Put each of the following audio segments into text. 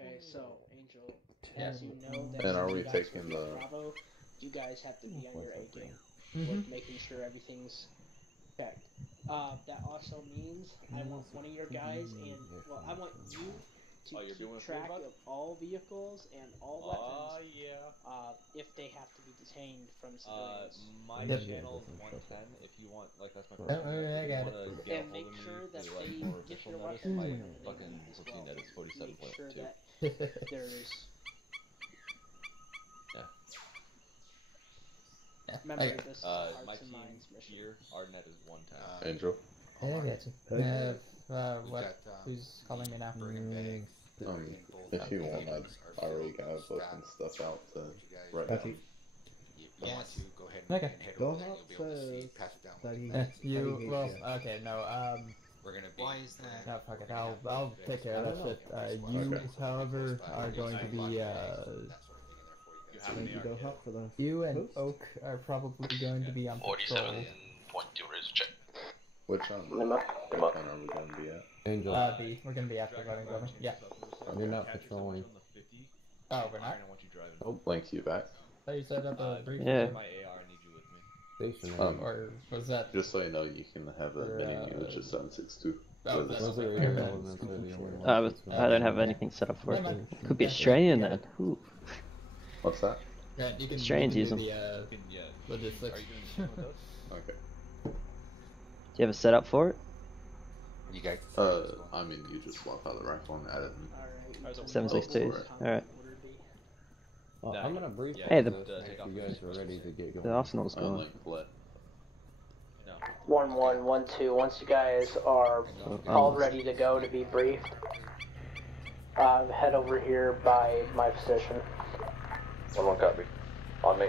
Okay, so Angel, as you know, that And are since we you guys taking were the? Bravo, you guys have to be on your A game with making sure everything's checked. That also means I want one of your guys, and well, I want you to keep track of all vehicles and all weapons. If they have to be detained from civilians. My channel is 110. If you want, like, that's my personal net. If you want to get a And hold make of me sure that through, like, they more get official their notice, weapons my whenever they fucking leave as platoon well. net is Make sure 47.2. that there's remember this is a My hearts and team minds mission. here, our net is 110. Angel. Yeah, I got you. What? Who's calling me now? If you want, I already got a book and stuff out to write down. You want to go ahead Okay. and head over there, and you'll be able to see, pass it down. Well, okay, no, We're gonna be. Why is that? no, fuck it, I'll take care of that shit. You, however, are going to be, you and Oak are probably going to be on patrol. 47.2 razor check. Which one are we going to be at? Angel. B. We're gonna be after voting government. Yeah. You're not patrolling. Oh, we're not? Oh, Blank you back. I thought you said at the briefing. Yeah. My AR need you with me. Stationary. Or was that? Just so you know, you can have a mini which is 7.62. Oh, This- Those are your elements, they're the only ones. I don't have anything set up for it. Could be Australian then. Ooh. What's that? Yeah, you can, Strange you use can 'em. do the logistics. Are you gonna be with us? Okay. Do you have a setup for it? You guys. I mean, you just swap out the rifle and add it in. Alright. 7.62. Alright. Well, I'm gonna brief Yeah, Hey, this the- if you guys are ready to get going. The arsenal's I gone. like let. 1112. Once you guys are all ready to go to be briefed, head over here by my position. 1-1 copy. On me.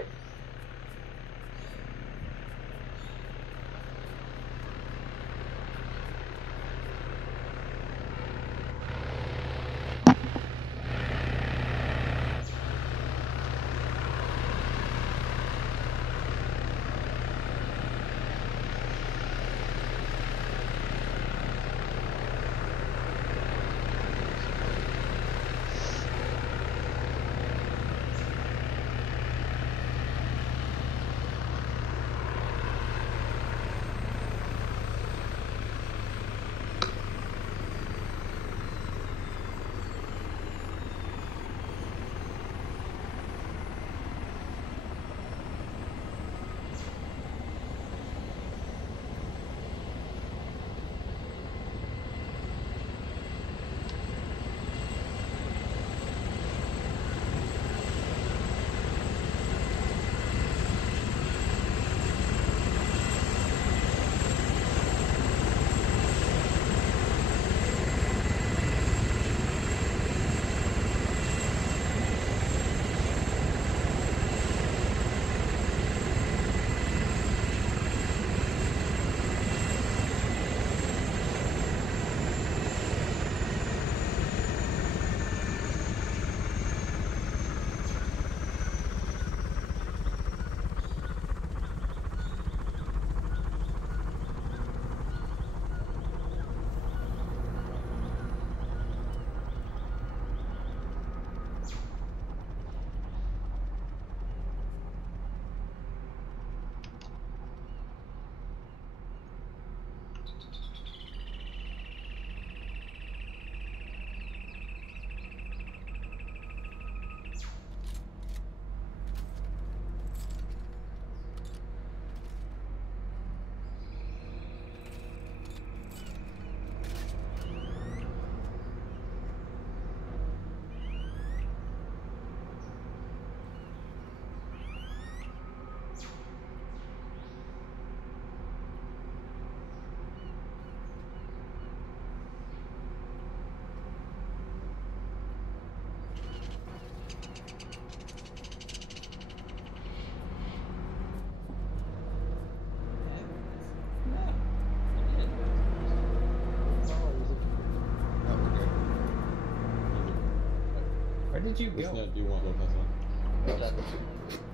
Where did you go? Do you want to pass on?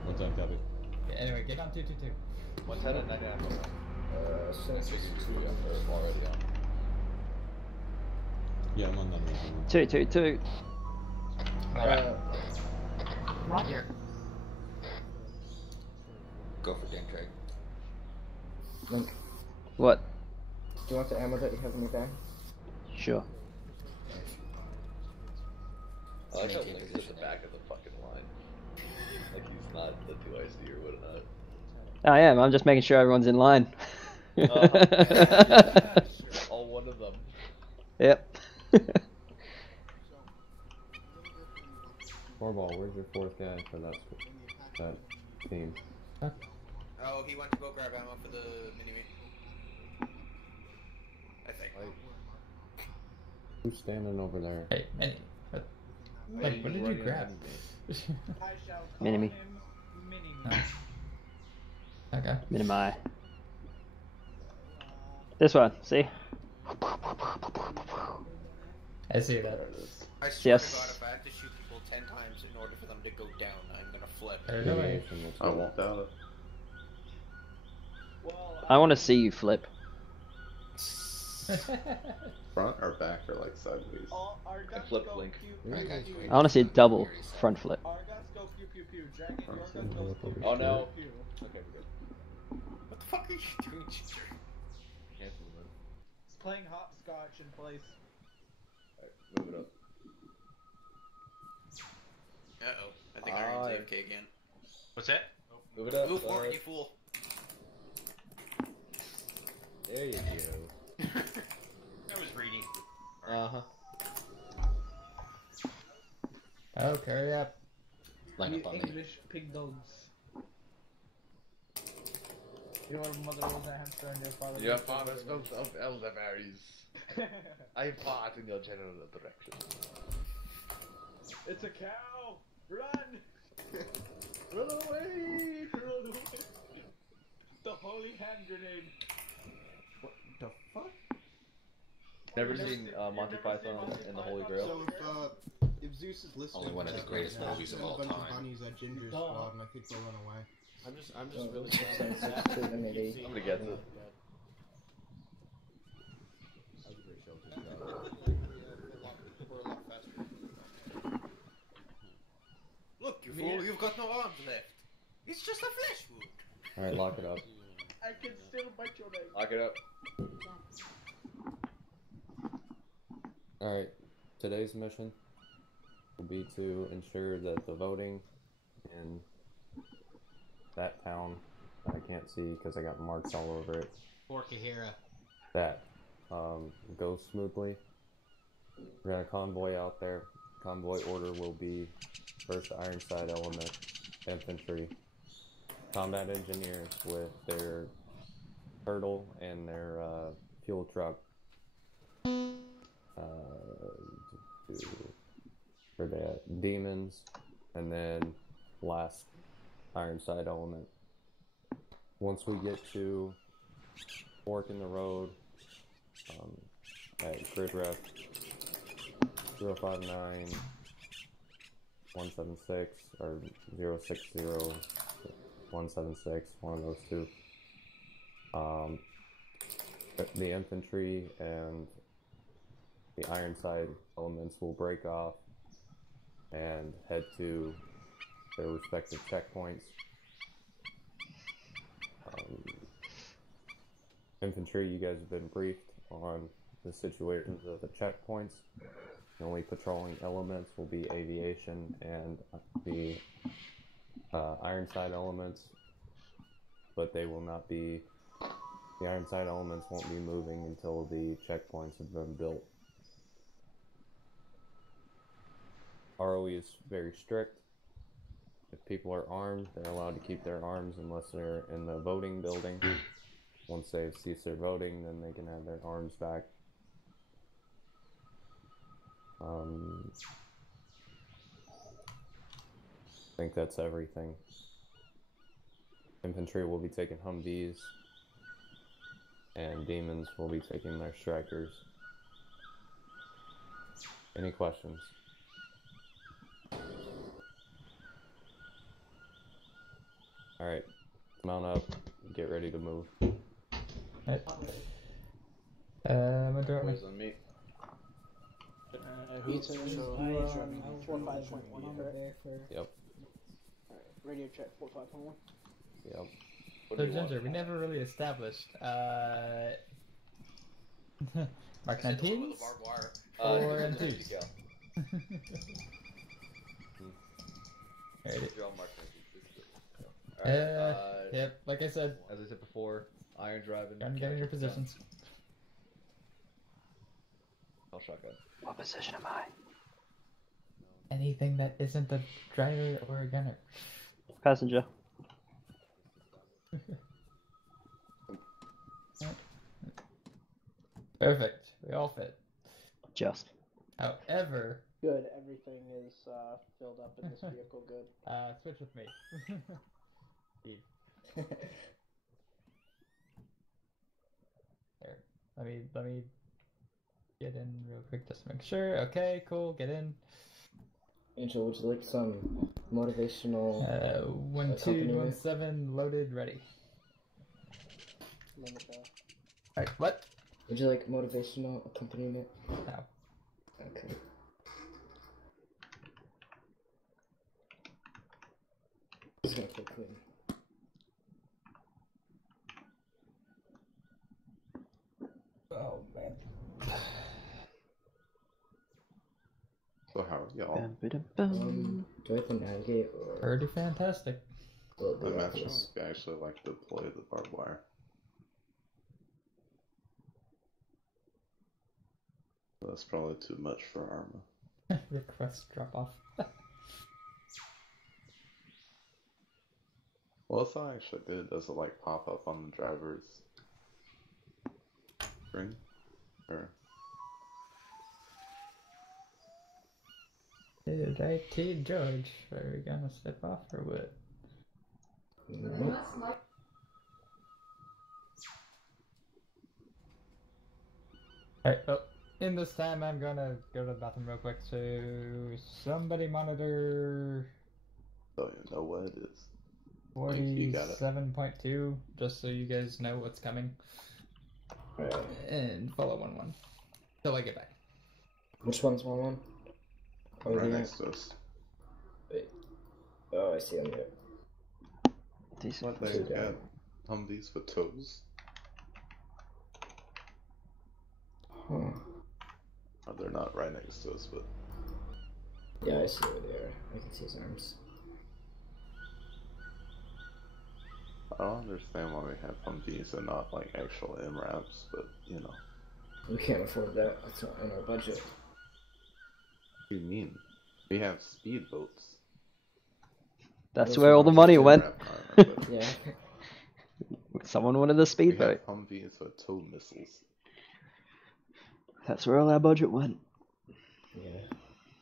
One time, copy. Yeah, anyway, get on 222. 110 and 99. 762, yeah, already on. Yeah, I'm on that one. 222. Roger. Go for Dentrag. Link, What? do you want the ammo that you have in your bag? Sure. I like how Link's at the back of the fucking line. Like he's not the 2IC or whatnot. I am. I'm just making sure everyone's in line. All one of them. Yep. Ball, where's your fourth guy for that team? Huh? Oh, he went to go grab ammo for the mini. I think. Who's standing over there? Hey, Mini. What did you grab? Mini-me. Okay. Mini-my. This one, see? I see that. I swear Yes. to God, if I have to shoot people 10 times in order for them to go down, I'm gonna flip. I won't doubt it. I want to see you flip. Front or back or like sideways? I flipped Link. I want to see a double front flip. Oh no. Okay, we're good. What the fuck are you doing, Ginger? Cancel them. It's playing hopscotch in place. Alright, move it up. Uh-oh. I think Iron's AFK again. What's that? Move it up. Move forward, you fool. There you go. I was reading. Uh-huh. Oh, carry up. Line up on me. English pig dogs. Your mother was a hamster and your father. Your father smokes of elderberries. I fart in your general direction. It's a cow! Run! Run away! Run away! The holy hand grenade. What the fuck? Never seen Monty Python and the Holy Grail? So if Zeus is listening, Only one of the greatest movies of all a bunch time. of bunnies at Ginger's squad, and I think they'll run away. I'm just really sad. I'm gonna get it. Look, you fool, you've got no arms left. It's just a flesh wound. Alright, lock it up. I can still bite your leg. Lock it up. Alright, today's mission will be to ensure that the voting in that town that I can't see because I got marks all over it, that goes smoothly. We're gonna convoy out there. Convoy order will be first Ironside element, infantry, combat engineers with their turtle and their fuel truck. For the demons, and then last Ironside element. Once we get to fork in the road at grid ref 059 176 or 060 176, one of those two. The infantry and the Ironside elements will break off and head to their respective checkpoints. Infantry, you guys have been briefed on the situations of the checkpoints. The only patrolling elements will be aviation and the Ironside elements, but they will not be, the Ironside elements won't be moving until the checkpoints have been built. ROE is very strict. If people are armed, they're allowed to keep their arms unless they're in the voting building. Once they've ceased their voting, then they can have their arms back. I think that's everything. Infantry will be taking Humvees, and demons will be taking their strikers. Any questions? Alright, mount up, get ready to move. I'm gonna do it. Boys on me. He's so I driving 45.1 correct? Yep. Alright, radio check 45.1. Yep. So Ginger, we never really established, Mark 19s? Or and 2s? Yep, like I said. As I said before, iron driving. Get in your positions. I'll shotgun. What position am I? Anything that isn't a driver or a gunner. Passenger. Perfect. We all fit. Just. However... Good, everything is filled up in this vehicle, good. Switch with me. Steve. There. Let me get in real quick just to make sure. Okay, cool, get in. Angel, would you like some motivational... 1217 loaded, ready. Alright, what? Would you like motivational accompaniment? No. Okay. Just gonna click clean. Oh man. So how are y'all? Do I have to navigate or... Pretty fantastic. The matches actually like to deploy the barbed wire. That's probably too much for Arma. Request drop off. Well, it's not actually good. Does it like pop up on the driver's screen? Or... Alright, George, are we gonna step off or what? Alright, oh, in this time I'm gonna go to the bathroom real quick, so somebody monitor... Don't even know what it is. 47.2, just so you guys know what's coming. And follow 1-1 till I get back. Which one's 1-1? Right next to us. Wait. Oh, I see them here. What, they got Humvees with toes? Huh. Oh, they're not right next to us, but... Yeah, I see where they are. I can see his arms. I don't understand why we have Humvees and not like actual MRAPs, but you know. We can't afford that. That's not in our budget. What do you mean? We have speedboats. That's where all the money went. Yeah. Someone wanted a speedboat. We have Humvees with tow missiles. That's where all our budget went. Yeah.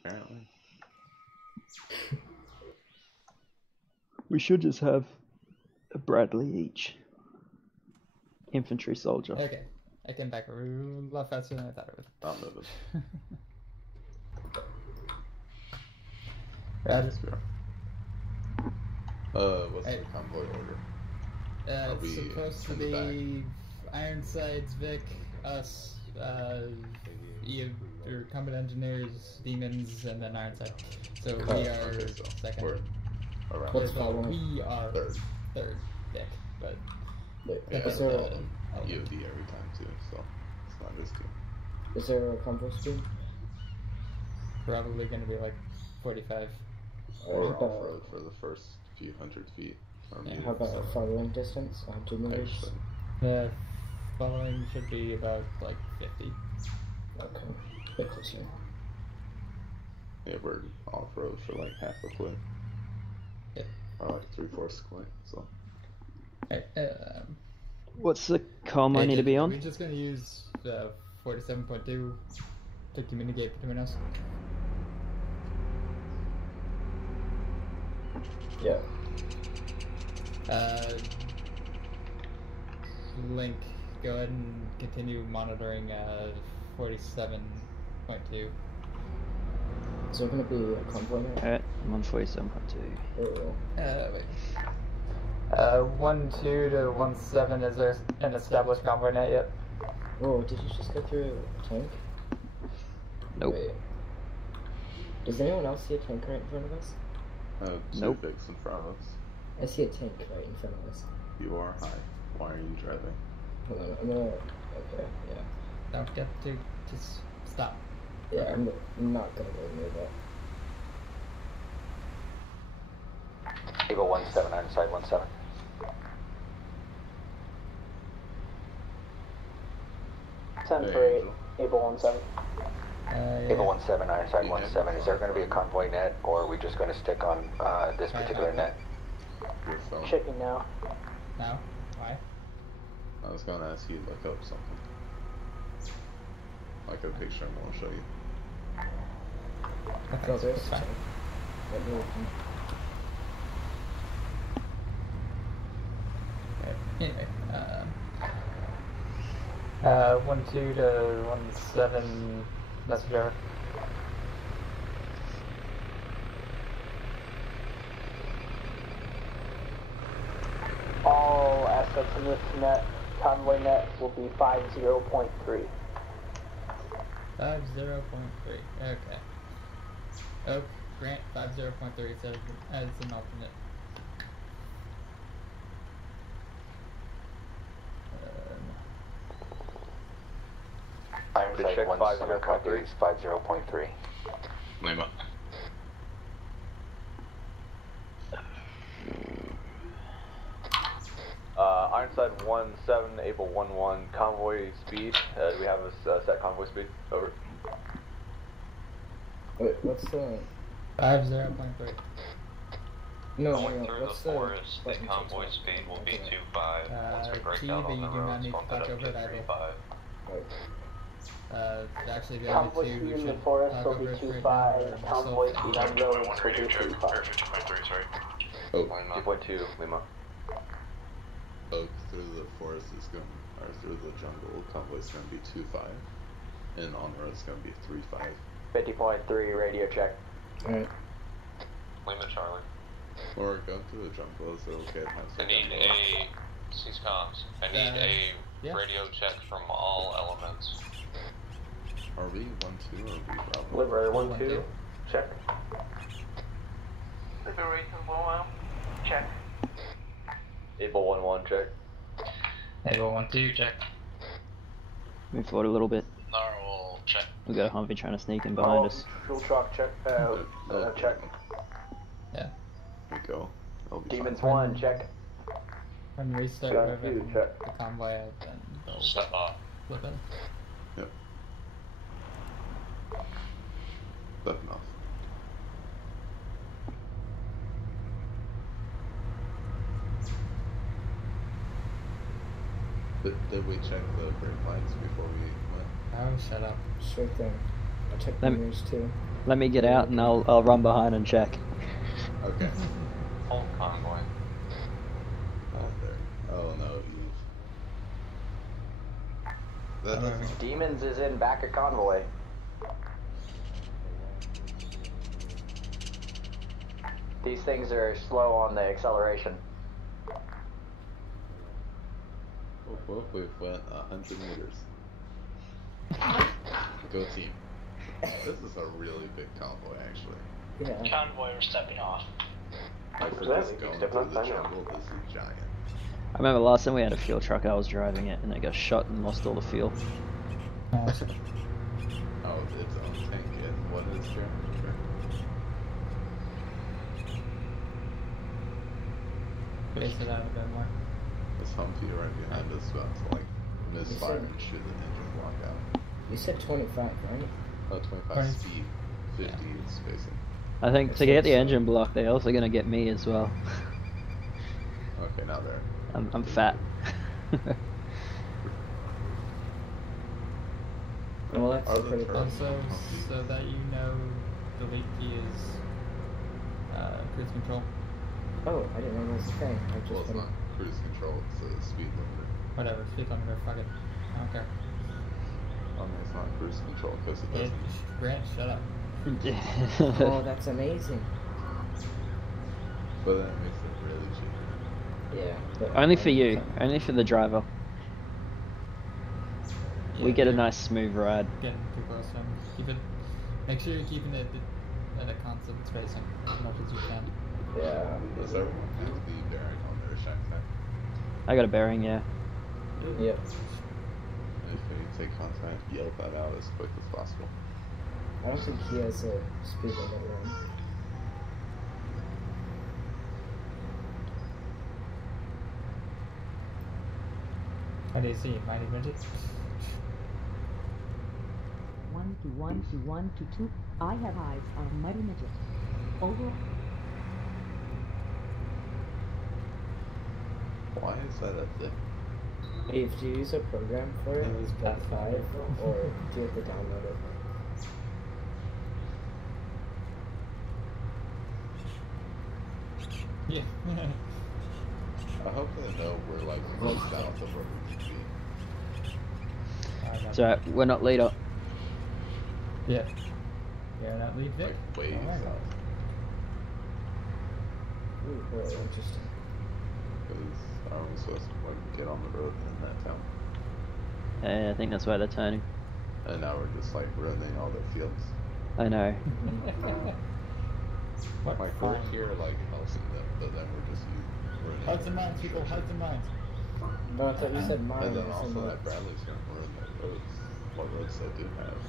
Apparently. We should just have a Bradley each. Infantry soldier. Okay, I came back a lot faster than I thought it would. I'm moving. Right. What's the convoy order? It's supposed to be Ironsides, Vic, us, your combat engineers, demons, and then Ironside. So we are second. We're around. What's following? We are third. Vic, but Yeah, is there EOD every time too, so it's not as good. Is there a convoy speed? probably going to be like 45. Or off-road for the first few hundred feet. How about a following distance? 100 meters? The following should be about like 50. Okay, bit closer. Yeah, we're off-road for like half a clip. Yeah. Or like 3/4 clip, so. What's the comm I need to be on? We're just going to use 47.2 to communicate between us. Yeah. Link, go ahead and continue monitoring 47.2. Is there going to be a convoy now? Alright, I'm on 47.2. Wait. 12 to 17, is there an established convoy net yet? Oh, did you just go through a tank? Nope. Wait. Does anyone else see a tank right in front of us? Two Vicks in front of us. I see a tank right in front of us. You are high. Why are you driving? Hold on, I'm gonna... Okay, yeah. Don't get to... Just stop. Yeah, I'm not gonna go near that. Able 17, Ironside 17. Hey, Able 17. Able 17, Ironside 17. Is there going to be a convoy net, or are we just going to stick on this particular net? Your phone. Checking now. Now? Why? I was gonna ask you to look up something. Like a picture I'm gonna show you. Okay, No, there's it's fine. Anyway, 1-2 to 1-7 messenger. All assets in this net, convoy net, will be 50.3. 50.3. Okay. Oh, Grant 50.3 as an alternate. I'm check 50.3 is 50.3. Lima. Ironside 17, Able 11, convoy speed. Do we have a set convoy speed? Over. Wait, what's the... 50.3. No, Going no, through what's the forest, the convoy speed will be 2.5. Once we break T, out but on you the do not roads, need to bump it touch up over to it either. 3.5. Actually, the Convoy only two speed who in the should forest talk will over be it right 2.5. now are Convoy myself speed on and roads One will radio be check, 2.5. 2.3, sorry. Oh, 2.2, Lima. Oak through the forest is going, or through the jungle, convoy is going to be 2.5, and on the road is going to be 3.5. 50.3 radio check. Alright. Lima Charlie. Or go through the jungle, is it okay to have I need a... Cease comms. I need a radio check from all elements. Are we 1-2 or are we Bravo? Liver 1-2. Check. Liberation 1-1. Check. Able 1-1, check. Able 1-2, check. Move forward a little bit. Narwhal, check. We got a Humvee trying to sneak in behind us. Fuel truck, check. Check. Yeah. There we go. Demons 1, check. When we start Check, moving check. the convoy out, then they'll Step off. flip in. Yep. Stepping off. Did we check the brake lights before we went? Oh, shut up. Sure thing. I'll check the mirrors too. Let me get out and I'll run behind and check. Okay. Full convoy. Oh, there. Oh no, That doesn't... Demons is in back of convoy. These things are slow on the acceleration. Oh, we've went 100 meters. Go team. This is a really big convoy, actually. Yeah. Convoy, we're stepping off. Like for this going through the jungle, this is giant. I remember last time we had a fuel truck, I was driving it and it got shot and lost all the fuel. Oh, it's its own tank. And what is here? Base it out a bit more. This Humvee right behind us about to like misfire and shoot the engine block out. You said 25, right? Oh, 25 speed, 50 spacing. I think to get the engine block, they're also gonna get me as well. Okay, now there. I'm fat. Well, that's pretty cool. Also, so that you know, the lead key is cruise control. Oh, I didn't know that was a thing. I just Well, it's not cruise control, it's a speed limiter. Whatever, speed limiter, fuck it. I don't care. I mean, it's not cruise control because it doesn't. Grant, shut up. Oh, that's amazing. But that makes it really cheap. Yeah. But Only for you. Only for the driver. Yeah, we get a nice smooth ride. Getting too close to him. Keep it. Make sure you're keeping it at a constant spacing as much as you can. Yeah. Does everyone have the bearing on their shack tech? I got a bearing, yeah. Yep. If you take contact, yell that out as quick as possible. I don't think he has a speed limit room. How do you see, Mighty Midget? 1212122. I have eyes on Mighty Midget. Over. Why is that a thing? Hey, if you use a program for it, use Pet 5, or do you have to download it? Yeah. I hope they know we're like close south of where we need to be. So we're not leader. Yeah. You're not lead Vic? Like way south. Ooh, really interesting. Because Arma's supposed to get on the road in that town. Yeah, I think that's why they're turning. And now we're just like ruining all their fields. I know. What? Like we're here like helping them, but then we're just ruining. Hearts and minds, people. Hearts and minds. No, I thought you said mine. And then also that Bradley's gonna ruin their roads. What roads they do have.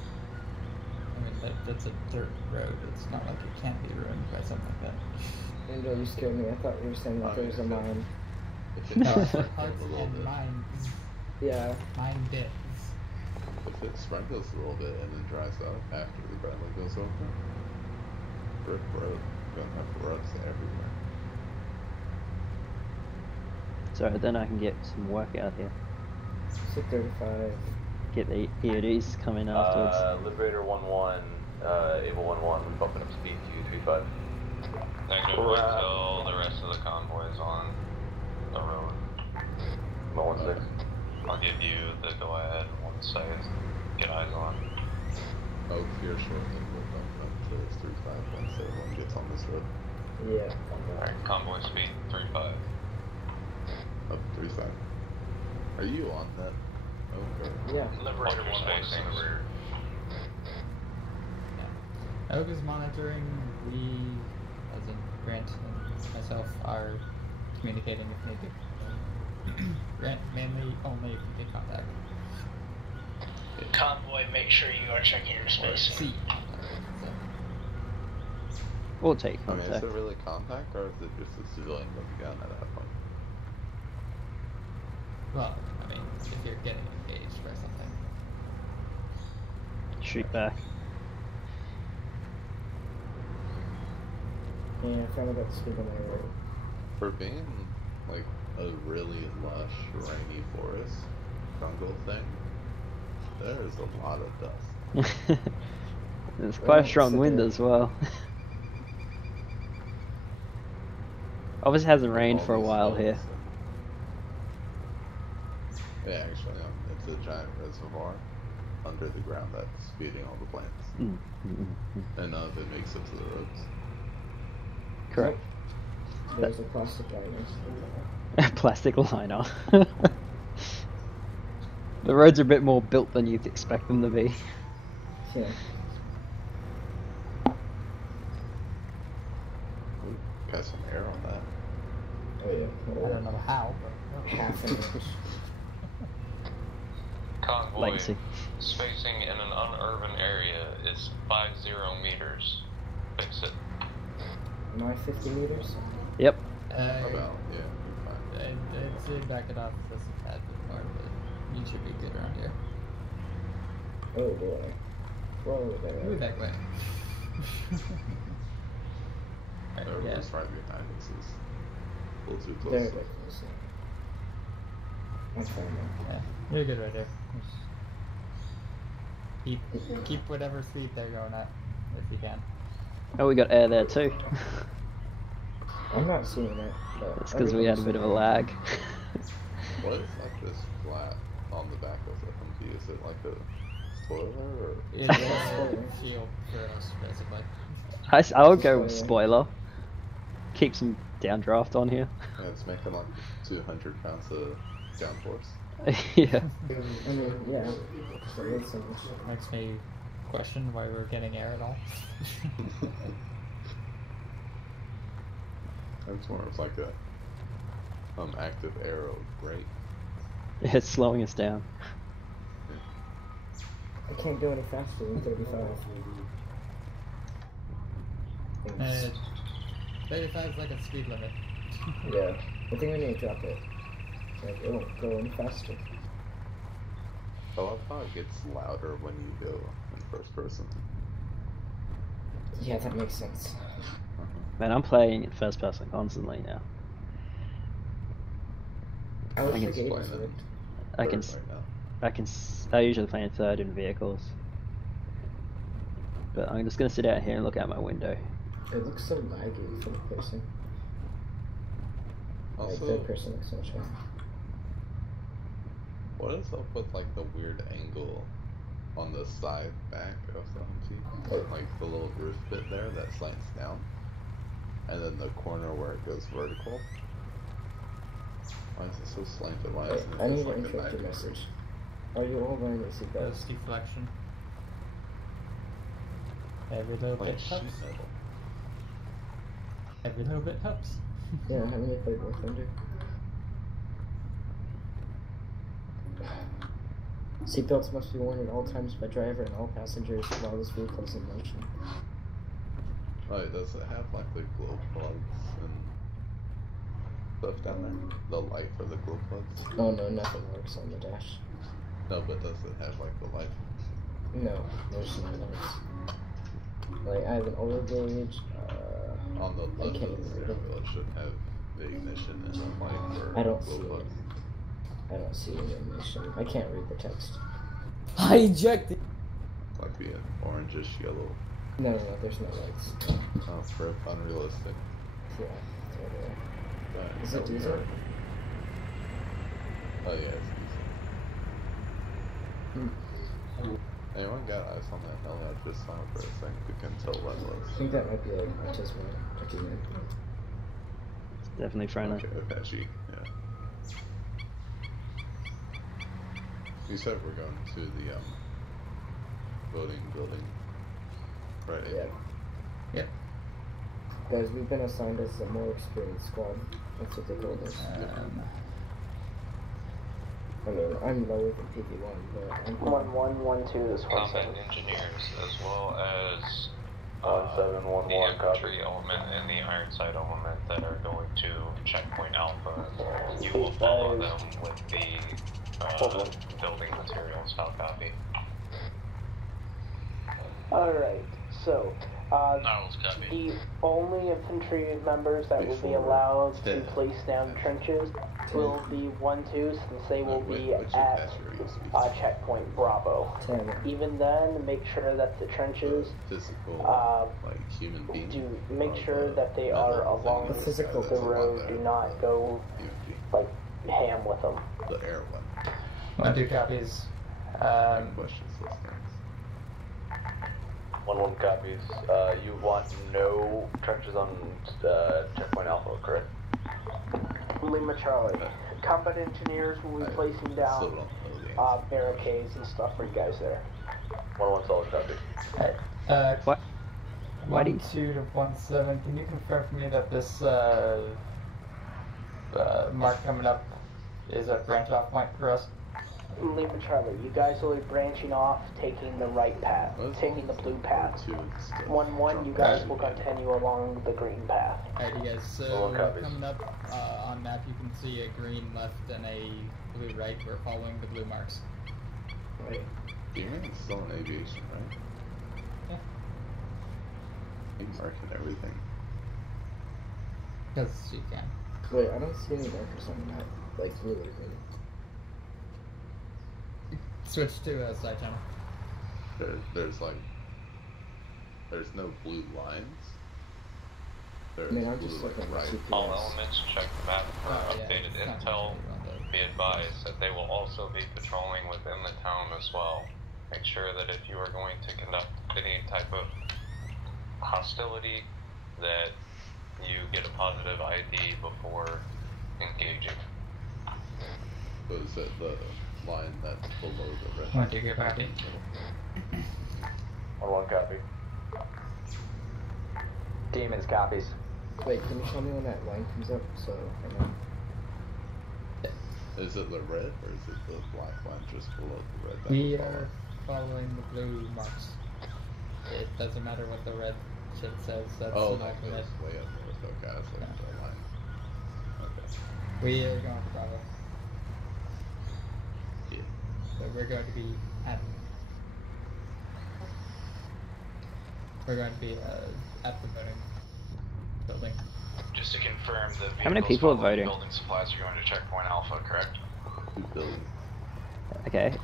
I mean, that's a dirt road. It's not like it can't be ruined by something like that. Angel, you scared me. I thought you were saying that there was a mine. No, hearts and minds. Yeah. Mind it. If it sprinkles a little bit and then dries up after the Bradley goes over, brick road, you're gonna have ruts everywhere. So then I can get some work out here. 635. Get the EODs coming afterwards. Liberator 1-1, Able 1-1, bumping up speed to 35. Negative, wait till the rest of the convoy is on the road. About 1-6. I'll give you the go ahead once I get eyes on. Oh, here shortly, we'll bump up to 35 once everyone gets on this road. Yeah. Alright, convoy speed 35. Up 35. Are you on that? Okay. Yeah. Liberator 1-1 is in the rear. Oak is monitoring. We, as in Grant and myself, are communicating if needed. Grant, mainly only if you get contact. Convoy, make sure you are checking your spacing. We'll take I mean, contact. is it really contact, or is it just a civilian with a gun at that point? Well, I mean, if you're getting engaged by something. Shoot back. Yeah, I found out speed limit road. For being like a really lush, rainy forest jungle thing, there is a lot of dust. There's quite a strong wind as well. Obviously hasn't rained for a while here. Yeah, actually, it's a giant reservoir under the ground that's feeding all the plants. And none of it makes it to the roads. Correct. There's a plastic liner. Plastic liner. The roads are a bit more built than you'd expect them to be. Yeah. Got some air on that. Oh yeah. I don't know how, but half an inch. Convoy Legacy. spacing in an unurban area is 50 meters. Fix it. Am I 50 meters? Yep. About, yeah, you're fine. I'd say back it off just a tad bit more, but you should be good around here. Oh boy. Whoa there. Move that way. Everyone's right behind us is a little too close. Very close. I'm fine now. Yeah, you're good right there. Just keep whatever speed they're going at, if you can. Oh, we got air there too. I'm not seeing it. That's because we had a bit of a lag. What is like this flat on the back of the Humvee? Is it like a spoiler or? It's a shield for us, basically. I would go with spoiler. Keep some downdraft on here. Yeah, it's making like 200 pounds of downforce. Yeah. I mean, yeah. So it's Makes me question why we're getting air at all. That's more of like a active arrow brake. Yeah, it's slowing us down. I can't go any faster than 35. 35 is like a speed limit. Yeah, I think we need to drop it. Like, it won't go any faster. I love how it gets louder when you go in first person. Yeah, that makes sense. Man, I'm playing in first person constantly now. I usually play in third in vehicles. But I'm just gonna sit out here and look out my window. It looks so laggy for the person. Also, like, third person looks so much better. What is up with like the weird angle on the side back of the Humvee? Like the little roof bit there that slants down, and then the corner where it goes vertical. Why is it so slanted? Why isn't it I need just to like interrupt your message. Are you all wearing your seatbelts? That's deflection. Every little bit helps. Every little bit helps. Yeah, haven't you played War Thunder? Seatbelts must be worn at all times by driver and all passengers while this vehicle is in motion. Oh, does it have like the glow plugs and stuff down there? The light for the glow plugs? Oh no, nothing works on the dash. No, but does it have like the light? No, there's no lights. Like, I have an oil gauge, on the left of the steering wheel, it should have the ignition and the light for I don't see glow plugs. it. I don't see any ignition. I can't read the text. I ejected. Might be an orangish yellow. No, there's no lights. Oh, for unrealistic. Yeah, it's right there. Is it diesel? Oh yeah, it's diesel. Anyone got eyes on that hell? I just saw it for a second. You can tell what it was. I think that might be like just one. Definitely friendly. Okay, Apache, yeah. You said we're going to the voting building, right? Yeah. Yep. Guys, we've been assigned as a more experienced squad. That's what they called us. I mean, I'm lower than PV1, but I'm 1112 is combat engineers, as well as the infantry element and the Ironside element that are going to checkpoint Alpha. You will follow them with the building materials. How copy? Alright, so the only infantry members that will be allowed to place down trenches will be 1-2, since they will be at checkpoint Bravo. Even then, make sure that the trenches make sure that they are along the road. Do not go like ham with them. The air one. 1-2 copies. Questions, those things. 1-1 copies. You want no trenches on checkpoint Alpha, correct? Lima Charlie. Combat engineers will be placing down barricades and stuff for you guys there. 1-1 solid copy. What? 1-2 to 1-7. Can you confirm for me that this mark coming up is a branch off point for us? Lima Charlie, you guys will be branching off, taking the right path, taking the blue path. 1-1, you guys will continue along the green path. Alright, you guys, so coming up on map, you can see a green left and a blue right. We're following the blue marks. Right. You're still in aviation, right? Yeah. You're marking everything. Because you can. Wait, I don't see any markers on the map. Like, really. Switch to side channel. There's no blue lines. There's I'm just looking at right. All elements check the map for updated intel. Be advised that they will also be patrolling within the town as well. Make sure that if you are going to conduct any type of hostility, that you get a positive ID before engaging. So is it the line that's below the red? Want to get back in? 1-1 copy. Demons copies. Wait, can you tell me when that line comes up so I know? Is it the red or is it the black line just below the red? That We we're are following the blue marks. It doesn't matter what the red shit says. That's oh, an that alternate. goes way up north. Okay, I was looking for a line. Okay. We are going to Bravo. Yeah. So we're going to be at. We're going to be at the voting building. Just to confirm, the How many people are voting? Building supplies are going to checkpoint Alpha, correct? Okay.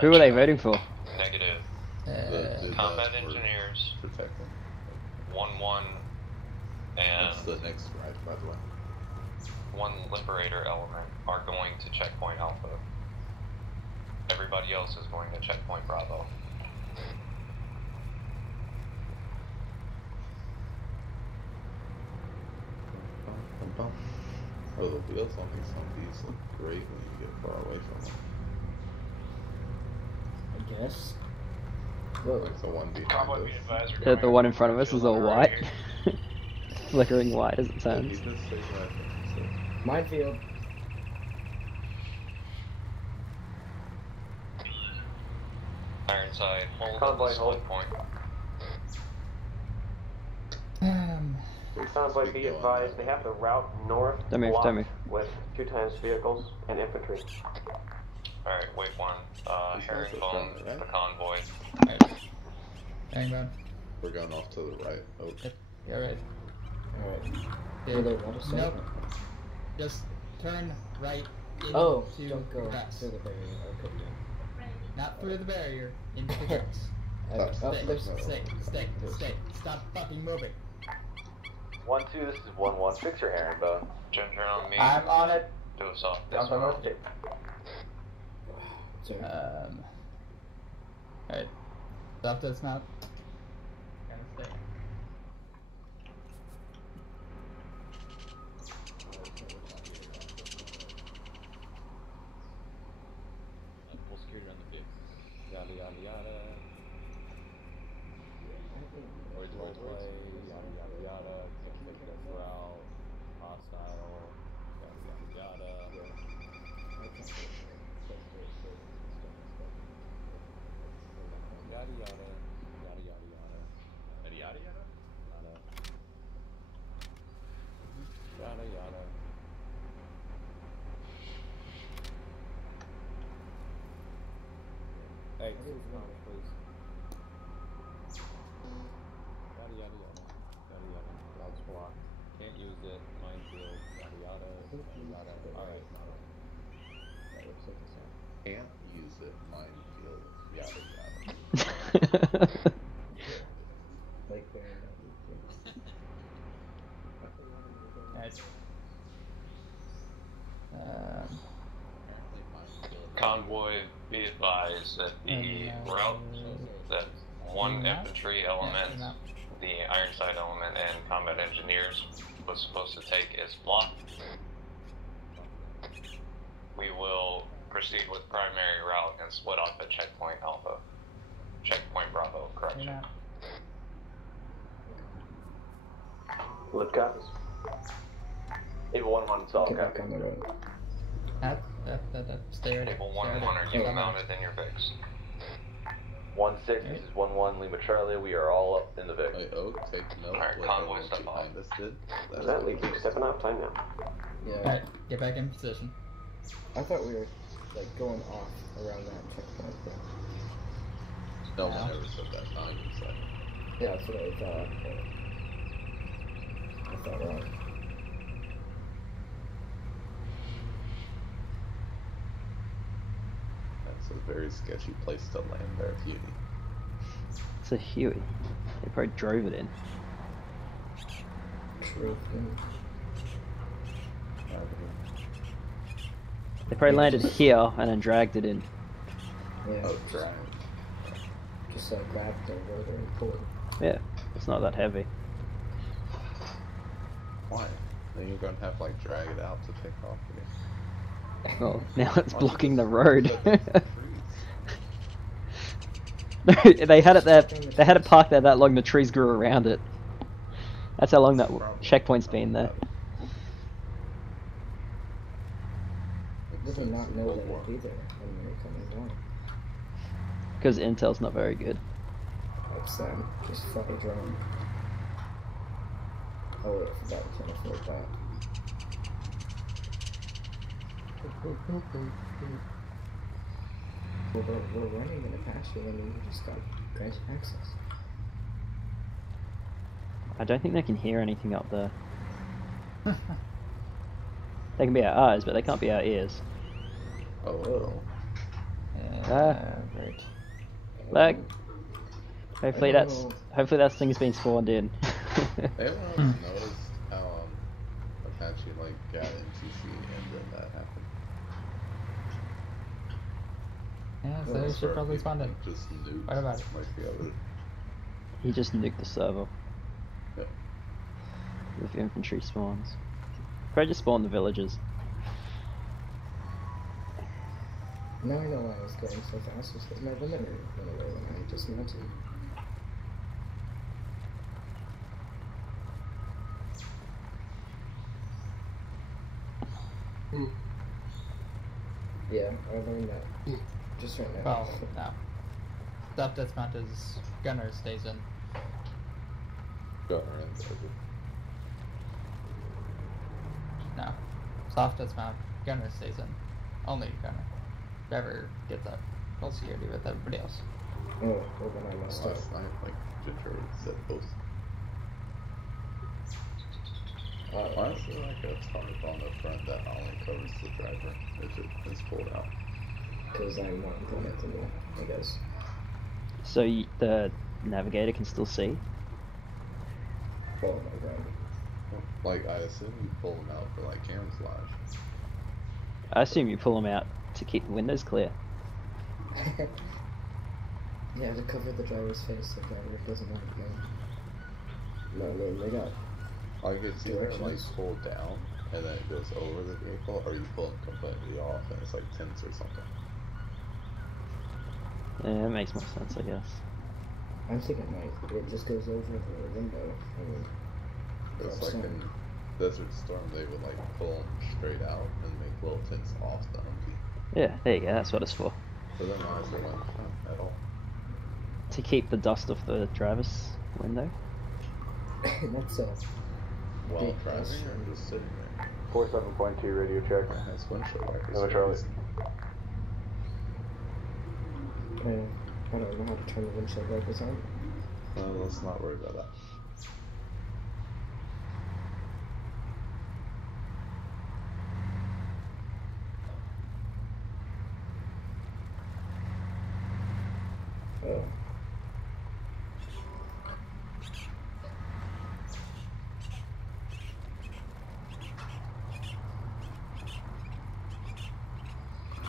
Who are they voting for? Negative. Combat engineers. Protect them. 1-1 and That's the next ride, by the way. 1 Liberator element are going to checkpoint Alpha. Everybody else is going to checkpoint Bravo. Oh, the wheels on these look great when you get far away from them. I guess. Like the one behind us. The one in front of us is all white. Flickering white as it turns. Minefield. Ironside, hold at the split point. Convoy, be advised, they have the route north blocked with 2 times vehicles and infantry. Alright, wait 1. Herringbone, the convoy. Herringbone. We're going off to the right. Oh. You're right. Alright. Nope. Just turn right into don't go the grass. through the barrier. Okay. Not through the barrier, into the grass. Stay. Stop fucking moving. 1-2, this is 1-1. Fix your herringbone. Ginger on me. I'm on it. Do a soft I'm on it. Alright. Soft dismount. Gotta stay. Full security on the big. Yada yada yada. Roleplay, yada yada yada. Can't take this route. Hostile. Yada yada yada. Yada yada. Yada yada yada. Yada yada yada? Yada. Yada yada. Hey, please. Yada yada yada. Yada yada. Routes blocked. Can't use it. Minefield. Yada yada. Yada yada. Alright. Can't use it. Minefield. Yada yada. Convoy, be advised that the route that 1 infantry element, the Ironside element, and combat engineers was supposed to take is blocked. We will proceed with primary route and split off at checkpoint Alpha. Checkpoint Bravo, correction. Lip copies. Able 1-1, solid copy. Stay ready. Able 1-1, are you mounted in your VIX? 1-6, this is 1-1, Lima Charlie, we are all up in the VIX. Hey, Oak, take note. Alright, convoy, step off. Does that leave you stepping off time now? Yeah. Alright, get back in position. I thought we were like going off around that checkpoint. No one ever said that time. So. Yeah, that's what I thought. I thought wrong. That's a very sketchy place to land there, Huey. It's a Huey. They probably drove it in. They probably landed here and then dragged it in. Yeah. Oh, drag. Just grab the rotor and pull it. Yeah, it's not that heavy. Why? Then you're gonna have to like drag it out to take off again. Well, now it's blocking the road. They had it there. They had it parked there that long. The trees grew around it. That's how long that checkpoint's been there. Did they not know they would be there when they were coming down? Because intel's not very good. That's them. Just fly a drone. Oh wait, I forgot we can't afford that. We're running in a pasture and we just got granted access. I don't think they can hear anything up there. They can be our eyes, but they can't be our ears. Oh. Great. Look. Hopefully that thing's been spawned in. Anyone noticed how Apache like got NTC and then that happened? Yeah, so they should probably spawn in. Just nuked What about it? like the other. He just nuked the server. Yeah. With infantry spawns. Probably just spawn the villagers. Now I know why I was going so fast, was because my limiter went away when I just mounted. Yeah, I learned that just right now. Well, no. Soft dismount is gunner stays in. Gunner and No. Soft dismount, gunner stays in. Only gunner. Driver gets up. Full security with everybody else. Oh, well then I messed up. Last night, like Ginger said both. Why is there like a tarp on the front that only covers the driver if it is pulled out? Because I'm not implementable, I guess. So the navigator can still see? Oh my god. Like, I assume you pull them out for like camouflage. I assume you pull them out to keep the windows clear. Yeah, to cover the driver's face so the driver doesn't want to go. No, I mean, they got... Like, it's either like pulled down and then it goes over the vehicle, or you pull it completely off and it's like tints or something. Yeah, it makes more sense, I guess. I'm thinking like it just goes over the window. I mean, it's like in Desert Storm, they would like pull them straight out and make little tints off the Humvee. Yeah, there you go, that's what it's for. But then why is it like at all? To keep the dust off the driver's window. That's While driving or just sitting there? 47.2 radio check. Has windshield wipers. Hello, Charlie. I don't know how to turn the windshield wipers on. Let's not worry about that. Oh.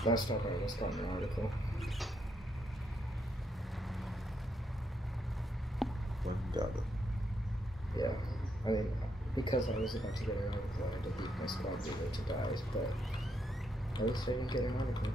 Last time I just got an article. When got it? Yeah. I mean, because I was about to get an article, I had to beat my squad leader to die, but at least I didn't get an article.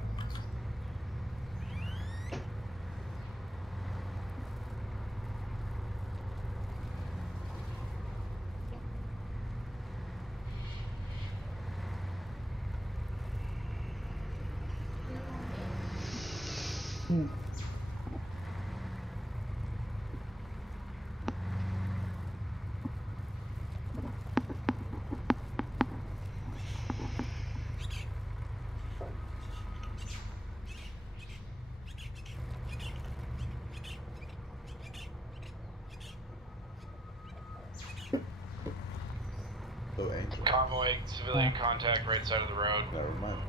Convoy, civilian contact, right side of the road. Never mind.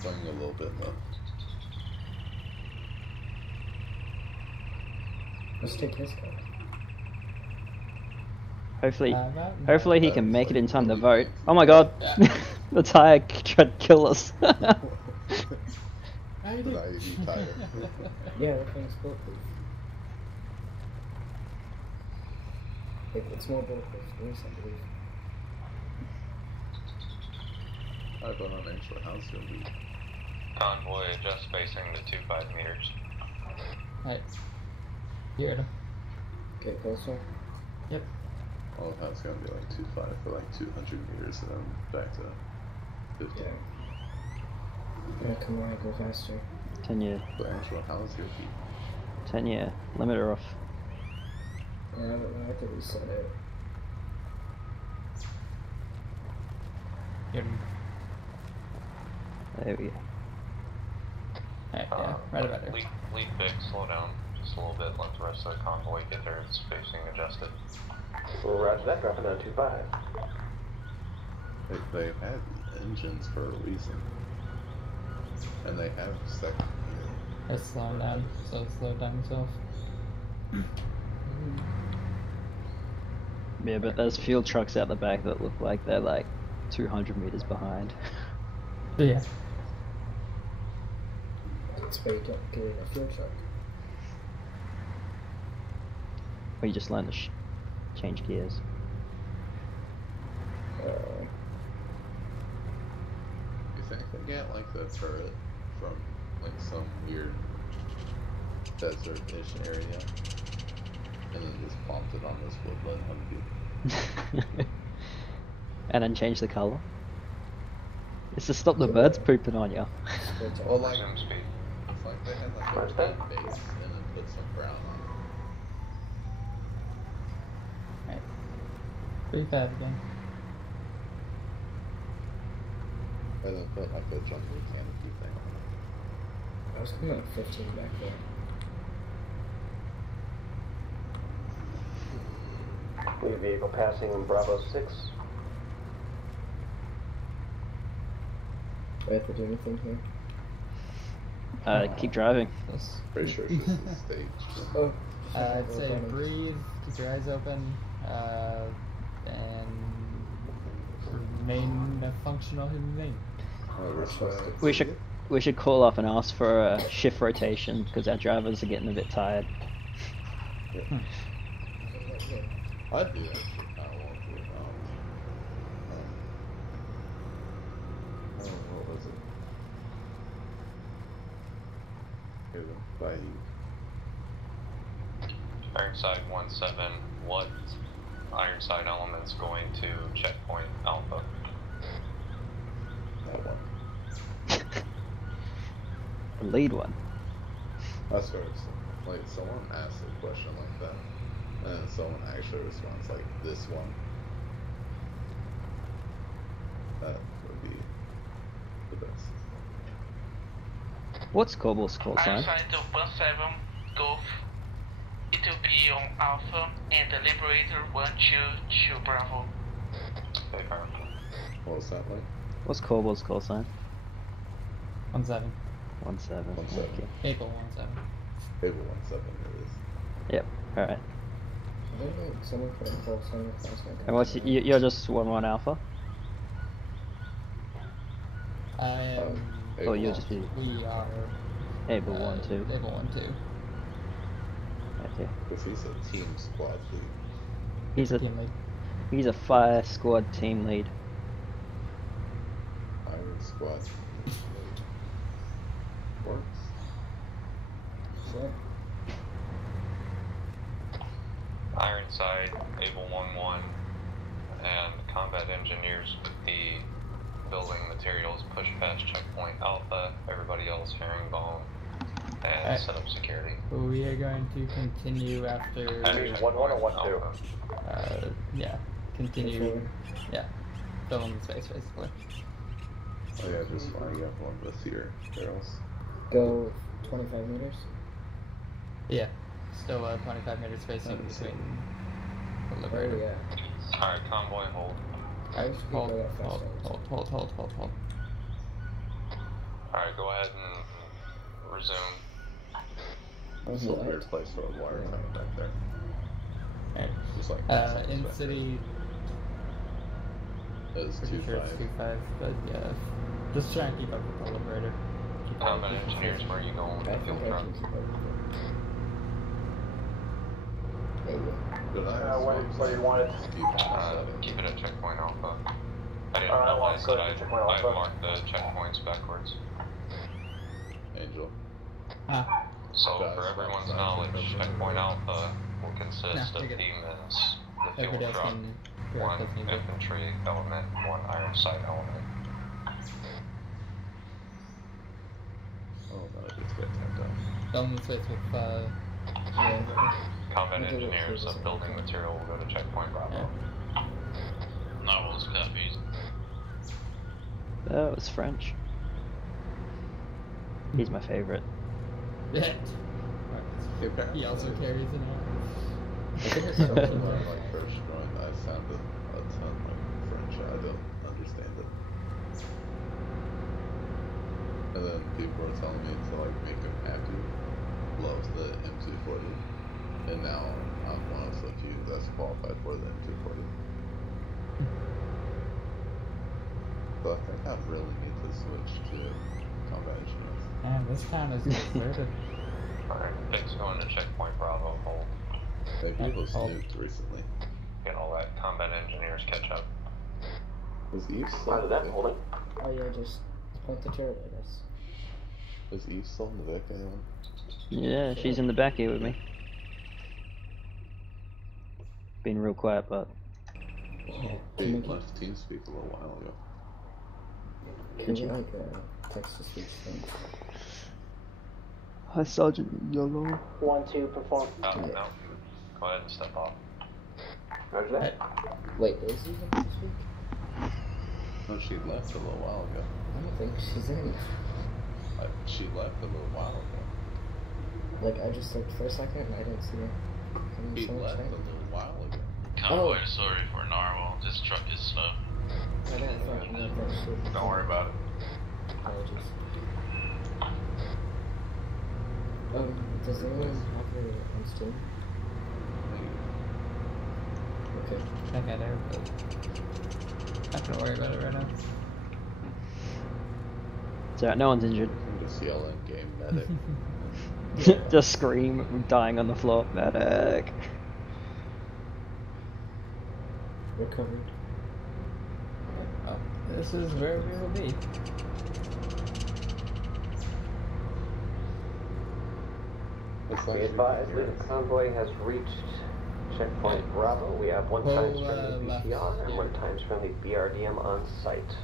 Swing a little bit though. Let's take his car. Hopefully he can make it in time to vote. Oh my god! The tire tried to kill us. How you doing? Yeah, that thing's bulletproof. It's more bulletproof than this, I believe. 2-5 on Angela House gonna be? Convoy just facing the 2-5 meters. Alright. You heard him. Get closer. Yep. Well, that's gonna be like 2-5 for like 200 meters and then back to 50. Yeah. Yeah, come on, go faster. 10 year. But Angela House gonna be? 10 year. Limiter off. Yeah, I don't know, I could reset it. Get him. There we go. Alright, yeah, right about there. Lead big, slow down just a little bit, let the rest of the convoy get their spacing adjusted. Well, roger that, dropping down 2-5. They had engines for releasing. And they have second gear. It's slowing down, so slow down yourself. Yeah, but there's fuel trucks out the back that look like they're like 200 meters behind. Yeah. That's why you don't get in a fuel truck. Or you just learn to change gears. You think they get like the turret from like some weird desert-ish area and then just pumped it on this woodland Humvee? And then change the color? It's to stop the birds pooping on you. Well, like, it's like they had like a paint base and then put some brown on it. Right. 3-5 again. And then put like a jungle canopy thing on I was coming at 15 back there. We have vehicle passing Bravo 6. Do I have to do anything here? Keep driving. Pretty sure it's just a stage. Oh. I'd say breathe, keep your eyes open, and remain a functional human being. We should call up and ask for a shift rotation because our drivers are getting a bit tired. Yeah. I'd do that. I won't do it. What was it? By Ironside 1-7, what Ironside element's going to checkpoint Alpha? That one. The lead one. That's where it's like someone asks a question like that, and then someone actually responds like this one. That would be the best. What's Corbal's call sign? Ironside 1-7, Golf. It will be on Alpha and the Liberator 122 Bravo. What was that like? What's Corbal's call sign? 1-7. 1-7. 1-7. Okay. Able 1-7. Able 1-7 it is. Yep. All right. I don't know, someone put a full sign across my And what's you're just 1-1 alpha? I am. Oh, you'll just be. We are. Able 1-2. Able 1-2. Okay. Because he's a team squad lead. He's a fire squad team lead. Iron squad lead. Works. Sure. Ironside, Able 1-1, and combat engineers with the building materials push past checkpoint Alpha, everybody else herringbone, and set up security. We are going to continue after. 1-1 or 1-2? Yeah. Continue. Yeah. Filling the space basically. Oh yeah, just flying up one with your barrels. Go 25 meters? Yeah. Still 25 meter spacing between the Liberator. Yeah. Alright, convoy hold. Hold. Alright, go ahead and resume. There's a weird place for a wire coming back there. Alright. Just like in city. It's 2-5. Sure it's 2-5, but yeah. Just try and keep up with the Liberator. Combat engineers, where are you going with the fuel truck? Did I where you wanted? Keep it at checkpoint Alpha. I didn't realize that I marked the checkpoints backwards. Angel. So for everyone's knowledge, checkpoint alpha will consist of demons, the fuel truck, one infantry element, one iron sight element. Oh no, it's get tapped out. Don't switch with Combat engineers of building material will go to checkpoint Bravo. Novels copies. That was French. He's my favorite. Yeah. He also carries an I think it's something about like first growing that I sounded a ton like French. I don't understand it. And then people were telling me to like make him happy. Loves the M240. And now I'm one of the few that's qualified for the M240. So I think I really need to switch to combat engineers. Man, this town is deserted. Alright, Vic's going to checkpoint Bravo, hold. Maybe it was nuked recently. Get all that combat engineers catch up. Was Eve still Out of that, holding. Oh yeah, just point the turret, I guess. Was Eve still in the Vic, anyone? Yeah, she's in the back here with me. Been real quiet, but... They left TeamSpeak a little while ago. Can you like text-to-speech thing? Hi, Sergeant Yellow. 1-2, perform. No. Go ahead and step off. Roger that. Wait, is he in this week? No, she left a little while ago. I don't think she's in. She left a little while ago. Like, I just looked for a second and I didn't see her. He left a little while ago. Convoy, sorry for Narwhal. This truck is slow. Don't worry about it. Apologies. Does anyone have her on Steam? Okay. I got her, but not gonna worry about it right now. It's alright, no one's injured. I'm just yelling game medic. Just scream, dying on the floor. Medic! Recovered. Oh, this is where we will be. Be advised, the convoy has reached checkpoint Bravo. We have 1 times friendly BTR and 1 times friendly BRDM on site.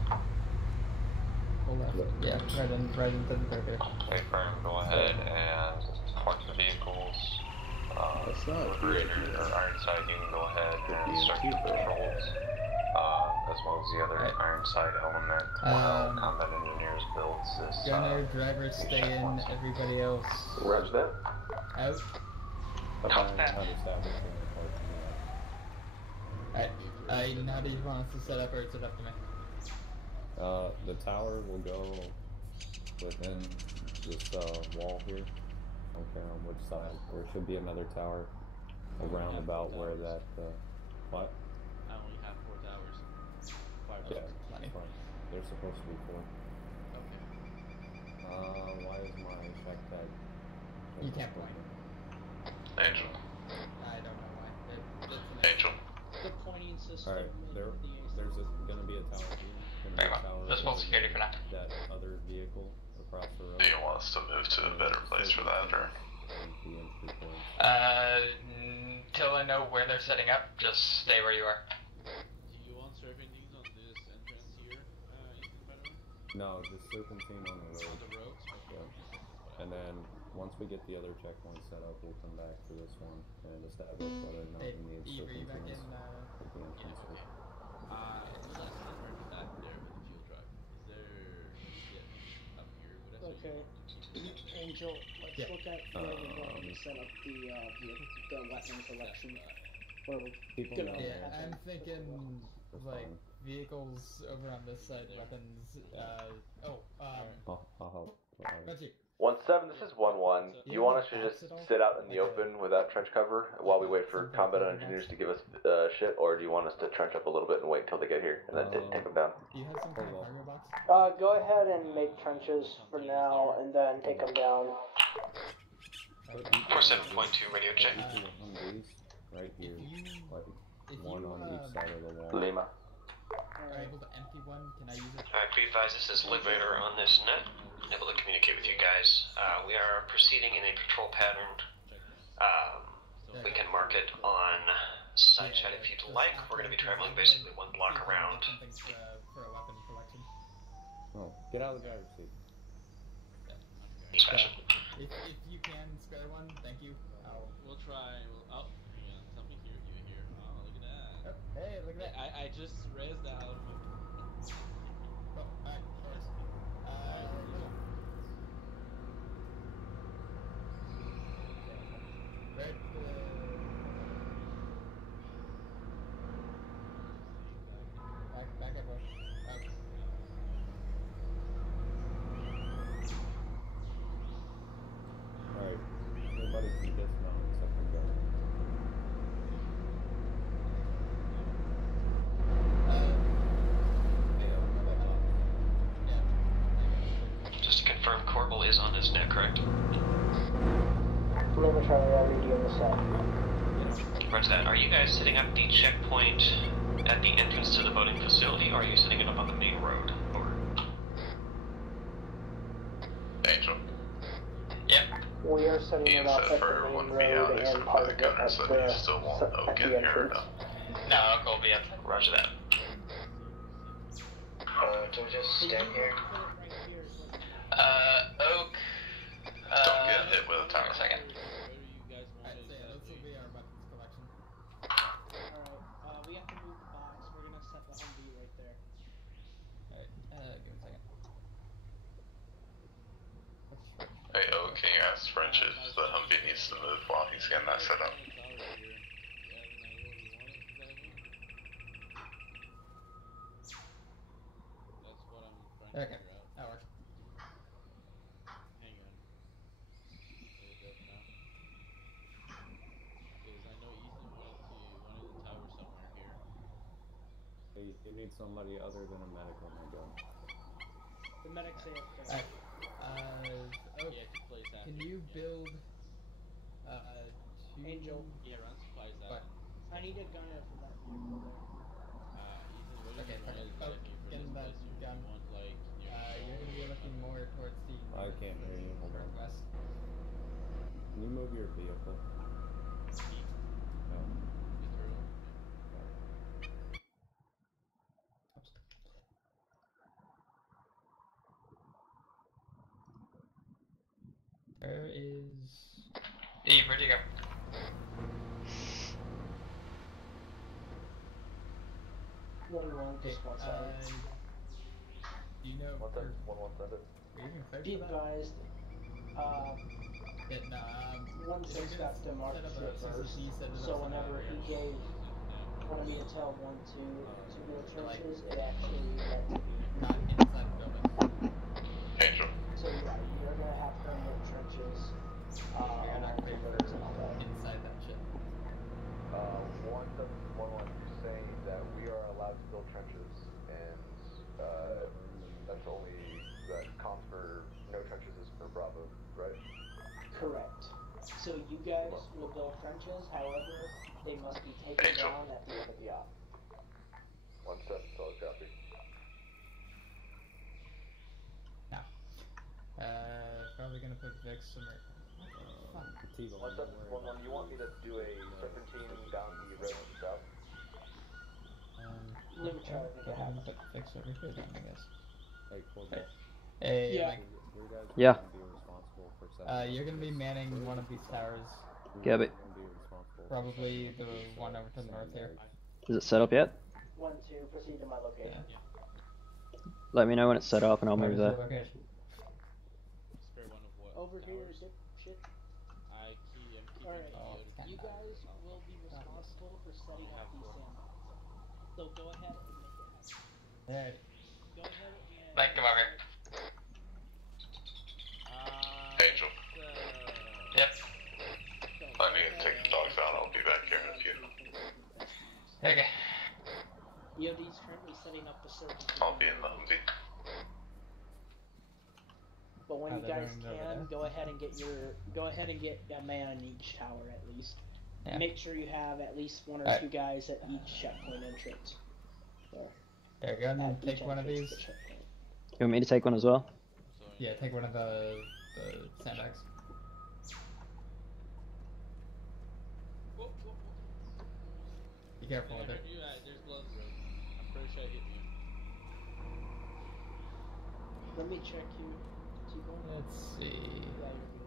Yeah, right into the burger. Okay, firm, go ahead and park the vehicles. Operator or iron sight, you can go ahead and start the patrols. As well as the other iron sight element while combat engineers builds this. Gunner, driver, stay in, everybody else. Roger that. Out. Alright, how do you want us to set up, or is it up to me? The tower will go within this wall here. I don't care on which side. There should be another tower around about where that, what? I only have 4 towers. 5 Yeah, fine. They're supposed to be 4. Okay. Why is my check tag? You can't point. Angel. I don't know why. Angel. The pointing system. Alright, there's gonna be a tower here. Hang on. Just hold security for now. That other vehicle across the road. Do you want us to move to a better place for that, or? Till I know where they're setting up, just stay where you are. Do you want serpentines on this entrance here, No, just serpentine on the road. The roads? Yeah. And then, once we get the other checkpoint set up, we'll come back to this one and establish whether or not we need serpentines at the entrances. Let's not right back there with the fuel truck. Is there shit up here? Okay. Angel, let's look at where we're going to set up the weapon selection. Yeah, I'm thinking like vehicles over on this side, weapons. I'll help. Reggie. 1-7, this is 1-1. Do you want us to just sit out in the open without trench cover while we wait for combat engineers to give us shit, or do you want us to trench up a little bit and wait till they get here and then take them down? Do you have some kind of cargo box? Go ahead and make trenches for now, and then take them down. 47.2 radio check. Right here, like one on each side of the wall. Lima. are able to empty one, can I use it? Alright, be advised, this is Liberator on this net. Able to communicate with you guys. We are proceeding in a patrol pattern. We can mark it on side chat if you'd like. We're going to be traveling basically one block around. For a weapon collection. Oh, get out of the driver's seat. If you can spare one, thank you. We'll try. Oh, hang on. Something here. You here? Oh, look at that. Oh, hey, look at that. I just raised that out of my. Oh, alright, first. Right. Back up, bro. Alright, everybody can dismount except for Gary. Just to confirm, Corbel is on his net, correct? Lima Charlie, I'll read you on the side. Roger that. Are you guys setting up the checkpoint at the entrance to the voting facility, or are you setting it up on the main road? Over. Angel. Yep. We are setting it up at the main road and part of it at the entrance. No, I'll be up. Roger that. Do we just stand here? Oak. Don't get hit with a timer. A second. Alright, we have to move the box. We're gonna set the Humvee right there. Alright, give me a second. Hey, oh, can you ask French if the Humvee needs to move while he's getting that set up? Okay, that works. Hang on. Hold up now. Because I know Ethan wanted the tower somewhere here. Hey, you need somebody other than a medic on that gun. The medic's AFK. Alright. Okay. Can you build two... Angel. Yeah, run supplies out. I need a gunner for that vehicle there. Ethan, what do Okay, you want perfect. for this place? You gun. want like you're gonna be looking more towards the I can't hear you, hold on. northwest. Can you move your vehicle? No. There is... Eve, where'd you go? Just one side. Do you know... 117. Be advised, 1-6 got demarked it first, so whenever he gave, wanted me to tell 1-2 to build churches, it actually meant to be not inside the building. Angel. So yeah, you're gonna have permanent trenches, You're not gonna be and all that. inside that shit. 1711, you're saying that we are allowed to build trenches, and that's only, that comms for no trenches is for Bravo, right? Correct. So you guys will build trenches, however, they must be taken down at the end of the op. 1-7, solid copy. Now. Probably gonna put Vix somewhere. Fuck. 1-7-1-1, you want me to do a serpentine down the road to the south? Let me try to make it happen. Put Vix over here then, I guess. Hey, Corbett. Hey, yeah. Yeah. You're gonna be manning one of these towers. Get it. Probably the one over to the north here. Is it set up yet? 1-2, proceed to my location. Let me know when it's set up and I'll move there. Spare one of what? Over here, shit. I'm keeping Alright, you guys will be responsible for setting up these sandboxes. So go ahead and make it happen. Alright. Go ahead and... Mike, come over. Angel. Yep. I need to take the dogs out. I'll be back here in a few. Okay. EOD's currently setting up the circuit. I'll be in the Humvee. But when Oh, you they're guys doing it over can, there? go ahead and get a man in each tower at least. Yeah. Make sure you have at least one or Alright. two guys at each checkpoint entrance. There. There you go, and then take one of these. You want me to take one as well? Yeah, take one of the sandbags. Be careful with it. There's gloves, bro. I'm pretty sure I hit you. Let me check you, T-Bone. Let's see. Yeah, you're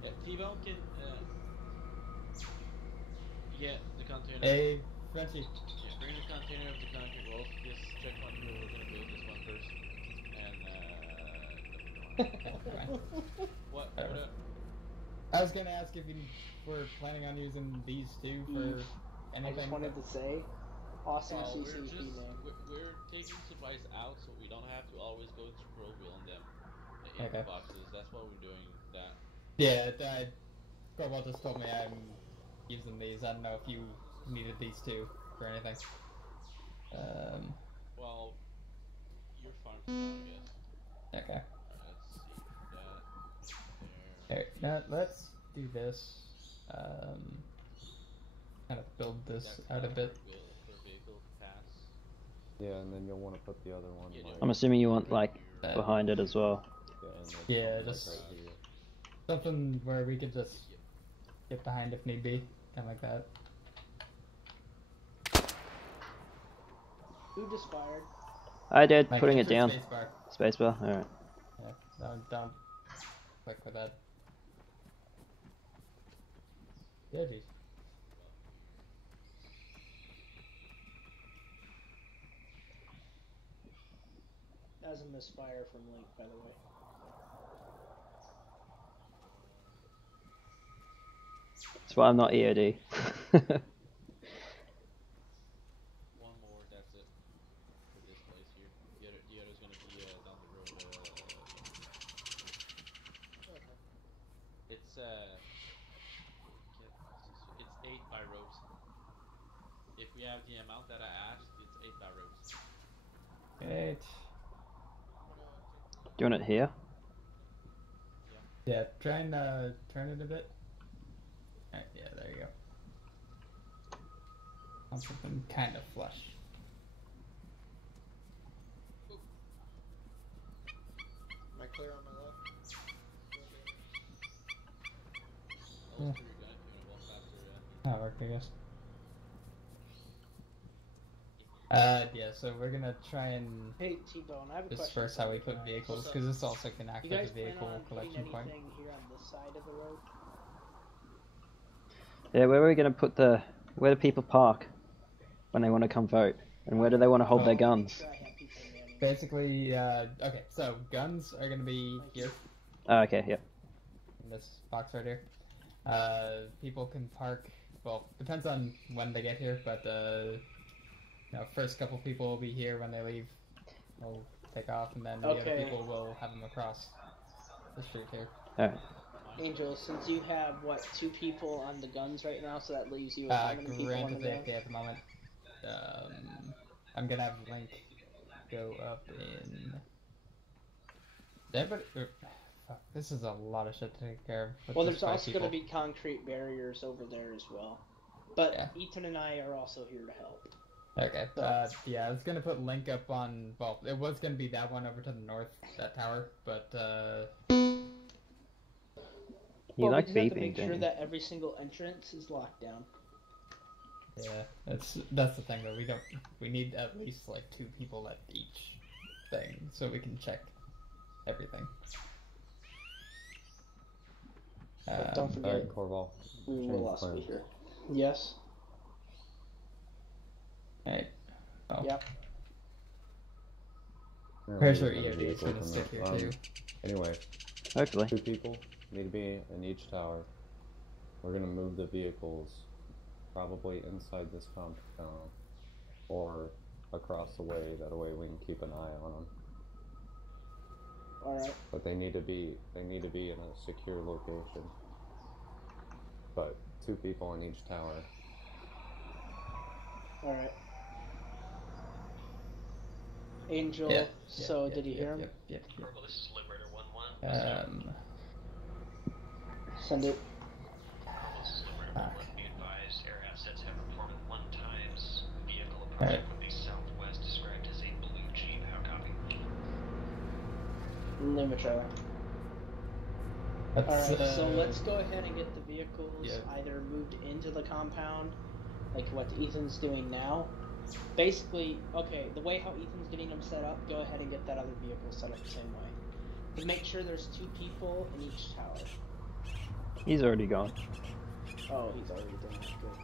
good. Yeah, T-Bone can get the container. Hey, Frenchie. Yeah, bring the container of the concrete walls. Just check on who we're gonna build this one first. And what? I was gonna ask if you were planning on using these two for anything. I just wanted to say, awesome CCP name. We're taking supplies out so we don't have to always go to Crowville on them in Okay. boxes. That's why we're doing that. Yeah, Corval just told me I'm using these. I don't know if you needed these two for anything. Well, you're fine for now, I guess. Okay. Let's see that. Alright, now let's do this. Kind of build this out a bit. Yeah, and then you'll want to put the other one. I'm assuming you want like behind it as well. Yeah, just right here. something where we could just get behind if need be, kind of like that. Who just fired? I did, Like, putting it down. Spacebar. Spacebar, alright. Yeah, don't click with that. Yeah, geez. That was a misfire from Link, by the way. That's why I'm not EOD. One more, that's it. For this place here. The other's gonna be down the road. It's 8 by roads. If we have the amount that I asked, it's 8 by roads. Great. Do you want it here? Yeah, try and turn it a bit. Alright, yeah, there you go. I'm something kind of flush. Am I clear on my left? That worked, I guess. Yeah, so we're gonna try and Hey, T-Bone, I have a question. disperse how we put vehicles, because this also can act like a vehicle collection point. Anything here on this side of the road? Yeah, where are we going to put where do people park when they want to come vote? And where do they want to hold their guns? Basically, okay, so guns are gonna be here. Oh, okay, yep. In this box right here. People can park, well, depends on when they get here, but you know, first couple people will be here. When they leave, we'll take off, and then the other people will have them across the street here. Alright. Angel, since you have, what, 2 people on the guns right now, so that leaves you with how many people on the guns? At the moment. I'm gonna have Link go up in... Everybody... Fuck, this is a lot of shit to take care of. Well, there's also going to be concrete barriers over there as well. But yeah. Ethan and I are also here to help. Okay, yeah, I was gonna put Link up on, well, it was gonna be that one over to the north, that tower, but, You like we just have to beeping, make sure that every single entrance is locked down. Yeah, that's the thing, though, we need at least, like, 2 people at each thing, so we can check everything. Don't forget, Alright, Corval. we will also be here. Yes? Alright. Oh. Yep. Pretty sure EOD is gonna stick here too. Anyway. Hopefully. 2 people need to be in each tower. We're gonna move the vehicles probably inside this compound or across the way. That way we can keep an eye on them. Alright. But they need to be in a secure location. But 2 people in each tower. Alright. Angel, did you hear him? Yep. This is Liberator 1-1. Send it. This is Liberator 1-1. Be advised, air assets have reported 1 times vehicle approaching from the south. Lima trailer. Alright, so let's go ahead and get the vehicles either moved into the compound, like what Ethan's doing now. Basically, okay, the way how Ethan's getting them set up, go ahead and get that other vehicle set up the same way. But make sure there's 2 people in each tower. He's already gone. Oh, he's already done it. Good.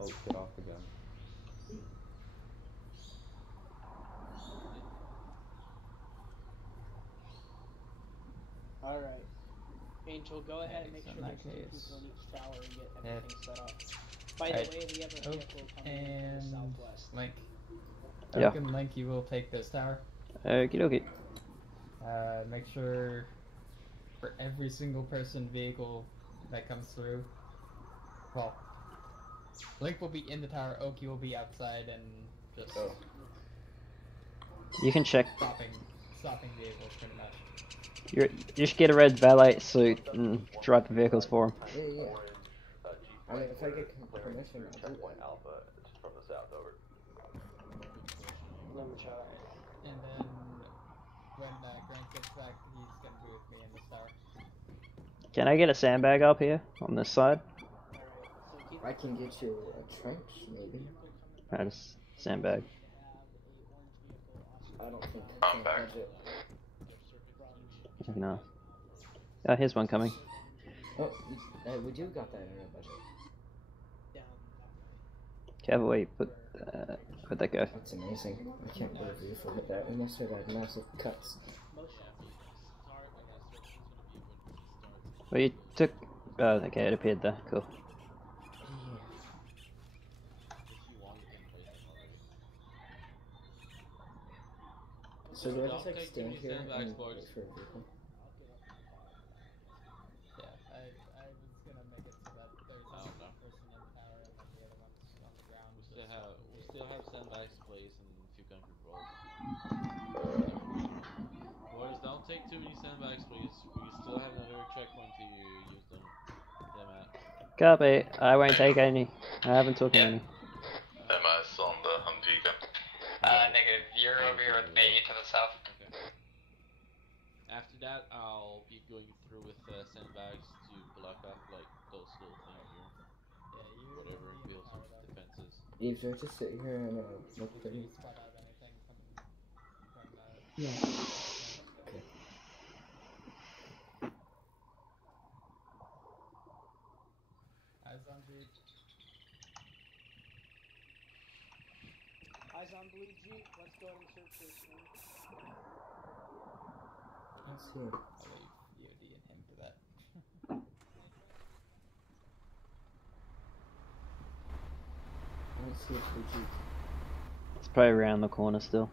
Oh, get off again. Alright. Angel, go ahead and make sure there's 2 people in each tower and get everything set up. By the way, we have a vehicle coming in from the southwest. Link. Yeah. Oak and Link, you will take this tower. Okie dokie. Make sure for every single person vehicle that comes through, well, Link will be in the tower, Oki will be outside and just You can check. stopping vehicles pretty much. You should get a red valet suit and drive the vehicles for him. Yeah. I mean, if I get permission, I'll do Checkpoint Alpha, it's from the south, over. And then when Grant gets back, he's gonna be with me in this tower. Can I get a sandbag up here on this side? I can get you a trench, maybe. Just sandbag. I don't think I'm back. No. Here's one coming. Oh, we do got that in our budget. Careful where you put that go. That's amazing. I can't believe you forgot that. We must have had massive cuts. Well, you took. Oh, okay, it appeared there. Cool. So do I just like stand here and wait for a vehicle? Yeah, I was gonna make it so that there's one person in the tower and then the other one's on the ground. We still have sandbags placed and a few concrete rolls. Boys, don't take too many sandbags, please. We still have another checkpoint to use them at. Copy. I won't take any. I haven't taken any. Am I still on the Humvee? Negative. You're over here with me to the south. Okay. After that, I'll be going through with sandbags to block off like those little things here. Yeah, whatever builds with defenses. Eve, should I just sit here and look for you? Spot out anything coming from Yeah. Okay. Eyes on Jeep. Eyes on blue Jeep. Let's go ahead and search this thing. Let's see. I'll leave EOD and him for that. Let's see if we Jeep. It's probably around the corner still.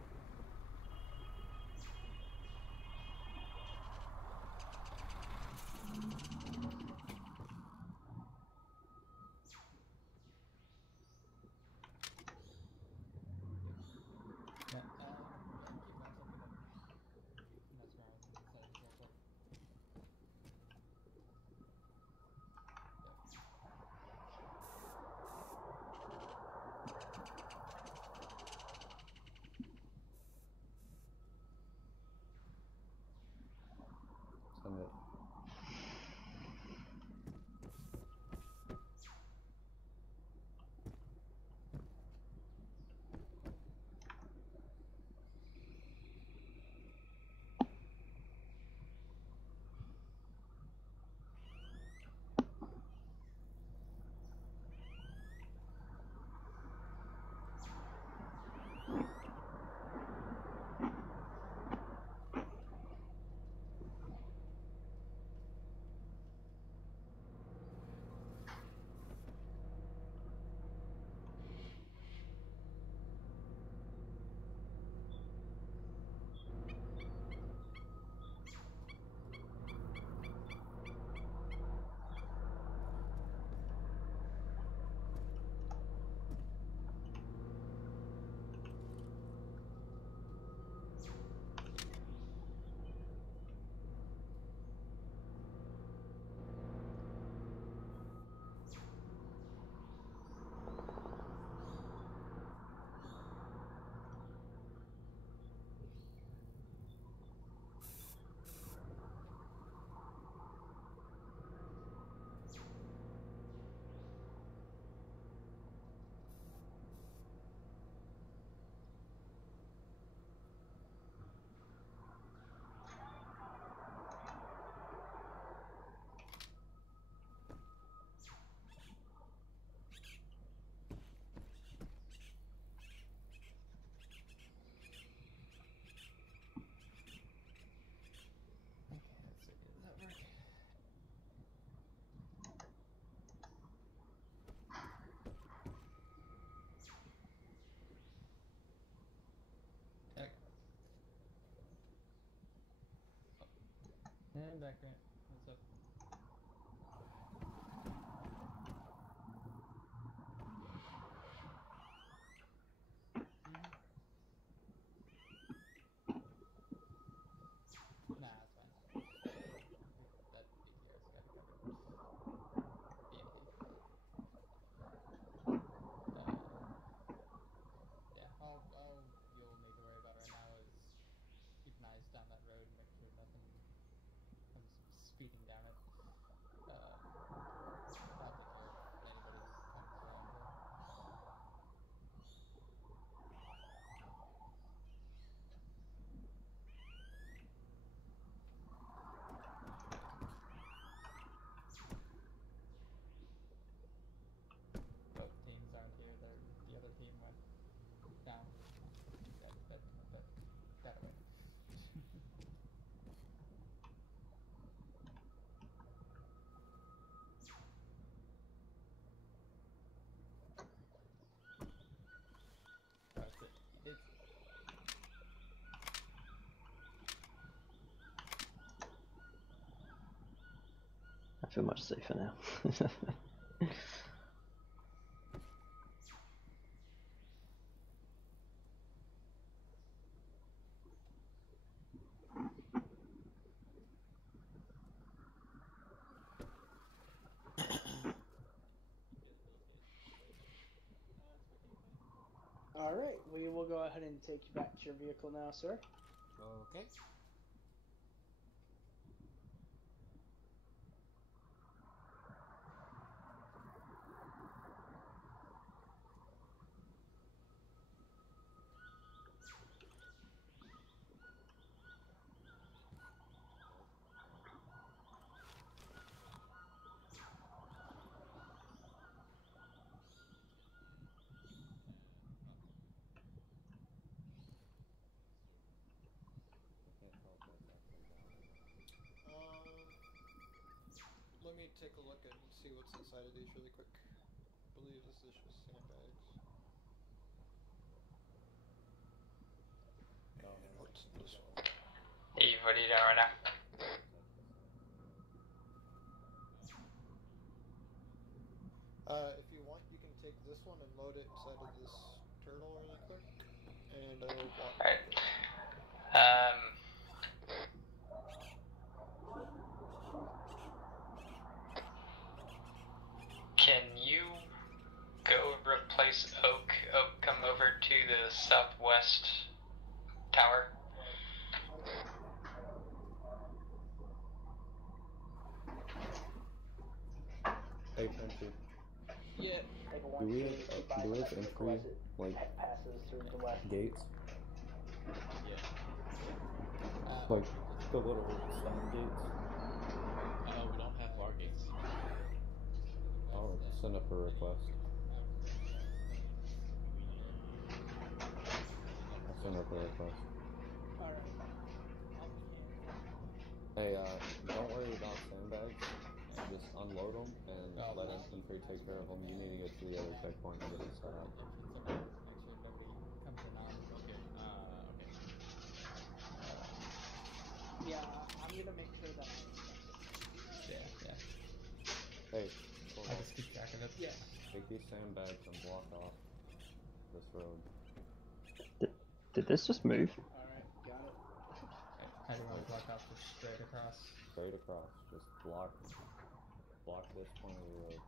Send it. Join that, Grant. What's up? Nah, it's fine. That ATR's got it covered. BMP. Yeah, all you'll need to worry about right now is keep an eyes down that road and make sure nothing comes speeding down it. I'll take care of anybody who comes around here. Both teams aren't here. The other team went down. That way. It's I feel much safer now. Alright, we will go ahead and take you back to your vehicle now, sir. Okay. Let me take a look and see what's inside of these really quick. I believe this is just sandbags. And what's this one? Eve, what are you doing right now? If you want, you can take this one and load it inside of this turtle really quick, and I will walk. Alright. Can you go replace Oak? Oak, come over to the southwest tower. Hey, Punchy. Yeah. Do we have entry, like, gates? Yeah. Like, the little stone gates? We don't have bar gates. I'll send up a request. I'll send up a request. Alright. Hey, don't worry about sandbags. Just unload them and let infantry take care of them. You need to get to the other checkpoint and get it set up. Make sure nobody comes in on. Okay. Okay. Yeah, I'm gonna make sure that Yeah. Hey, I'll just keep track of it. Yeah. take these sandbags and block off this road. Did this just move? Alright, got it. How do you want to block off just straight across? Straight across. Just block this point of the road.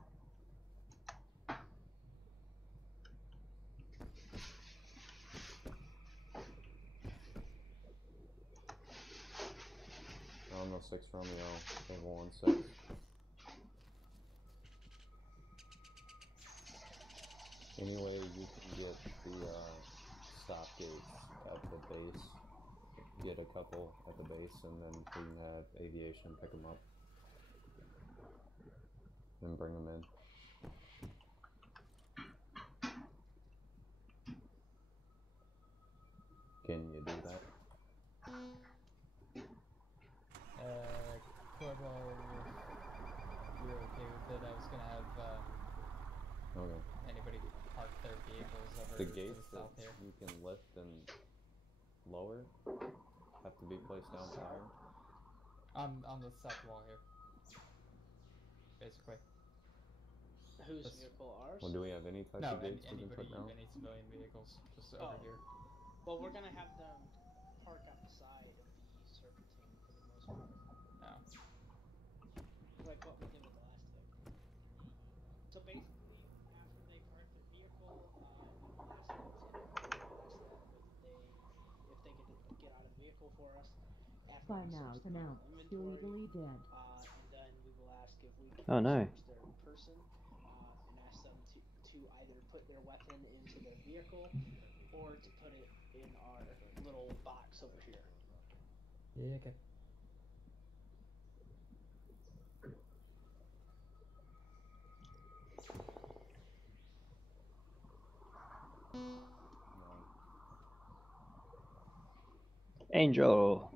Alma 6 Romeo, level 16. Anyway, you can get the stop gates at the base. Get a couple at the base, and then we can have aviation pick them up and bring them in. Can you do that? Corvo, you're okay with it? I was gonna have Okay. anybody park their vehicles over The to gates the south that here. you can lift and lower have to be placed down higher. On the south wall here. Basically. Whose vehicle? Ours? Well, do we have any type of gates we can put down? Any civilian vehicles, just over here. Well, we're gonna have them park out the side of the serpentine for the most part. No. Like what we did with the last vehicle. So basically, after they park their vehicle, we will ask them if they get out of the vehicle for us. After we search the inventory, and then we will ask if we can search their person, and ask them to either put their weapon into their vehicle or to put it in our little box over here. Yeah, okay. Angel.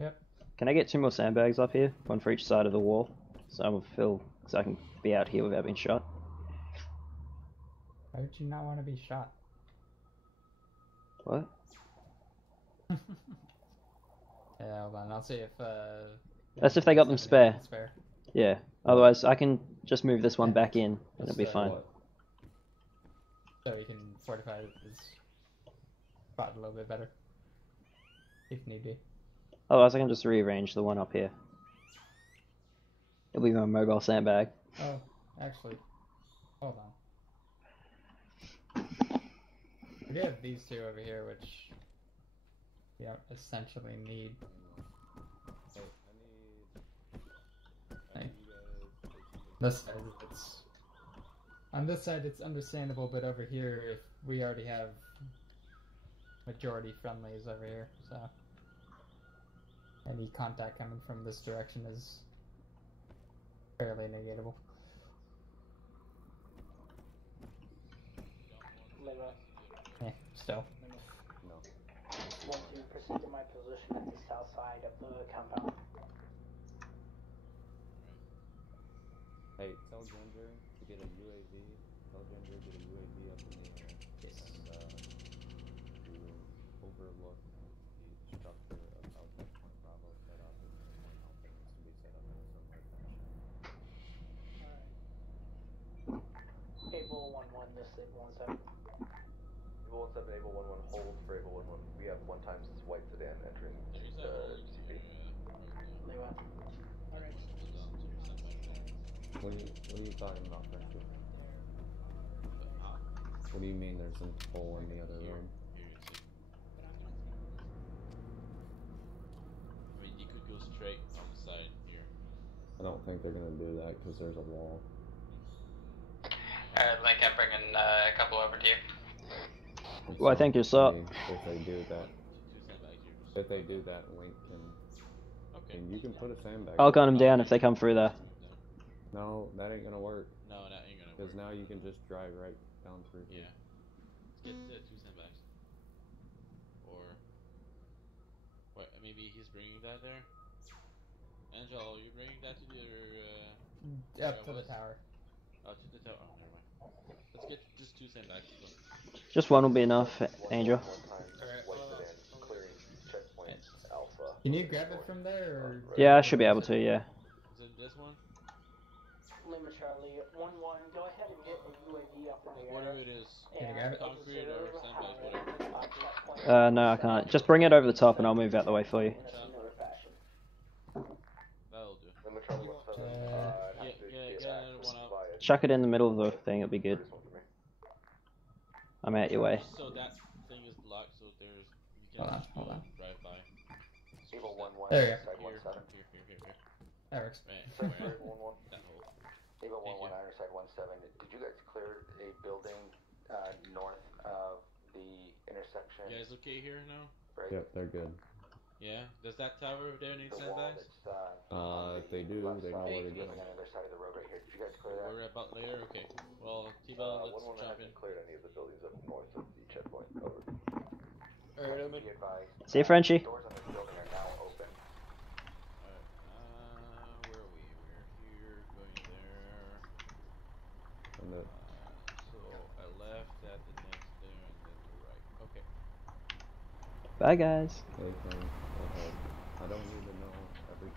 Yep. Can I get 2 more sandbags up here? One for each side of the wall. So I can be out here without being shot. Why would you not want to be shot? What? Yeah, hold on. I'll see if That's if they got them spare. Yeah. Otherwise, I can just move this one back in, and it'll be fine. So we can fortify this spot a little bit better, if need be. Otherwise, I can just rearrange the one up here. It'll be my mobile sandbag. Oh, actually, hold on. We do have these two over here, which we don't essentially need. On this side it's understandable, but over here, if we already have majority friendlies over here, so any contact coming from this direction is fairly negatable. Yeah, still. No. Want to proceed to my position at the south side of the compound. Hey, tell Ginger to get a UAV. Tell Ginger to get a UAV up in the air and to overlook the structure of how checkpoint Bravo set up and checkpoint Alpha needs to be set up in a similar fashion. Alright. Able 1-1, this is Able 1-7. Able 1-7, Able 1-1, hold for Able 1-1. We have 1 times this white sedan entering CP. Alright. What are you talking about, Frenchie? What do you mean there's a hole in the other room? I mean, you could go straight on the side here. I don't think they're gonna do that because there's a wall. Alright, Link, I'm bringing a couple over to you. Well, I think you're up. If they do that, Link can. Okay. And you can put a sandbag. I'll gun them down if they come through there. No, that ain't gonna work. No, that ain't gonna work. Because now you can just drive right down through. Yeah. Let's get 2 sandbags. Or what? Maybe he's bringing that there. Angel, are you bringing that to the up to the tower. Oh, to the tower. Oh, never mind. Let's get just 2 sandbags. Just one will be enough, Angel. Can you grab it from there, or? Yeah, I should be able to, yeah. Is it this one? Lima Charlie, 1-1, go ahead and get a UAV up in the air. Whatever it is. Can you grab it? Concrete or sandbags, whatever. No, I can't. Just bring it over the top and I'll move out the way for you. That'll do. Lima Charlie 1-7. Get one up. Chuck it in the middle of the thing, it'll be good. I'm out your way. So that thing is blocked, so there's... Hold on. Drive by. Able 1-1, there you side go. 1-7. Here. That works. Able 1-1. That hole. Able 1-1, Iron side 1-7. Did you guys clear a building north of the intersection? You guys okay here now? Right. Yep, they're good. Yeah? Does that tower over there need sandbags? If they do, they know where to go. On the other side of the road right here. Did you guys clear that? Worry about later? Okay. Well, T-Bell, let's jump in. Cleared any of the buildings up north of the checkpoint. Over. Alright, I'm in. See you, Frenchie. Doors on this building are now open. Alright, where are we? We're here, going there. So I left at the next there and then to the right. Okay. Bye, guys. I don't need to know every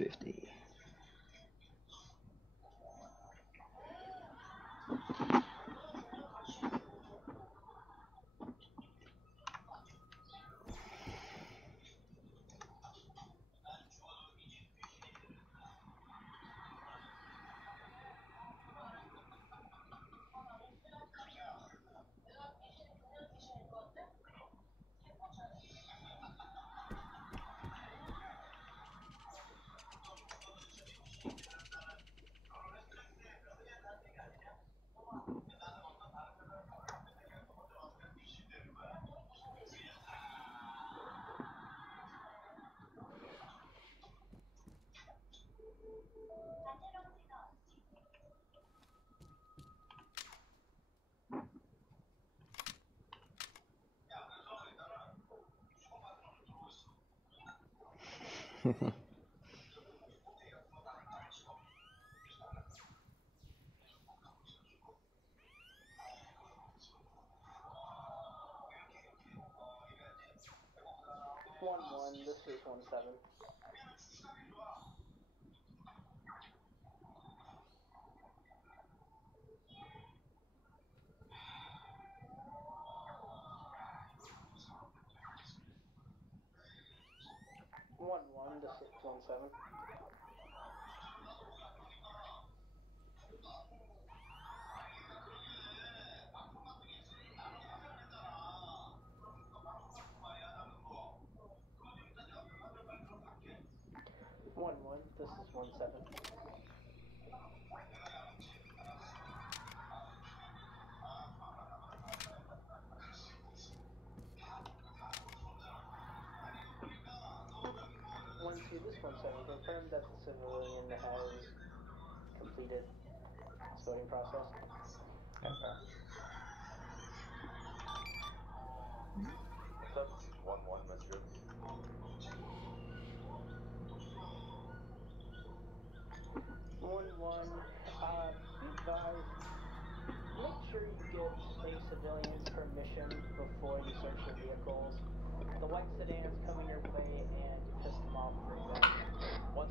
150. This is 1-7. This is 1-7. This is 1-7. This 1-7. Confirm that the civilian has completed its voting process. Okay. What's up? 1-1, Mr. Be advised, make sure you get a civilian's permission before you search the vehicles. The white sedan's coming your way and you pissed them off pretty bad. 1-1,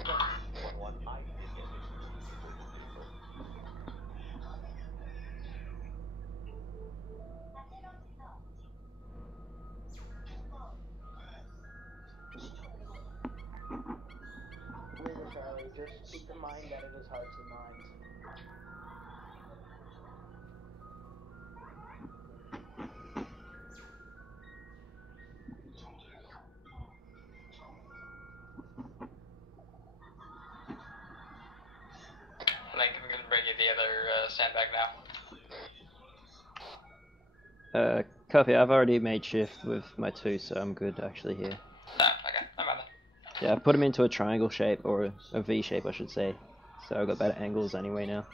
I did get a CCTV footage of the vehicle. Lima Charlie, just keep in mind that it is hearts and minds. Link, I'm gonna bring you the other sandbag now. Copy, I've already made shift with my 2, so I'm good actually here. Okay, I'm on there. Yeah, I put them into a triangle shape, or a V shape I should say. So I've got better angles anyway now.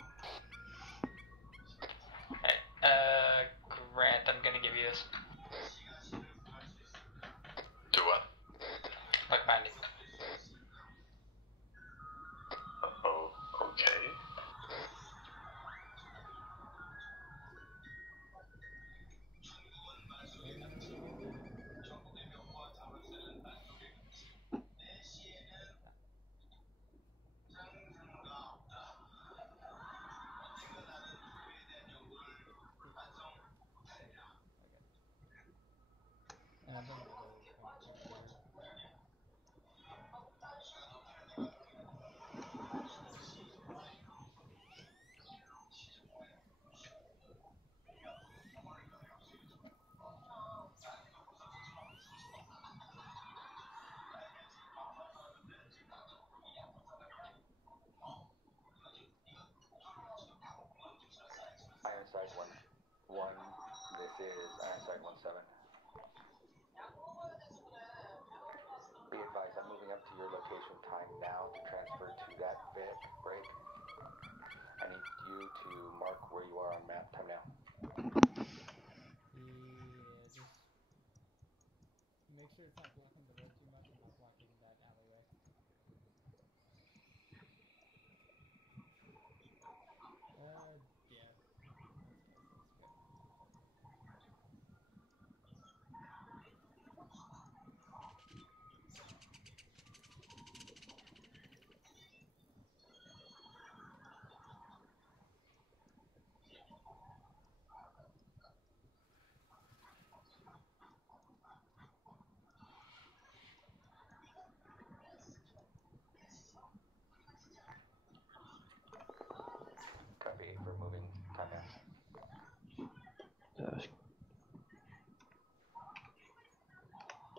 Alright, Grant, I'm gonna give you this. Do what? Look behind you. Oh, okay.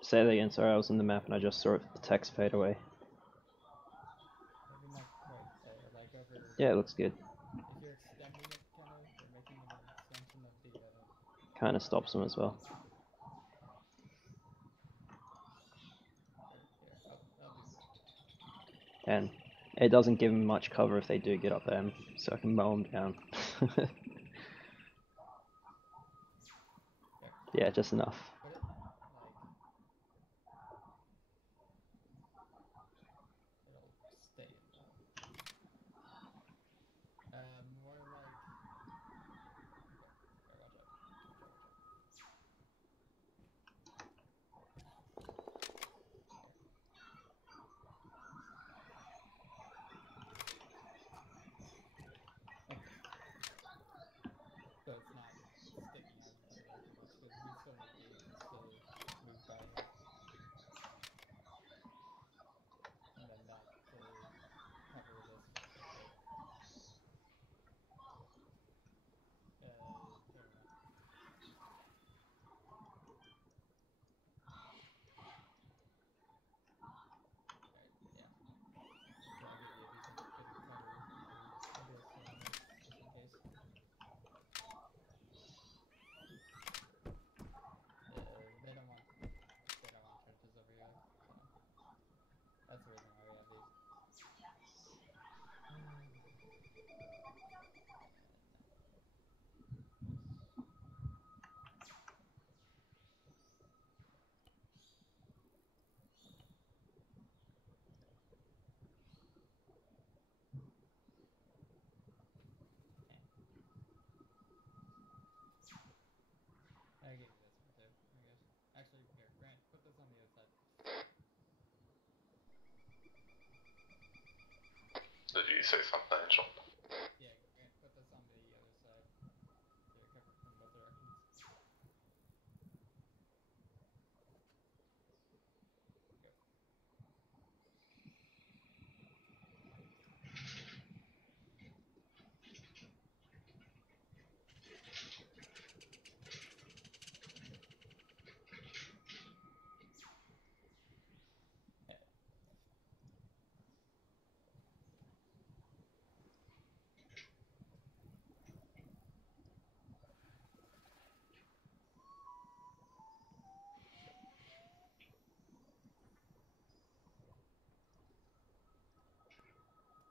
Say that again, sorry, I was in the map and I just saw the text fade away. Maybe not quite there, like over... Yeah, it looks good. If you're extending it, kind of, or making it an extension of the... Kind of stops them as well. Here, I'll do this. And it doesn't give them much cover if they do get up there, so I can mow them down. Yeah, just enough. Put it, like... It'll stay in though. More like... Okay, watch out. So it's not sticking out by there too much, because we still need vehicles to move by here. And then that to cover this right here. Here we go. Alright, yeah. So I'll give you a decent bit of cover on this side, just in case. They don't want trenches over here, so that's the reason why we have these. I give you this one too, I guess. Actually, here, Grant, put this on the other side. Did you say something, Angel? Yeah, Grant, put this on the other side. So you're covered from both directions. Go.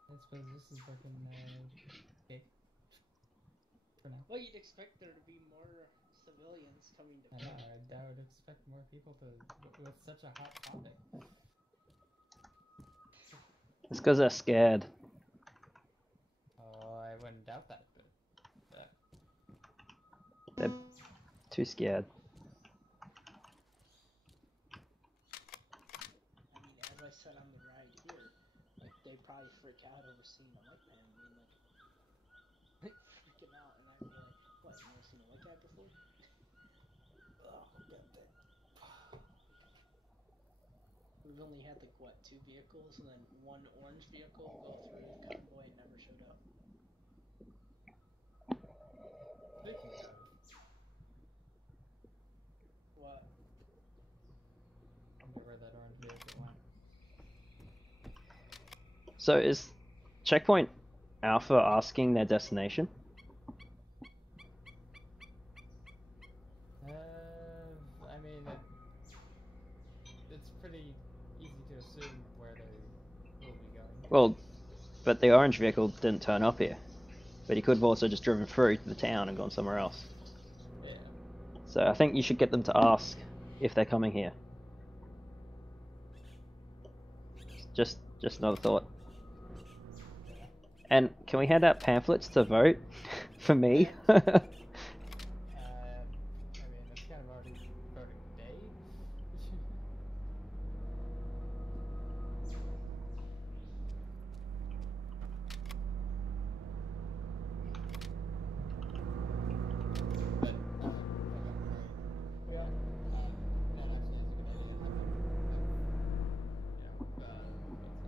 I suppose this is looking big for now. Well, you'd expect there to be more civilians coming to I know, I would expect more people to with such a hot topic. It's because they're scared. Oh, I wouldn't doubt that, but They're too scared. I mean, as I said on the ride here, like they probably freak out over seeing a white man. I mean, like freaking out, and I'd be like, "What? You never seen a white guy before?" Oh, goddamn. We've only had like what, 2 vehicles, and then 1 orange vehicle go through the convoy and never showed up. Speaking of, what? I wonder where that orange vehicle went. So is Checkpoint Alpha asking their destination? I mean, it's pretty easy to assume where they will be going. Well, but the orange vehicle didn't turn up here. But he could have also just driven through the town and gone somewhere else. Yeah. So I think you should get them to ask if they're coming here. Just another thought. And can we hand out pamphlets to vote for me? I mean, it's kind of already voting day. But, yeah, that actually is a good idea.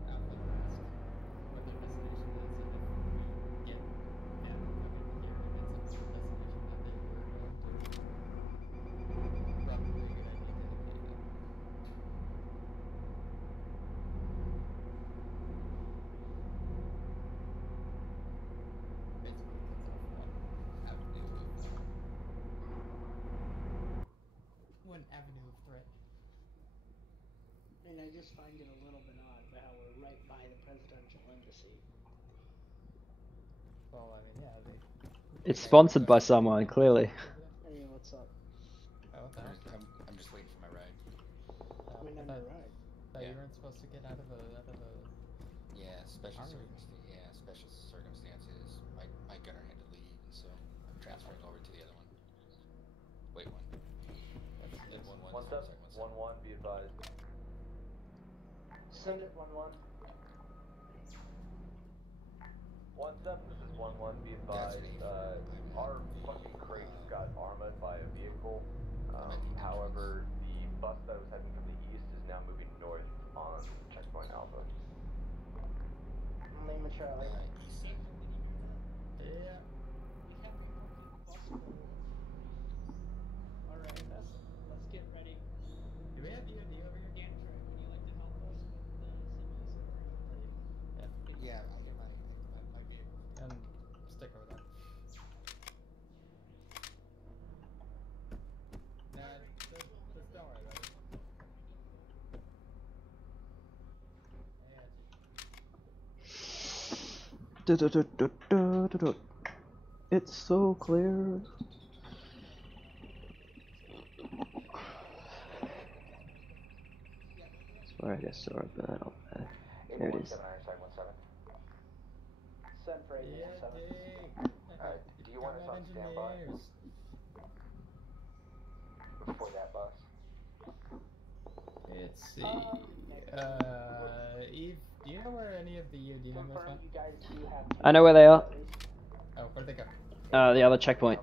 Have them, Alpha ask what their destination is, and if we get coming here, if it's a destination, And I just find it a little bit odd about how we're right by the presidential embassy. Well, I mean, yeah, they... It's sponsored by someone, clearly. Hey, what's up? Oh, what the heck? I'm just waiting for my ride. When on the ride? You weren't supposed to get out of a... Yeah, special circumstances. My gunner had to leave, and so I'm transferring over to the other one. Wait, one. It's 1-1, be advised. Send it 1-1. 1-7, this is 1-1, be advised. Our fucking crate got armored by a vehicle. However, the bus that was heading from the east is now moving north on checkpoint Alpha. Lima Charlie. Yeah. We have a fucking bus full of debris. Alright, let's get ready. Do we have EOD over here? Dantrek, would you like to help us with the semis, or I'll tell you? Yeah, I'll get my vehicle. And stick over there. Nah, just don't worry about it. It's so clear. Sorry, I saw it, but I don't. There it is. Send for 817. Alright, do you want us on standby for that bus? Let's see. Eve, do you know where any of the EOD members went? You guys do have I know where they are. Oh, where'd they go? The other checkpoint.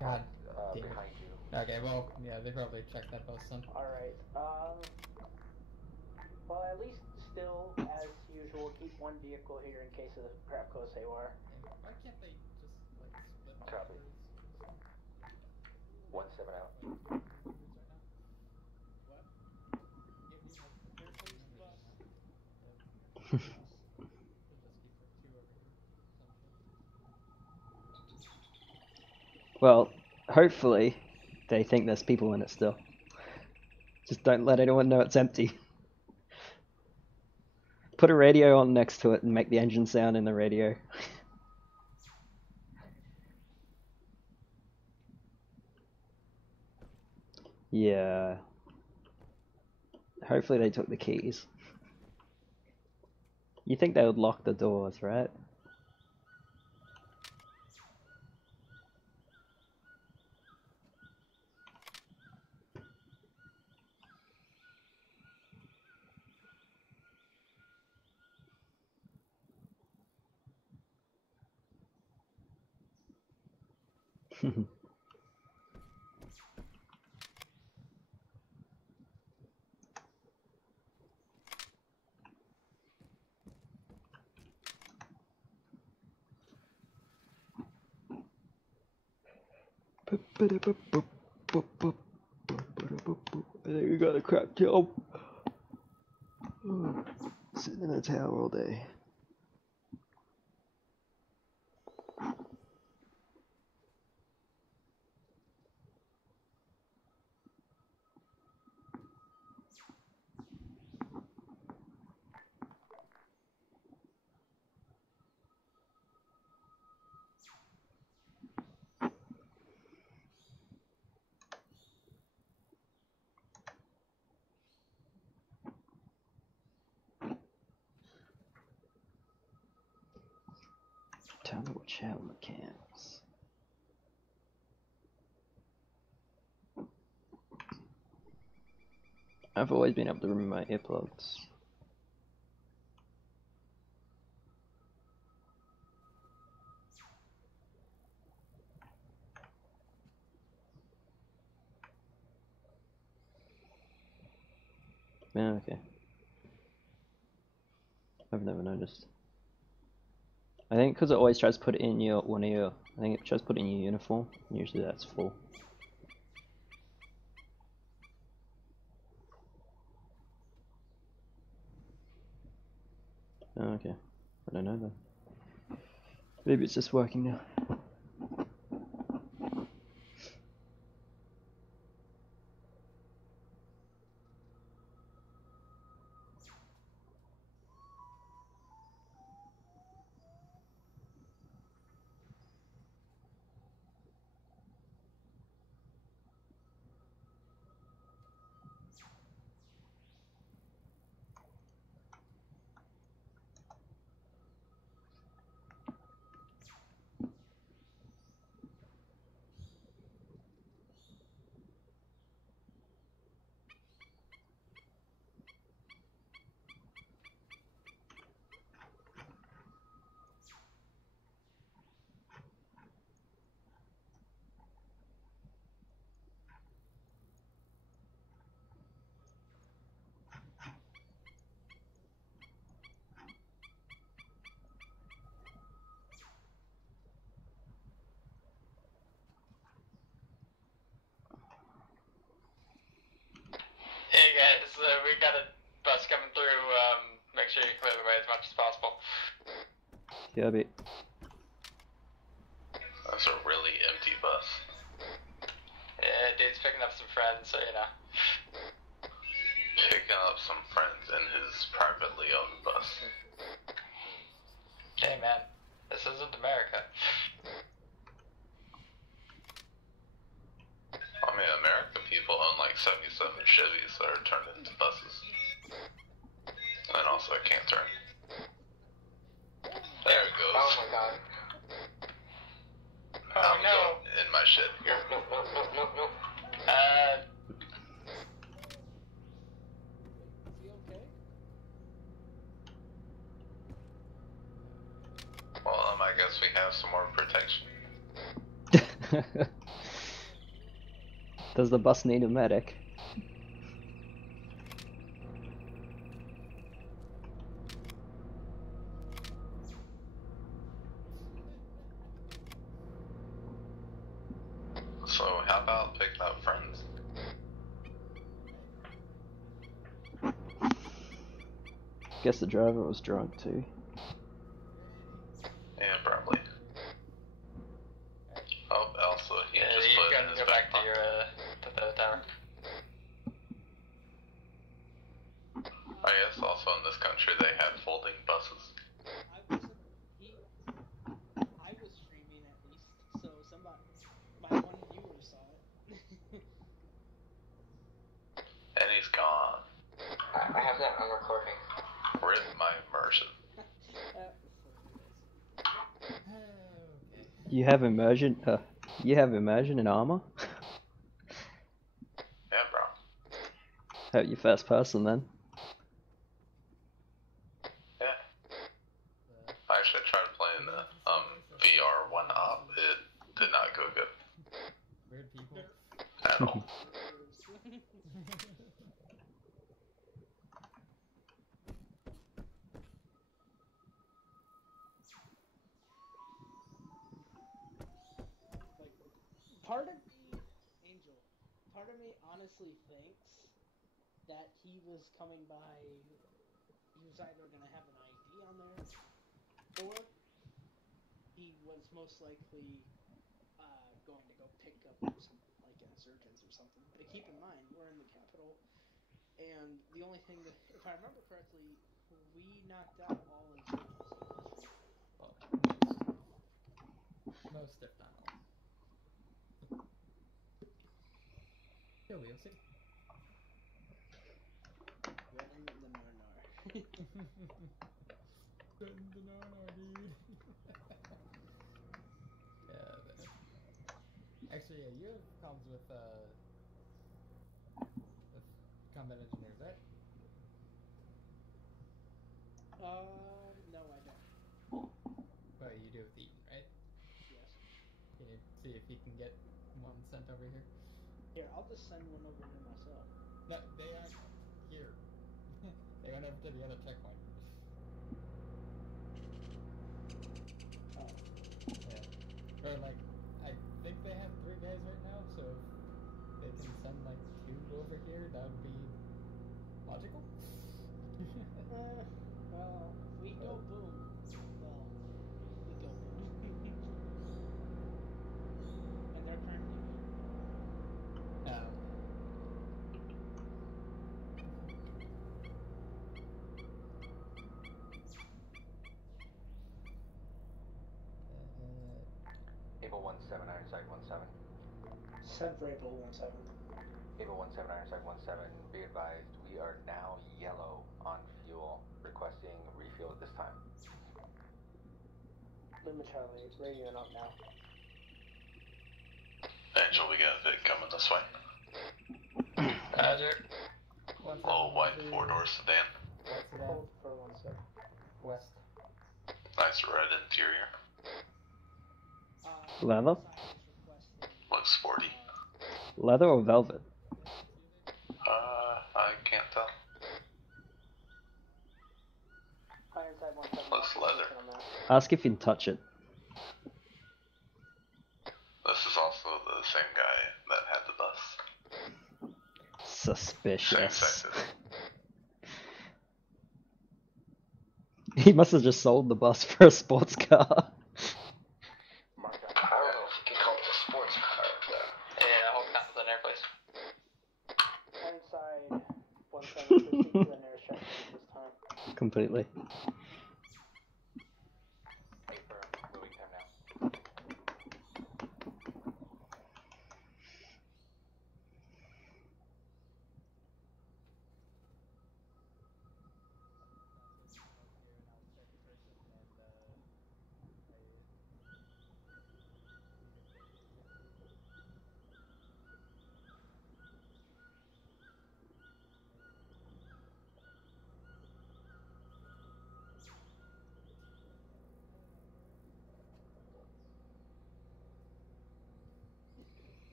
God damn it. Okay, well, yeah, they probably checked that bus then. Alright, well, at least still, as usual, keep one vehicle here in case the crap goes haywire. Why can't they just, like, split Copy. 1-7 out. What? Well, hopefully they think there's people in it still. Just don't let anyone know it's empty. Put a radio on next to it and make the engine sound in the radio. Yeah. Hopefully they took the keys. You think they would lock the doors, right? I think we got a crap job. Sitting in a tower all day. Tell me what channel mechanics. I've always been able to remove my earplugs. Yeah, okay. I've never noticed. I think because it always tries to put it in your I think it tries to put it in your uniform. Usually that's full. Oh, okay. I don't know then. Maybe it's just working now. make sure you clear the way as much as possible. Copy. That's a really empty bus. Yeah, dude's picking up some friends, so you know. Picking up some friends in his privately owned bus. Hey man, this isn't America. I mean, American people own like 77 Chevys that are turned into buses. And also I can't turn. There it goes. Oh my god. I'm going in my shed here. No. Well, I guess we have some more protection. Does the bus need a medic? So how about picking up friends? Guess the driver was drunk too. Yeah, probably. Oh, also, he just you put it in can his go back back to your, to the tower. I guess also in this country they had folding buses. I was streaming at least, so my one viewer saw it. And he's gone. I have that on recording. Rip my immersion. You have immersion. You have immersion in Arma. Yeah, bro. How you first person then? Yeah. I actually tried playing the VR one op. It did not go good. Weird people. At all. Part of me, Angel, part of me honestly thinks that he was coming by, he was either going to have an ID on there, or he was most likely going to go pick up some, like, insurgents or something. But keep in mind, we're in the capital, and the only thing that, if I remember correctly, we knocked out all insurgents. Most, if not all. You'll see. Red in the Narnar. Red in the Narnar, dude. Yeah, man. Actually, yeah, you have problems with combat engineers, right? No, I don't. But you do with Eaton, right? Yes. Can you see if he can get one sent over here? Here, I'll just send one over here myself. No, they aren't here. They went over to the other checkpoint. Oh. Yeah. Or like, I think they have 3 guys right now, so if they can send like 2 over here, that would be logical? Well, if we go boom, well, we go boom. And they're currently boom. Oh. Able 17, Ironside 17. Send for April 17. Able 17, Ironside 17. Be advised, we are now yellow on fuel. Requesting refuel at this time. Lima Charlie, radioing up now. Angel, we got a vid coming this way. Roger. Little white 4-door sedan. Hold for 1 sec. West. Nice red interior. Leather? Looks sporty. Leather or velvet? I can't tell. Looks leather. Ask if you can touch it. This is also the same guy that had the bus. Suspicious. Same sector. He must have just sold the bus for a sports car. I don't know if you can call it a sports car, though. Yeah, hold on to the air, please. Inside 17, proceed to the nearest checkpoint this time. Completely. Moving time now.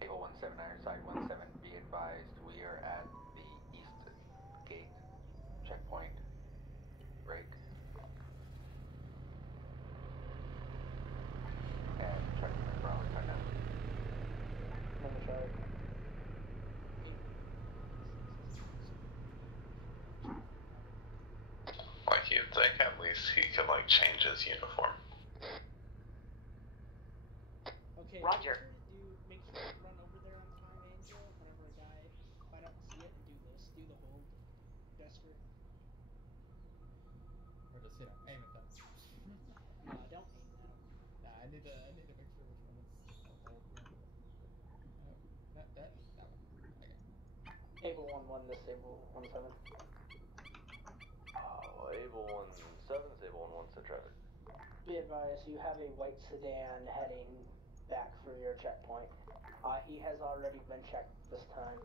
Table 17, Ironside 17, be advised, we are at the east gate checkpoint break. And checkpoint Bravo time now. Like, you'd think at least he could, like, change his uniform. Okay, Roger. Make sure to run over there on time, Angel, whenever a guy, if I don't see it, and do this. Do the hold gesture. Or just, aim at them. Don't aim at him. Nah, I need to make sure which one is a hold one. Oh, that one. Okay. Able 1-1, disable 1-7. Able 1-7, Able 1-1, set traffic. Be advised, you have a white sedan heading back for your checkpoint. He has already been checked this time.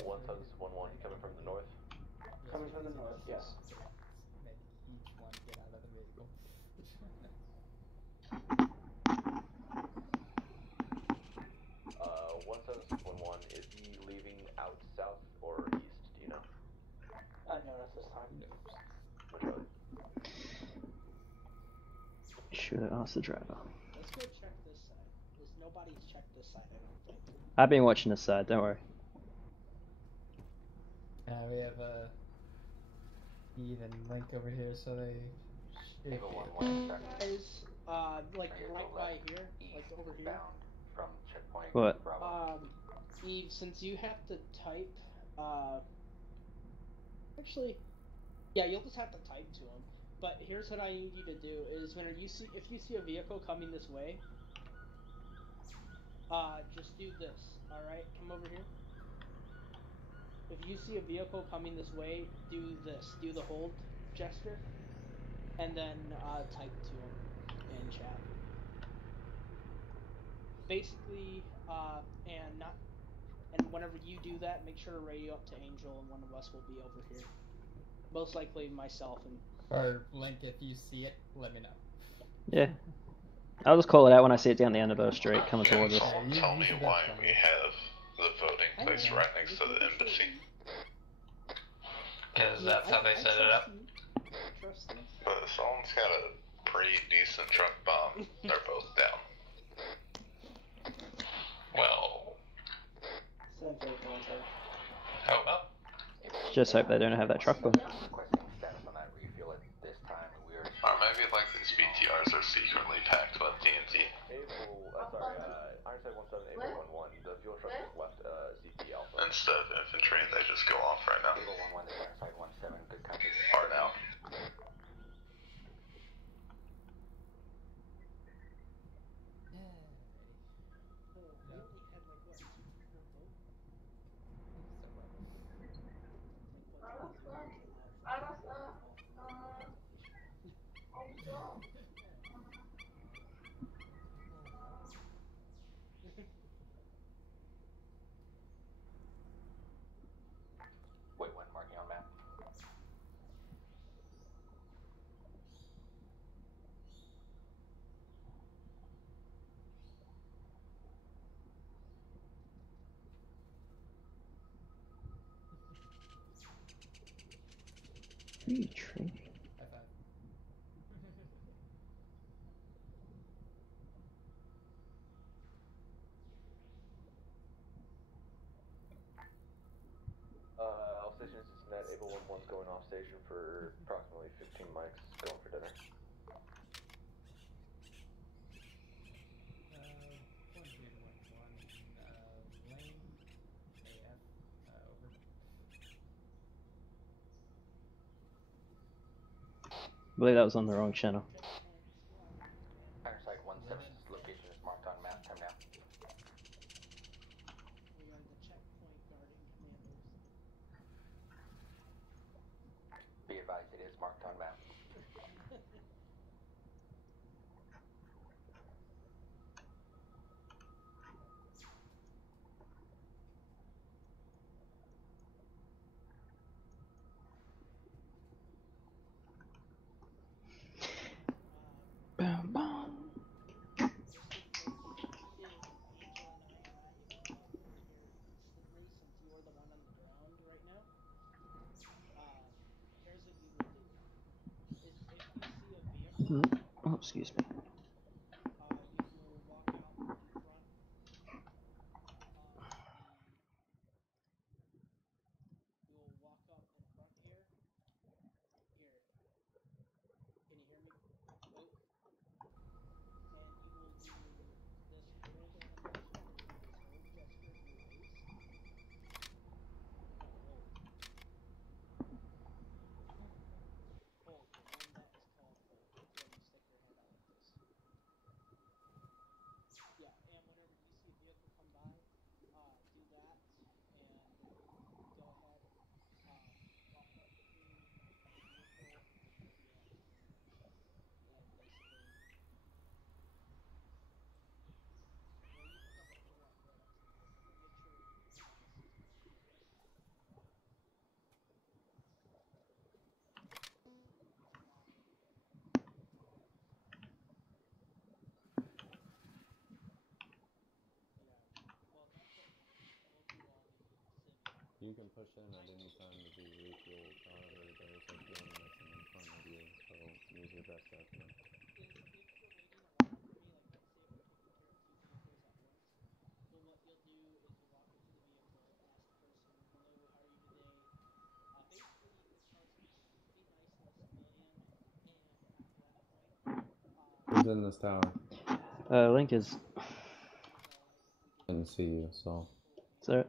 1-7, 1-1, coming from the north. Yes, Coming from the easy north, enough. yes. Make each one get out of the vehicle. 1-7-6-1-1, is he leaving out south or east, do you know? No, that's this time. Which Should ask the driver. Let's go check this side. Because nobody's checked this side, I don't think. I've been watching this side, don't worry. We have Eve and Link over here, so they should be Guys, like right by here, like over here. From checkpoint What? Bravo. Eve, since you have to type, actually, yeah, you'll just have to type to him. But here's what I need you to do: is if you see a vehicle coming this way, just do this. All right, come over here. If you see a vehicle coming this way, do this. Do the hold gesture, and then type to him in chat. Basically, and whenever you do that, make sure to radio up to Angel, and one of us will be over here. Most likely myself and. Or Link, if you see it, let me know. Yeah. I'll just call it out when I see it down the end of the street coming towards us. Tell me why we have the voting place right next to the embassy. Because that's how they set it up. But someone's got a pretty decent truck bomb. They're both down. Well. Oh well. Just hope they don't have that truck bomb. Or maybe like these BTRs are secretly packed with TNT. Ironside 1-7, Able 1-1, the fuel truck is left CP Alpha. Instead of infantry, they just go off right now. Able 1-1, this Ironside 1-7, good country. Or now. Wait, when marking on map. Free training. for approximately 15 mics going for dinner. Lane, AF, over. I believe that was on the wrong channel. Fireside 17's location is marked on map. Time now. We are the checkpoint guarding commanders. Be advised, it is marked on map. Boom, boom. Just in case if Angel and I are not able to get over here instantly, since you are the one on the ground right now, here's what you will do. Is if you see a vehicle, Oh, excuse me. you will walk out in front of you will walk up in front here. Here. Can you hear me? Oh. And you will do this hold animation. You'll do this hold gesture of your waist. No, hold. Hold. The one that is called hold. It's when you stick your hand out like this. Yeah, and whenever you see a vehicle come by, do that and go ahead, walk up to the vehicle and and basically, well, you can come if you want right up to the vehicle, but make sure no one else sees you. Yeah. Well, that's what we'll do on the civvy. You can push in at any time to be refueled. However, there's a fuel mission in front of you, so use your best judgment. If you're waiting around for me, like let's say if we're taking care of 2 vehicles at once, well, what you'll do is you'll walk up to the vehicle, ask the person, hello, how are you today? Basically, your car's a pretty nice little civilian, and after that point, Who's in this tower? Link is. Didn't see you, so. Sir.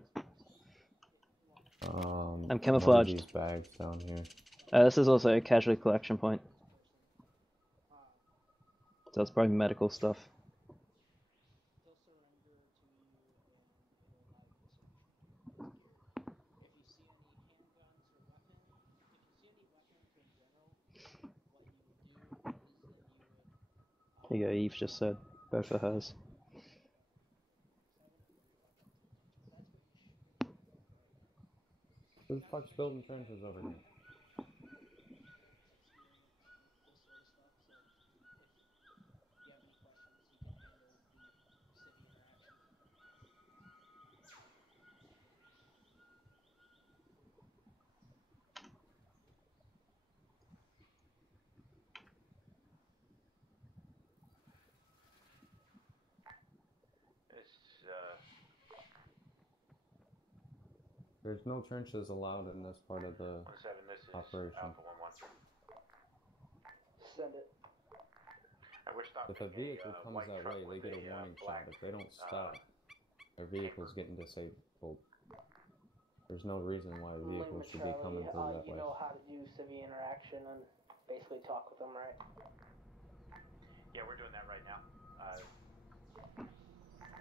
I'm What camouflaged. are these bags down here? This is also a casualty collection point. So it's probably medical stuff. He'll surrender to you, and it'll allow you to search his gear. If you see any handguns or weapons, if you see any weapons in general, what you would do is then you would. Here you go, Eve just said. Both of hers. Who the fuck's building trenches over here? This sort of stuff. So if you have any questions, he can handle the civvy interaction. There's no trenches allowed in this part of the operation. Alpha 1-1. Send it. If a vehicle comes that way, they get a warning shot. If they don't stop, their vehicle's getting disabled. There's no reason why a vehicle should be coming through that You way. know how to do civvy interaction and basically talk with them, right? Yeah, we're doing that right now.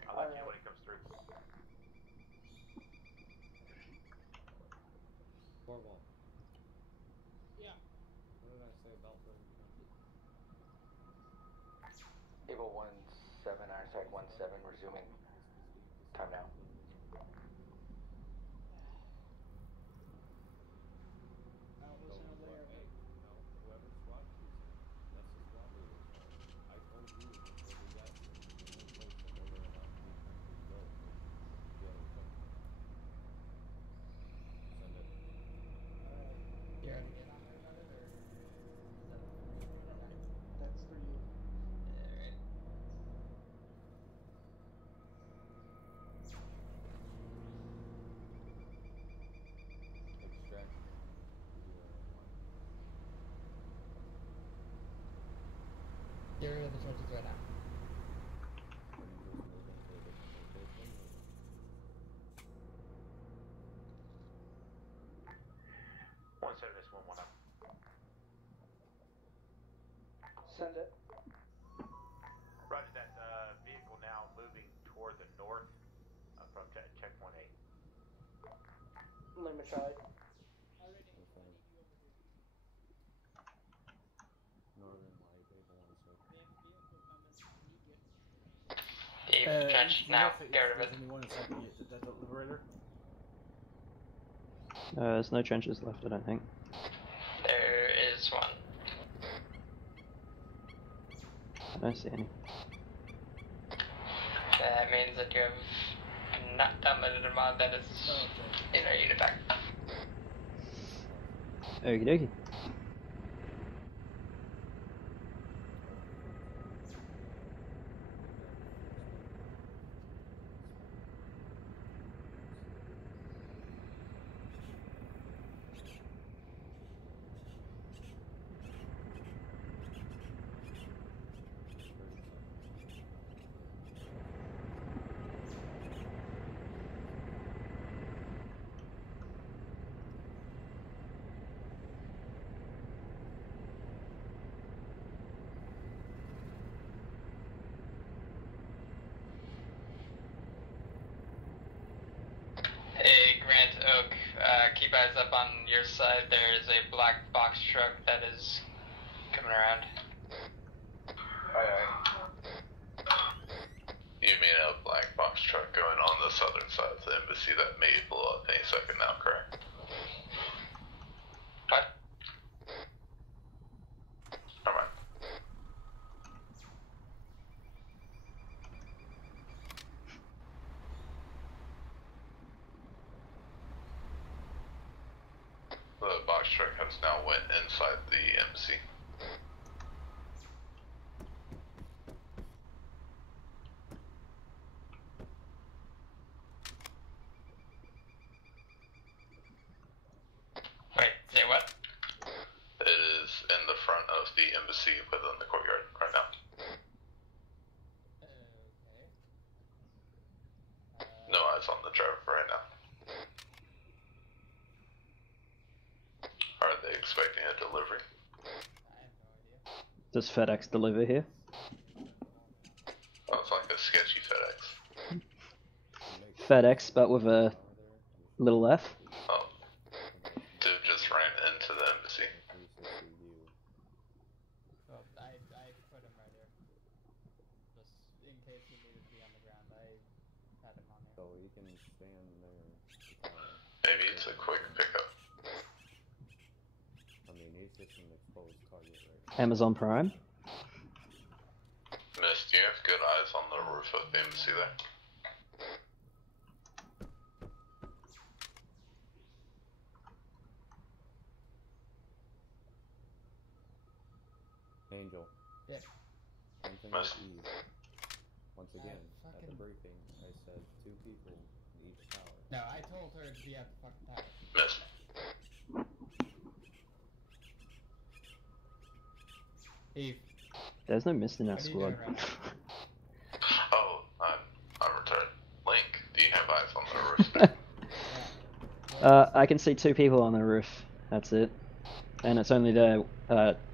I'll let you know when it comes through. Corval. Yeah. What did I say about building trenches? Able 1-7, Ironside 1-7, resuming. Time now. I wasn't aware of it. No, whoever squad chief's in, that's the squad leader's fault. I told you before we got here, the only place that they were allowed to do trenches built was the other checkpoint. Send it. Alright. You already did on there about it, or is that for me to do that now? That's for you. Alright. Get rid of the trenches right now. Send it. Roger that. Vehicle now moving toward the north from checkpoint 8. Limit tried. Northern light, vehicle 1-6. Deep trench now. Get rid of it. Anyone inside the deliberator? There's no trenches left, I don't think. There is one. I don't see any. That means that you have not downloaded a mod that is in our unit back. Okie dokie. Hey, Grant Oak, keep eyes up on your side. There is a black box truck that is coming around. Aye. You mean a black box truck going on the southern side of the embassy that may blow up any second now, correct? What? Alright. The box truck has now went inside the embassy. Wait, say what? It is in the front of the embassy within the courtyard right now. No eyes on the driver right now. Are they expecting a delivery? Does FedEx deliver here? Oh, it's like a sketchy FedEx. FedEx, but with a little F? Oh. Dude just ran into the embassy. Well, I put him right here. Just in case he needed to be on the ground, I had him on here. So he can stand there. Maybe it's a quick pickup. I mean, he's just an exposed target right now. Amazon Prime? Miss, do you have good eyes on the roof of the embassy there? Angel. Yeah. Same thing Miss. with Eve. Once again, at the briefing, I said 2 people in each tower. No, I told her to be at the fucking tower. Miss. Eve. There's no mist in our What are you doing squad. right now? Oh, I'm returned. Link, do you have eyes on the roof there? I can see 2 people on the roof. That's it. And it's only the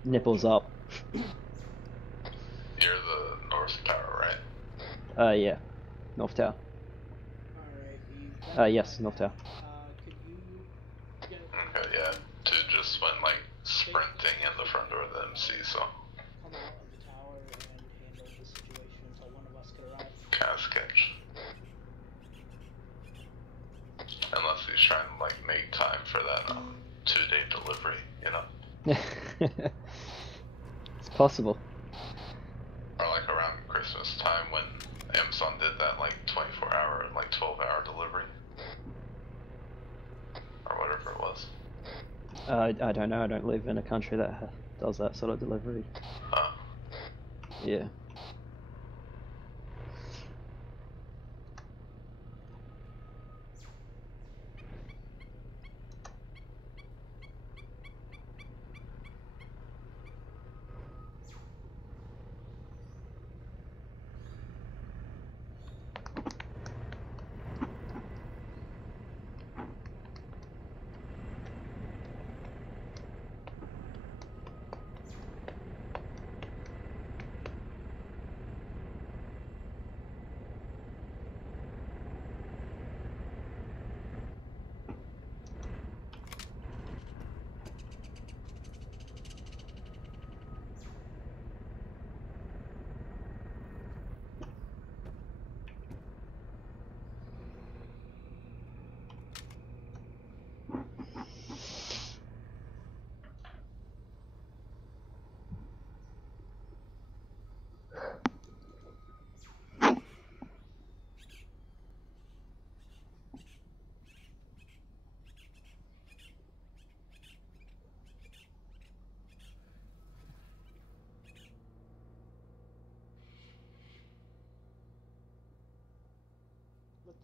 nipples up. You're the north tower, right? Yeah. North Tower. Yes, North Tower. Could you get Okay, yeah. Dude just went like sprinting in the front door of the MC, so. come out of the tower and handle the situation until one of us could arrive? Kinda sketch. Unless he's trying to like make time for that 2-day delivery, you know? It's possible. Or like around Christmas time when Amazon did that like 24-hour, like 12-hour delivery. Or whatever it was. I don't know, I don't live in a country that does that sort of delivery. Huh. Yeah.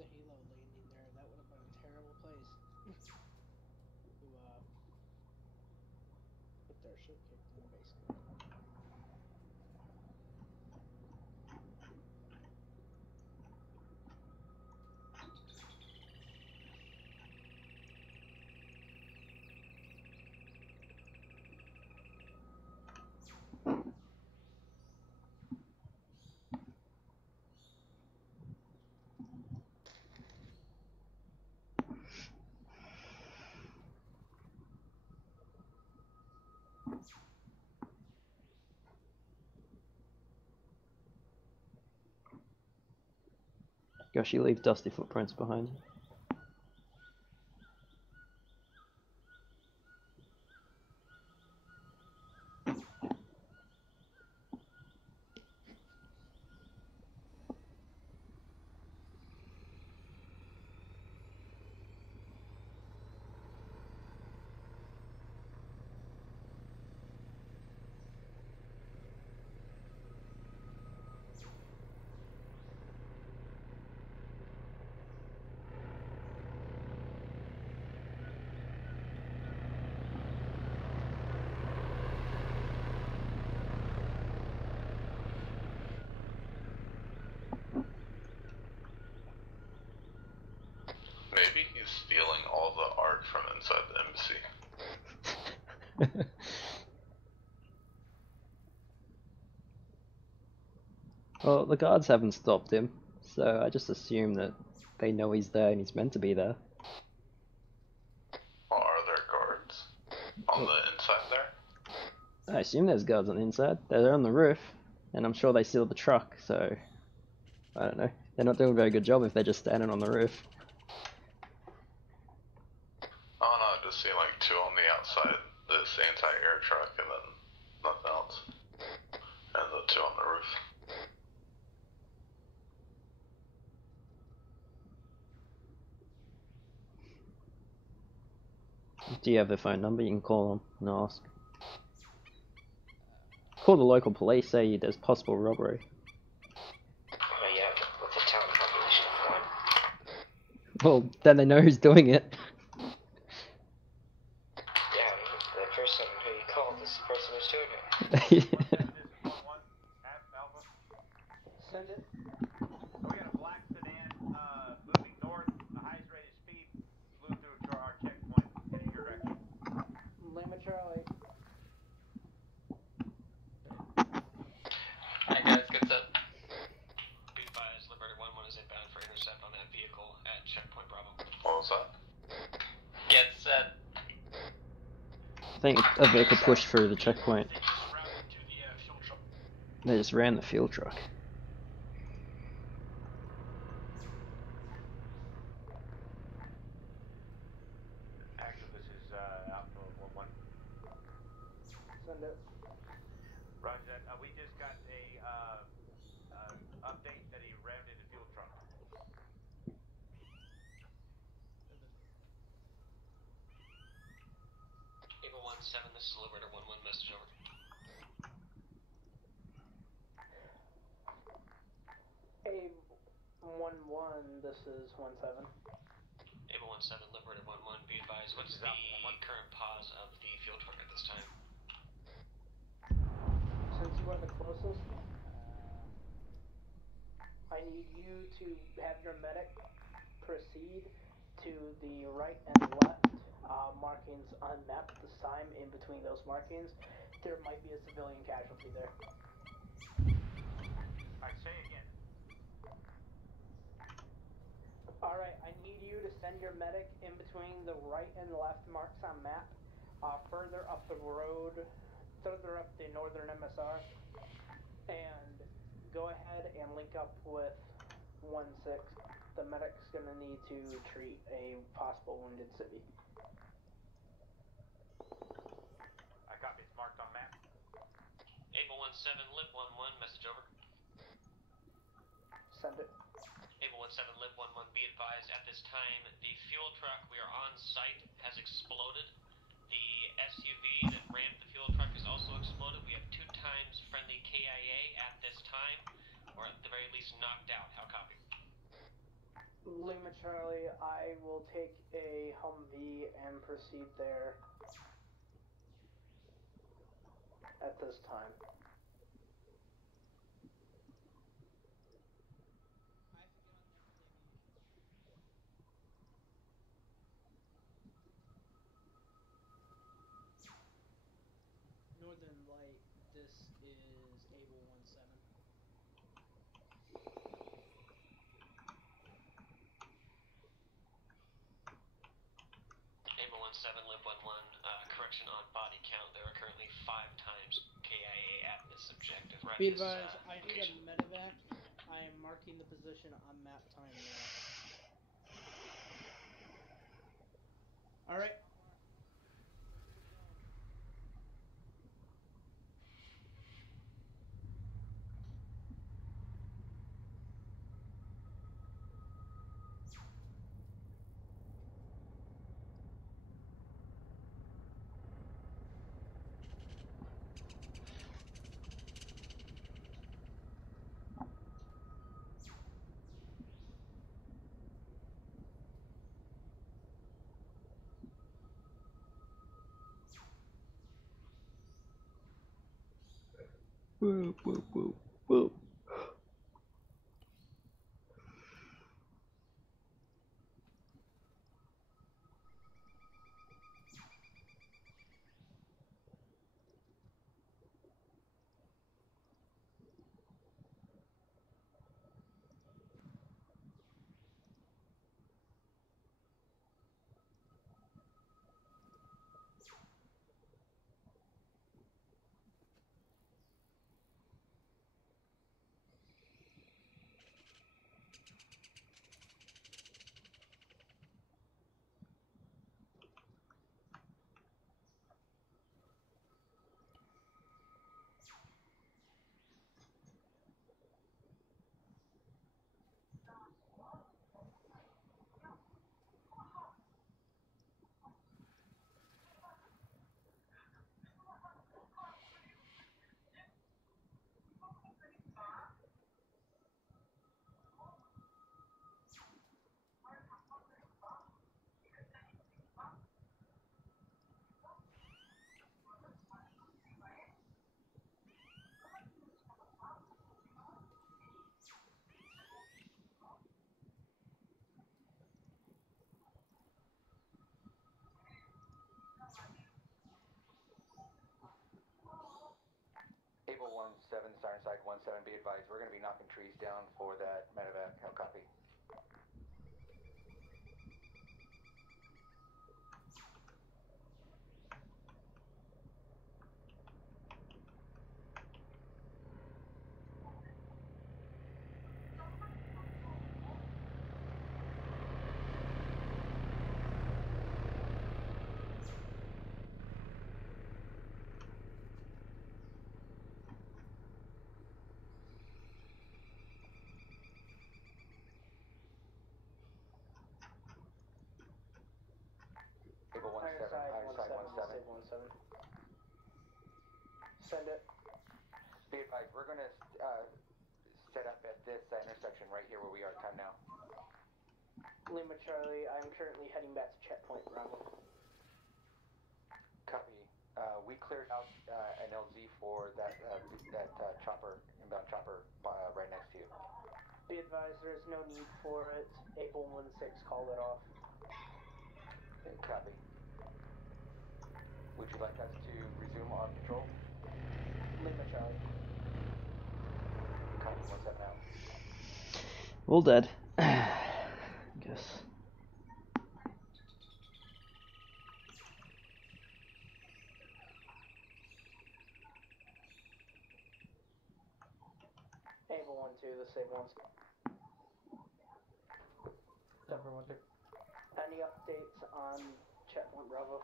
the Halo landing there. That would have been a terrible place to get their shit kicked in, basically. Gosh, you leave dusty footprints behind you. Maybe he's stealing all the art from inside the embassy. Well, the guards haven't stopped him, so I just assume that they know he's there and he's meant to be there. Well, are there guards on the inside there? I assume there's guards on the inside. They're on the roof, and I'm sure they sealed the truck, so I don't know. They're not doing a very good job if they're just standing on the roof. Oh no, I just see like two on the outside, this anti-air truck, and then nothing else. And the two on the roof. Do you have their phone number? You can call them and ask. Call the local police, say there's possible robbery. Oh yeah, with the town population of 1. Well, then they know who's doing it. Yeah, the person who you called is the person who's doing it. Send it. So we got a black sedan moving north, the highest rated speed, flew through to our checkpoint, heading your direction. Lima Charlie. Alright guys, good set. Be advised, Liberty 1-1 is inbound for intercept on that vehicle at checkpoint Bravo. What was that? Get set. I think a vehicle pushed through the checkpoint. They just ran the fuel truck. Actually, this is Alpha 1-1. Send it. Roger that. We just got a update that he rammed into fuel truck. Able 1-7, this is Liberator 1-1, message over. A11, this is 17. Able 1-7, Liberator 1-1, be advised, what's the current pause of the fuel truck at this time? Since you are the closest, I need you to have your medic proceed to the right and left markings on map this time. In between those markings, there might be a civilian casualty there. Alright, say again. Alright, I need you to send your medic in between the right and left marks on map, further up the road, further up the northern MSR, and go ahead and link up with 1-6. The medic's gonna need to treat a possible wounded civvy. I copy, it's marked on map. Able 1-7, Lib 1-1, message over. Send it. Able 1-7, Lib 1-1, be advised, at this time, the fuel truck we are on site has exploded. The SUV that rammed the fuel truck has also exploded. We have 2 times friendly KIA at this time, or at the very least knocked out. How copy? Lima Charlie, I will take a Humvee and proceed there at this time. Northern Light, this is Able 17. Able 17, Lip 11, correction on body count. There are currently 5 times KIA at this objective. Be advised, I need a medevac. I am marking the position on map time now. Alright. Whoa, whoa, whoa, whoa. Able 17, Siren Side 17, be advised, we're going to be knocking trees down for that medevac. How copy? Able 17, Ironside 17. Send it. Be advised, we're going to set up at this intersection right here where we are. Time now. Lima Charlie, I'm currently heading back to checkpoint Bravo. Copy. We cleared out an LZ for that chopper, inbound chopper, right next to you. Be advised, there's no need for it. Able 16, call it off. Copy. Would you like us to resume our patrol? Lima Charlie. Copy 17 out. All dead. I guess. Able 12, the same ones. Denver 12. Any updates on checkpoint Bravo?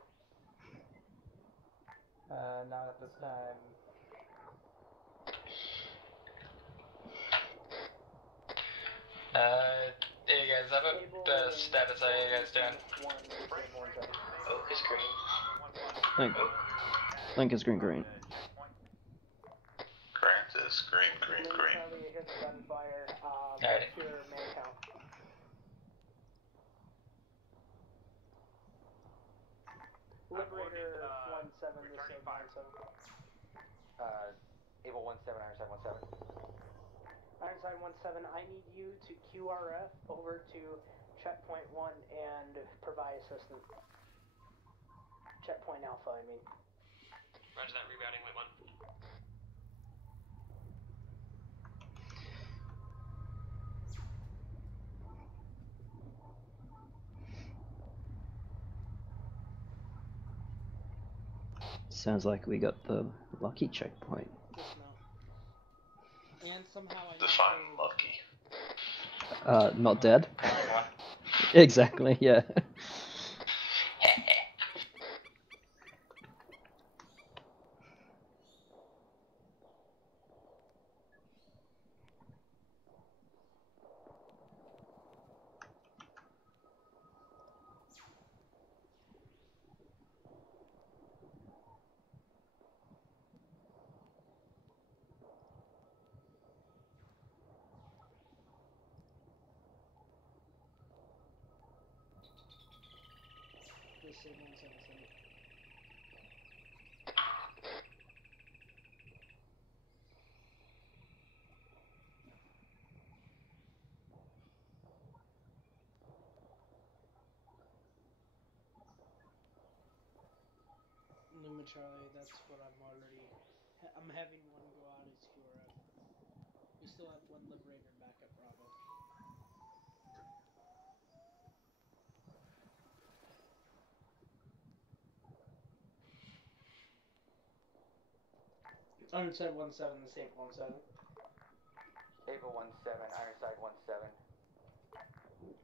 Not at this time. Hey guys, how about status? How you guys doing? Oak is green. Link is green, green. Grant is green, green, green. Gunfire, Alright. your man count. Liberator 1-7, this is 1-7. Able 1-7, Ironside 1-7. Ironside 1-7, I need you to QRF over to checkpoint 1 and provide assistance. Checkpoint Alpha, I mean. Roger that, rerouting, wait 1. Sounds like we got the lucky checkpoint. And somehow I define lucky. Not dead. Exactly, yeah. This is 1-7. Luma Charlie, that's what I'm already... I'm having one go out as QRF. We still have one Liberator back at Bravo. Ironside 1-7, the same 1-7. Ava 1-7, Ironside 1-7.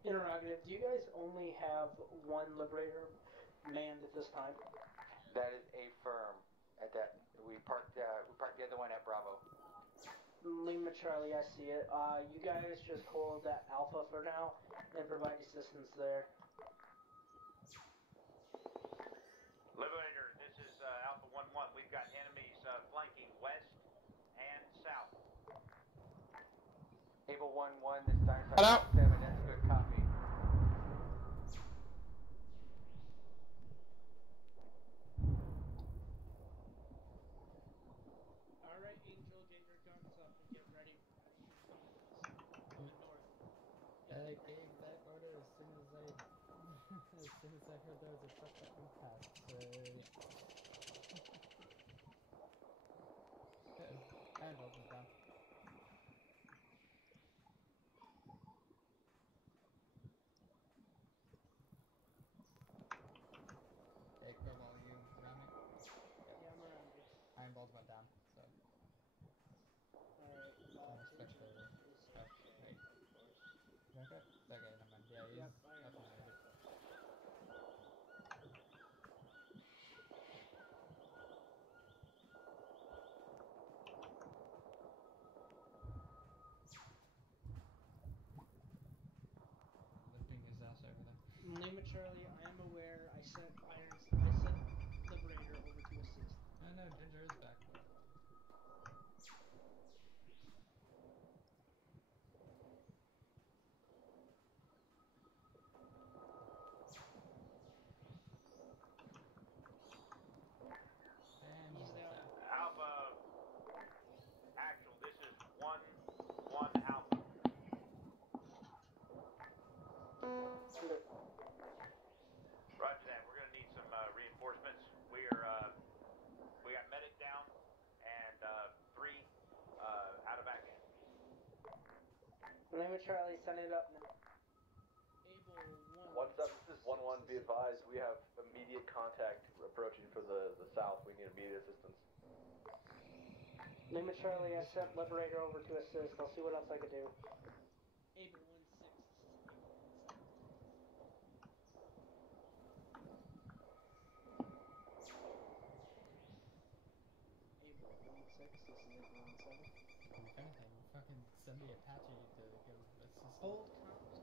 Interrogative, do you guys only have one Liberator manned at this time? That is a firm. At that, we parked the other one at Bravo. Lima Charlie, I see it. You guys just hold that Alpha for now and provide assistance there. Liberator, this is Alpha 1-1. We've got enemies flanking west and south. Ava 1-1, this is Ironside 1-7. That's a good copy. Alright, Angel, get your guns up and get ready. I should be north. I gave that order as soon as I heard there was a truck that we passed. Iron Bolt is down. Hey, Crowball, you around me? Yep. Yeah, I'm around you. Iron Bolt went down, so. Alright, Spectator. Oh, wait. Okay, never mind. Yeah, he's up in the lifting his ass over there. Lima Charlie, I am aware. I sent Liberator over to assist. No, Ginger is back though. And he's down. Alpha, actual, this is 1-1 Alpha. Roger that. We're going to need some reinforcements. We got medic down and 3 out of action. Lima Charlie, send it up now. Able 1-7, this is 1-1. Be advised, we have immediate contact approaching for the south. We need immediate assistance. Lima Charlie, I sent Liberator over to assist. I'll see what else I can do. Able 1-6, Able 1-6, this is Able 1-7. If anything, fucking send the Apache to go assist. Hold comms.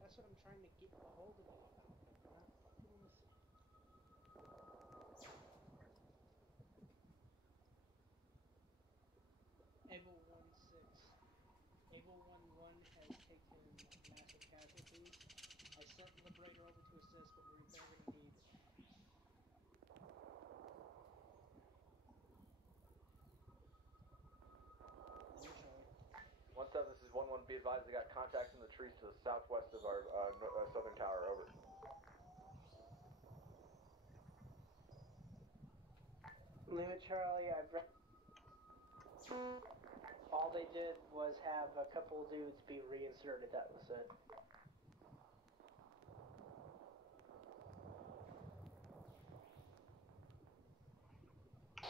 That's what I'm trying to get a hold of you about. You're not fucking listening. Able 1-6. Able 1-1 has taken sent the Liberator over to assist, but they're going to need... This is 1-1. Be advised, they got contacts in the trees to the southwest of our southern tower. Over. Lima Charlie, all they did was have a couple dudes be reinserted, that was it.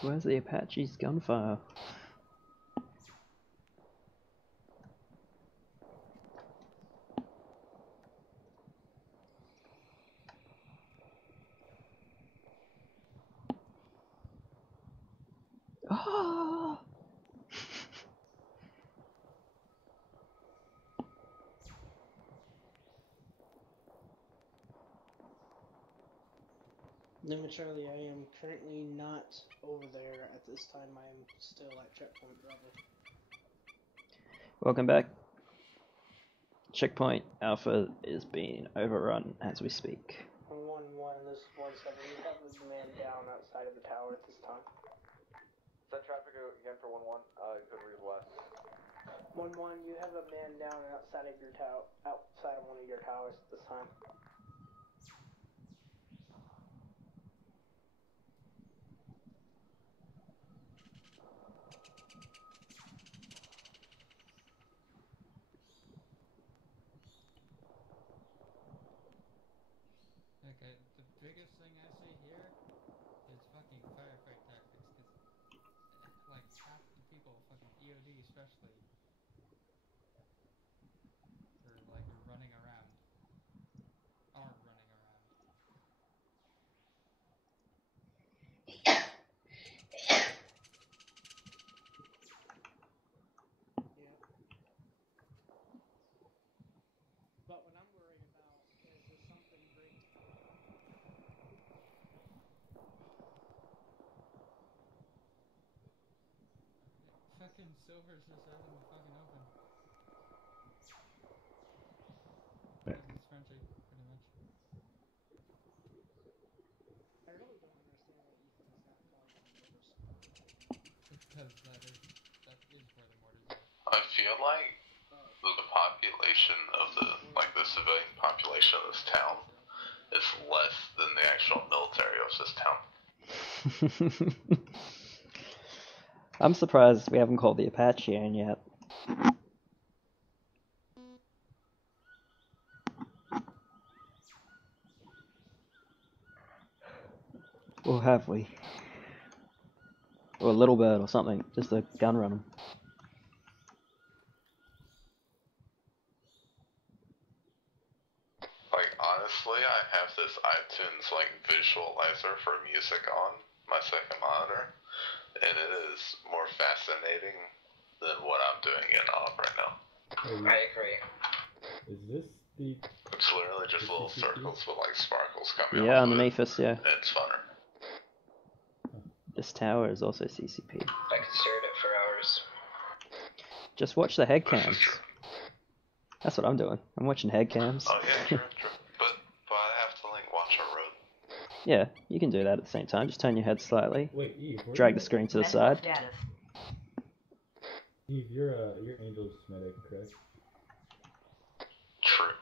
Where's the Apache's gunfire? Oh! Lima Charlie, I am currently not over there at this time. I am still at Checkpoint Bravo. Welcome back. Checkpoint Alpha is being overrun as we speak. 1-1, this is 1-7. You have a man down outside of the tower at this time. Send traffic again for 1-1. Good read west. 1-1, you have a man down outside of your outside of one of your towers at this time. Okay, the biggest thing I see here is fucking firefight tactics, because like half the people, fucking EOD especially, are like running around. But what I'm worried about is something great. Fucking Silver's just out in the fucking open. Because it's Frenchy, pretty much. I really don't understand why Ethan is not calling on mortar Because that is where the mortars are. I feel like the population of the civilian population of this town is less than the actual military of this town. I'm surprised we haven't called the Apache in yet. Or have we? Or a little bird or something, just a gun run 'em. Like, honestly, I have this iTunes, visualizer for music on my second monitor, and it is more fascinating than what I'm doing in Op right now. I agree. Is this the... It's literally just little circles with, sparkles coming Yeah, off underneath of it, us, yeah. and it's funner. This tower is also CCP. I could stare at it for hours. Just watch the head cams. That's what I'm doing. I'm watching head cams. Oh yeah, true. But I have to, watch a road. Yeah, you can do that at the same time. Just turn your head slightly. Wait, Eve, drag the screen to the side. Eve, you're Angel's medic, correct? True.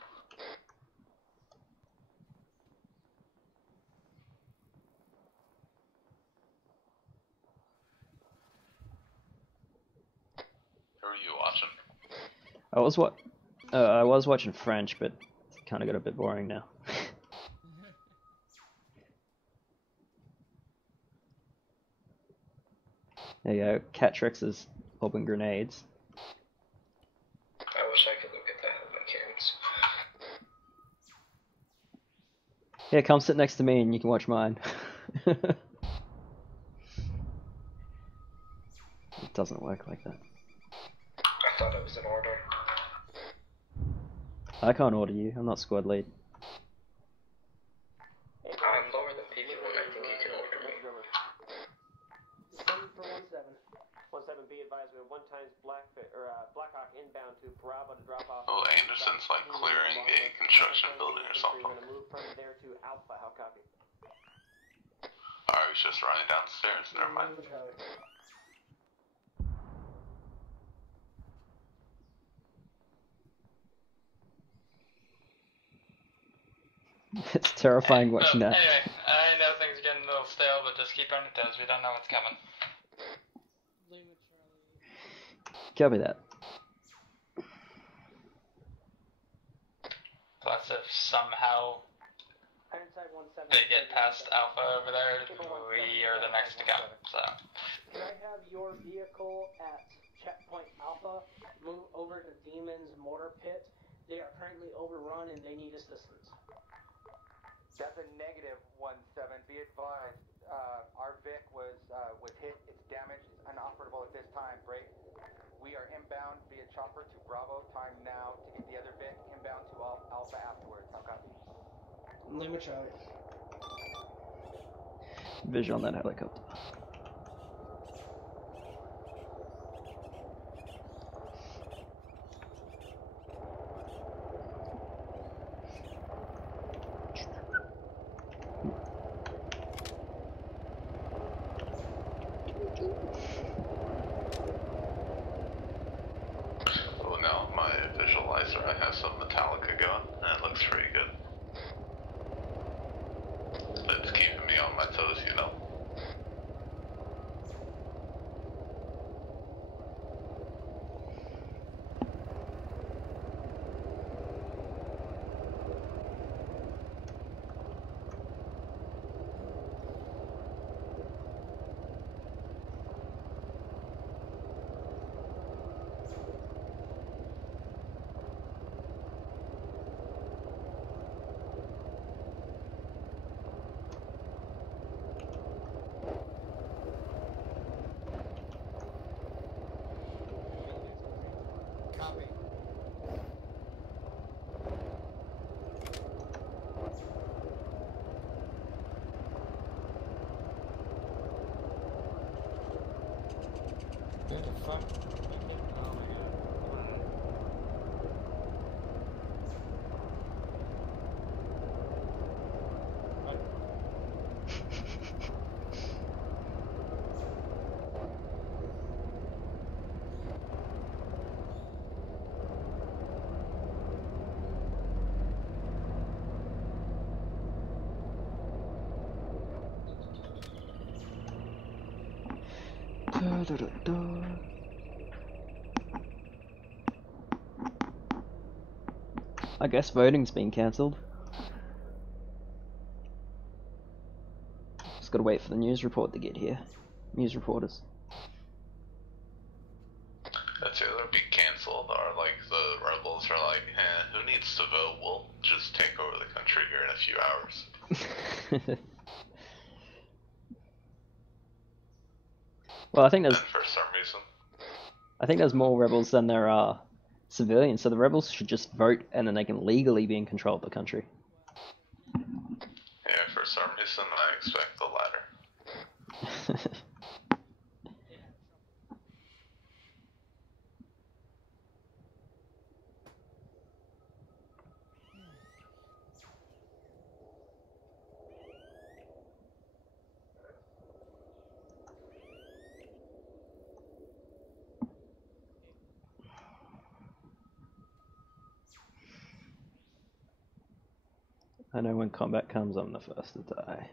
Who are you watching? I was watching French, but it's kind of got a bit boring now. There you go. Catrix is lobbing grenades. I wish I could look at the head cams. Yeah, come sit next to me and you can watch mine. It doesn't work like that. I thought it was an order. I can't order you. I'm not squad lead. I'm lower than PP1. I think you can order me. 7 for 1-7. 1-7, be advised, we have 1 times Blackhawk inbound to Bravo to drop off. Oh, Anderson sense like clearing a construction building or something. We're gonna move from there to Alpha. How copy? I was just running downstairs. Never mind. It's terrifying watching that. Anyway, I know things are getting a little stale, but just keep on your toes. We don't know what's coming. Copy that. Plus, if somehow they get past Alpha over there, we are the next to come. So. Can I have your vehicle at checkpoint Alpha move over to Demon's mortar pit? They are currently overrun and they need assistance. That's a negative 17. Be advised, our Vic was hit. It's damaged. It's inoperable at this time. Break. We are inbound via chopper to Bravo. Time now to get the other Vic inbound to Alpha afterwards. How copy? Lima Charlie. Vision on that helicopter. Well, now my visualizer, I have some Metallica going, and it looks pretty good. It's keeping me on my toes, you know. Copy. What the fuck? Oh my god. I guess voting's been cancelled. Just gotta wait for the news report to get here. News reporters. That's either be cancelled or like the rebels are like, who needs to vote? We'll just take over the country here in a few hours. Well, I think there's. And for some reason. I think there's more rebels than there are civilians, so the rebels should just vote and then they can legally be in control of the country. Yeah, for some reason I expect the latter. I know when combat comes, I'm the first to die.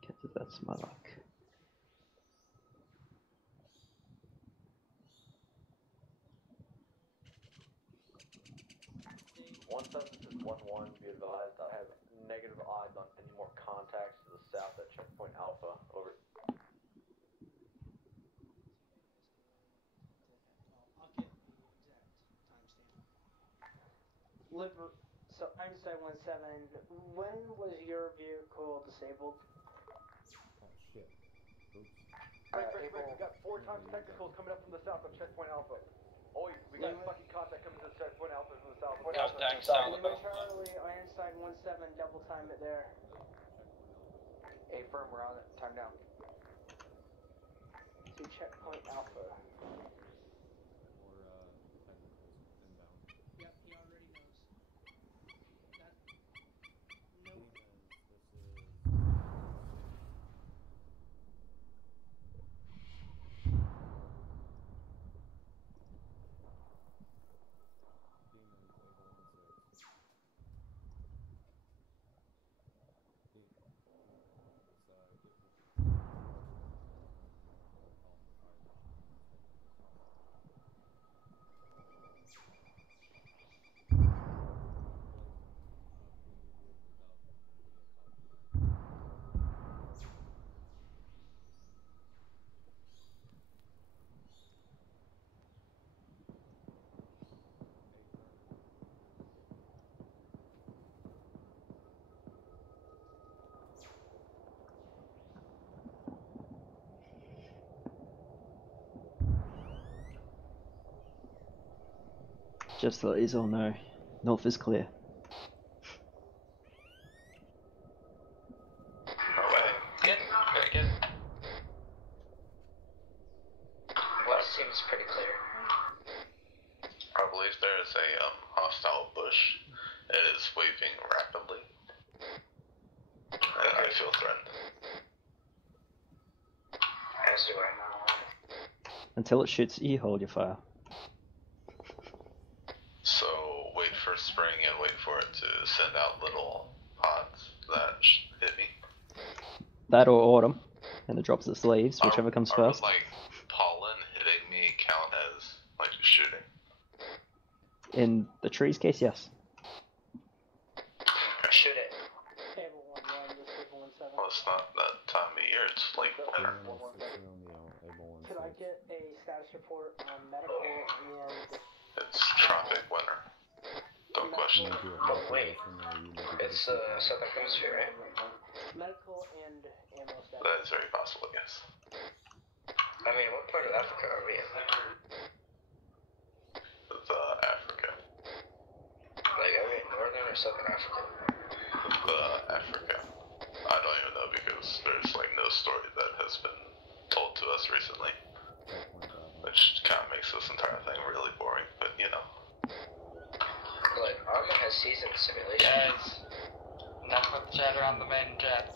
Guess that's my luck. This is 1-1. Be advised, I have negative odds on any more contacts to the south at checkpoint Alpha. Over. I'll get the exact timestamp. So Einstein 17. When was your vehicle disabled? Oh shit. Oops. Break. We got 4 times technicals coming up from the south on checkpoint Alpha. Oi, we got fucking contact coming to the checkpoint Alpha from the south. Contact Lima Charlie, Einstein 17. Double time it there. A firm, we're on it. Time now. To checkpoint Alpha. More technicals inbound. Just to let you all know, north is clear. Good, very good. West seems pretty clear. I believe there is a hostile bush. It is waving rapidly. And I feel threatened. As do I. Until it shoots you, hold your fire. So wait for spring and wait for it to send out little pods that hit me. That or autumn, and it drops its leaves, whichever comes first. Would, like, pollen hitting me count as, like, shooting? In the tree's case, yes. Shoot it. Well, it's not that time of year, it's like winter. Could I get a status report on medical and... It's tropic winter. Don't question it. Oh, wait. It's southern hemisphere, right? Medical and ammo status. That is very possible, yes. I mean, what part of Africa are we in? It's Africa. Like, are we in northern or southern Africa? Africa. I don't even know because there's like no story that has been told to us recently. Which kind of makes this entire thing really boring, but you know. Like, Arma has season simulation. Guys, enough of the chatter on the main chat.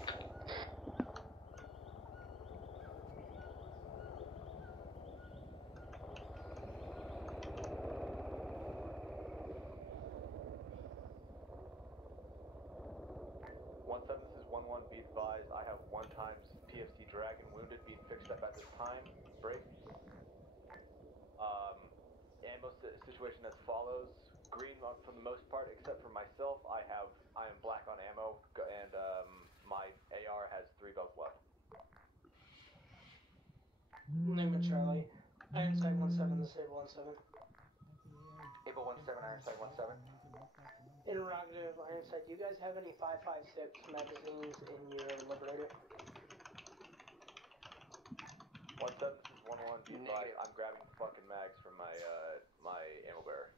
This is 1-1, be advised, I have 1 times PFC Dragon wounded being fixed up at this time. Break. Ammo situation as follows. Green for the most part, except for myself. I am black on ammo, and my AR has 3 belts left. Newman Charlie. Ironside 17, disable 17. Able 17, Ironside 17. Interrogative, Ironside, do you guys have any 5.56 magazines in your Liberator? 1-7, this is 1-1, be advised, I'm grabbing fucking mags from my my ammo bearer.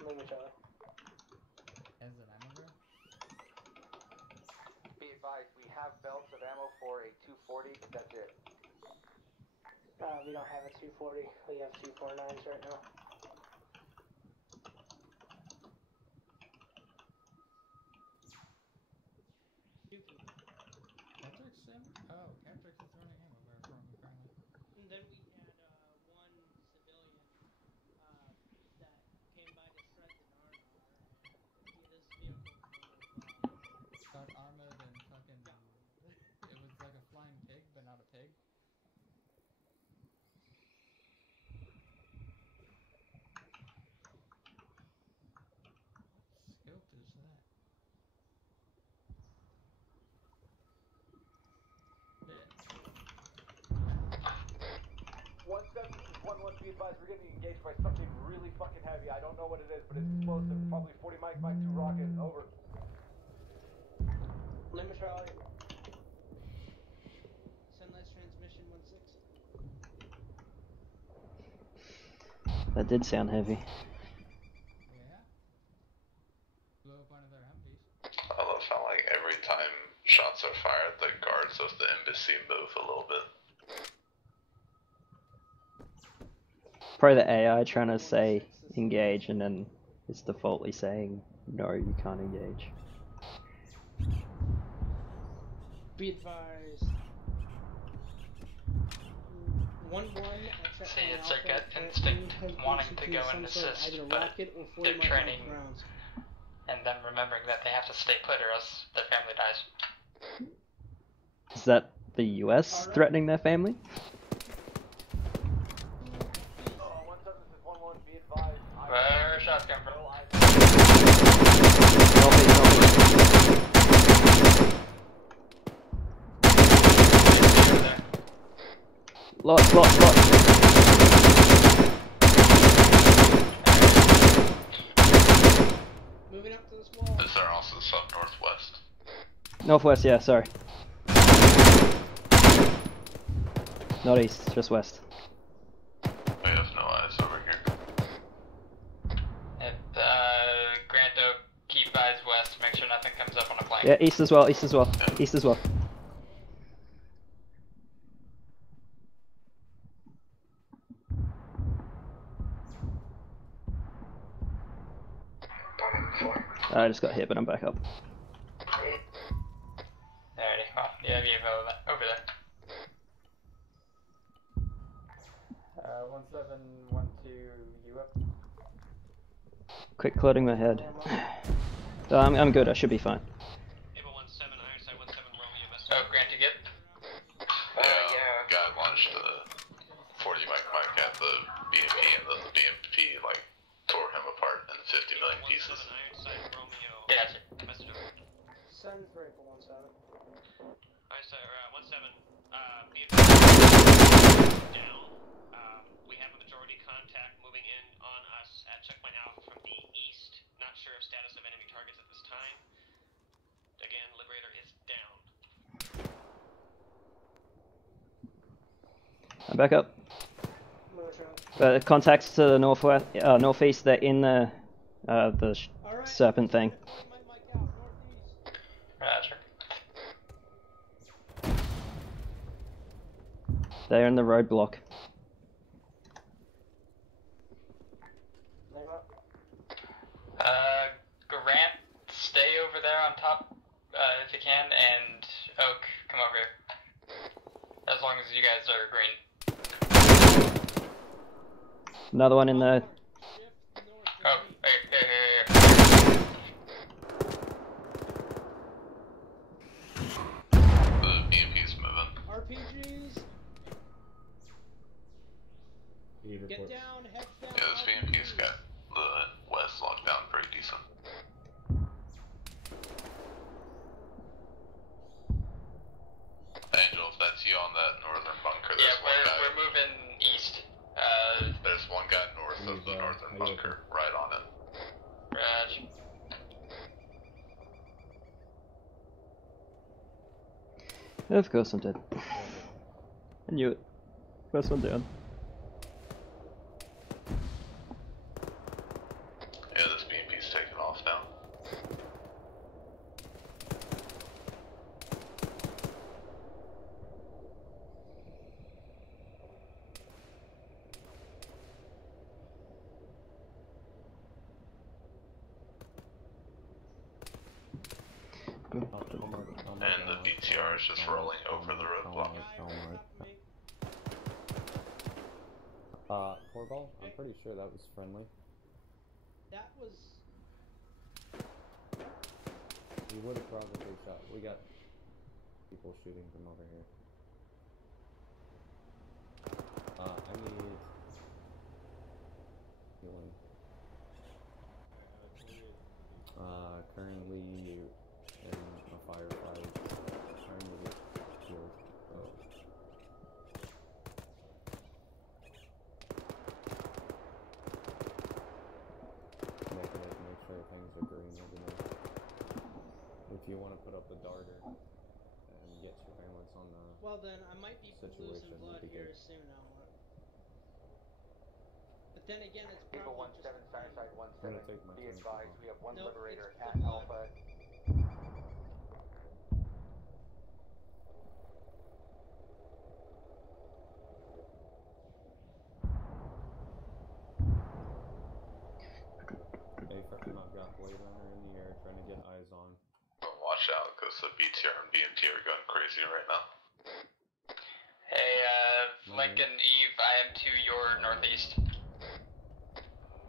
Newman Charlie. As an ammo bearer? Be advised, we have belts of ammo for a 240, but that's it. We don't have a 240, we have 249s right now. Captrix is running ammo bearer for me currently. And then we had one civilian that came by to strike an Arma, and his vehicle got armored and fucking... It was like a flying pig, but not a pig. What scope is that? 1-7, this is 1-1, be advised, we're getting engaged by something really fucking heavy. I don't know what it is, but it's explosive. Probably 40 Mike 2 rocket. Over. Lima Charlie. Sunlight transmission 16. That did sound heavy. Yeah. Blew up one of their Humvees. I love how like every time shots are fired, the guards of the embassy move a little bit. Probably the AI trying to say engage and then it's defaultly saying no, you can't engage. Be advised. 1-1. See, it's their gut instinct wanting to go and assist, but they're training and then remembering that they have to stay put or else their family dies. Is that the US threatening their family? Where shots come from? Lots. Moving up to this wall. Is there also some northwest? Northwest, yeah, sorry. Not east, just west. We have no eyes over here. Yeah, east as well, east as well, east as well. I just got hit, but I'm back up. Alrighty, well, yeah, we have over there. 1712, you up? Quick clouding my head. I'm good, I should be fine. Oh, Grant, you get? Yeah. Guy launched a 40 mic at the BMP, and then the BMP like tore him apart in 50 million pieces. Gotcha. Send for 17. Alright, so 17. BMP down. We have a majority contact moving in on us at checkpoint Alpha from the east. Not sure of status of enemy targets at this time. Again, Liberator is down. I'm back up. Contacts to the northwest, northeast. They're in the serpent thing. Roger. They're in the roadblock. Grant, stay over there on top if you can, and Oak, come over here. As long as you guys are green. Another one in the. Oh, here. The BMP's moving. RPGs. Get down, head down. Yeah, this BMP's got the west locked down pretty decent. Angel, if that's you on that northern bunker, there's one guy. We're moving east. There's one guy north of the northern bunker, right on it. Raj. Of course I'm dead. I knew it. First one down. Yeah, this BMP's taking off now. And the BTR is just rolling over the roadblock. Corball, I'm pretty sure that was friendly. That was. We would have probably shot. We got people shooting from over here. I need healing. Currently in a firefight. Trying to get healed. Oh. Make sure things are green over there. If you want to put up the darter and get surveillance on the Well then, I might be losing blood here soon. But then again, it's probably Eagle 17, Fireside 17. Be advised, we have one Nope, Liberator it's at Alpha. I've got Blade Runner in the air trying to get eyes on. Watch out, because the BTR and BMP are going crazy right now. Hey, Lincoln, Eve, I am to your northeast.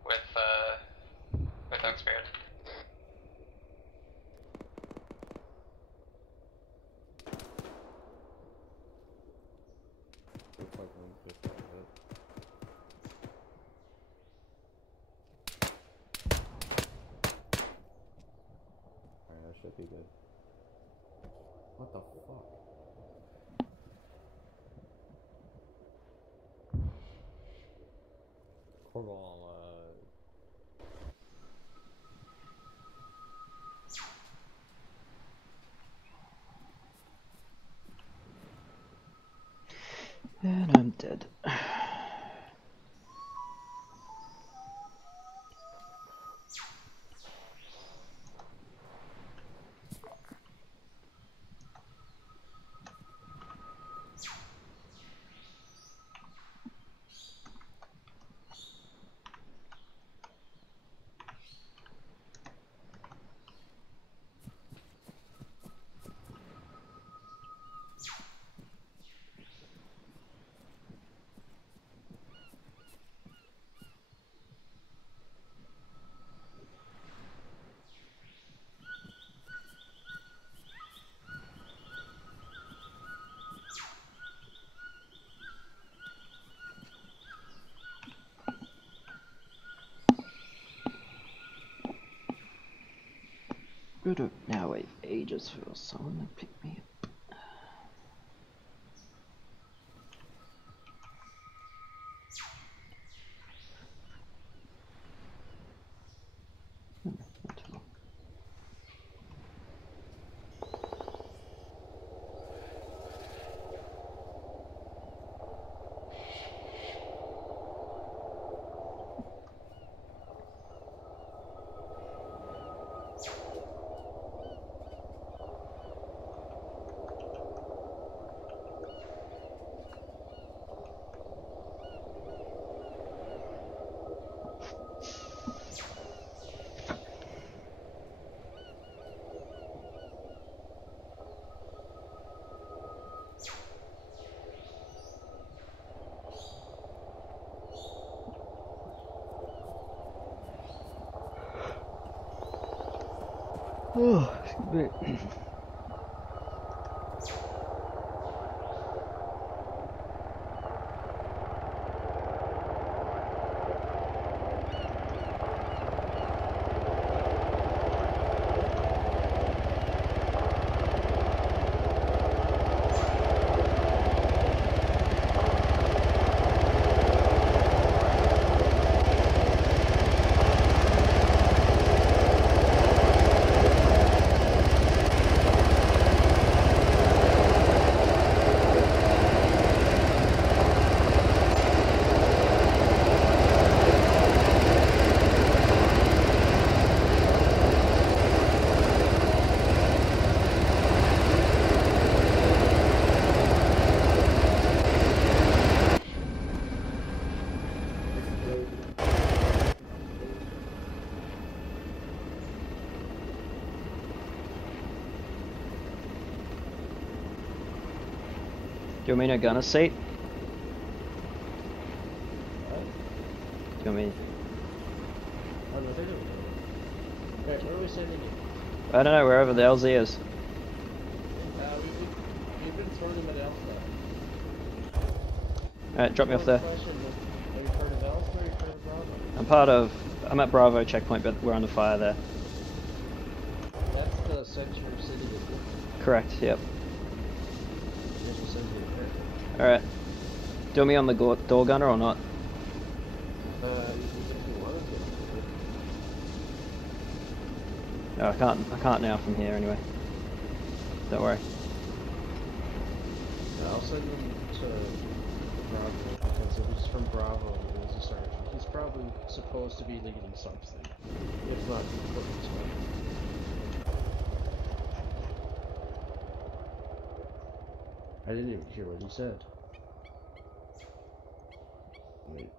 With Oak Spirit. Looks like Link just got hit. Alright, that should be good. What the fuck? Corball, And I'm dead. Now wait ages for someone to pick me up. Not too long. Oh, excuse me. Do you want me to gun a seat? Do you want me? Oh, no, they're doing it. Where are we sending you? I don't know, wherever the LZ is. We've been throwing them at Alpha. Alright, drop me off there. Question, are you part of Alpha or are you part of Bravo? I'm at Bravo checkpoint, but we're under fire there. That's the sector city, isn't it? Correct, yep. Alright. Do you want me on the door gunner or not? No, I can't now from here anyway. Don't worry. Yeah, I'll send him to Bravo, because if he's from Bravo and he's a sergeant, he's probably supposed to be leading something. If not, he's looking something. I didn't even hear what he said. Wait.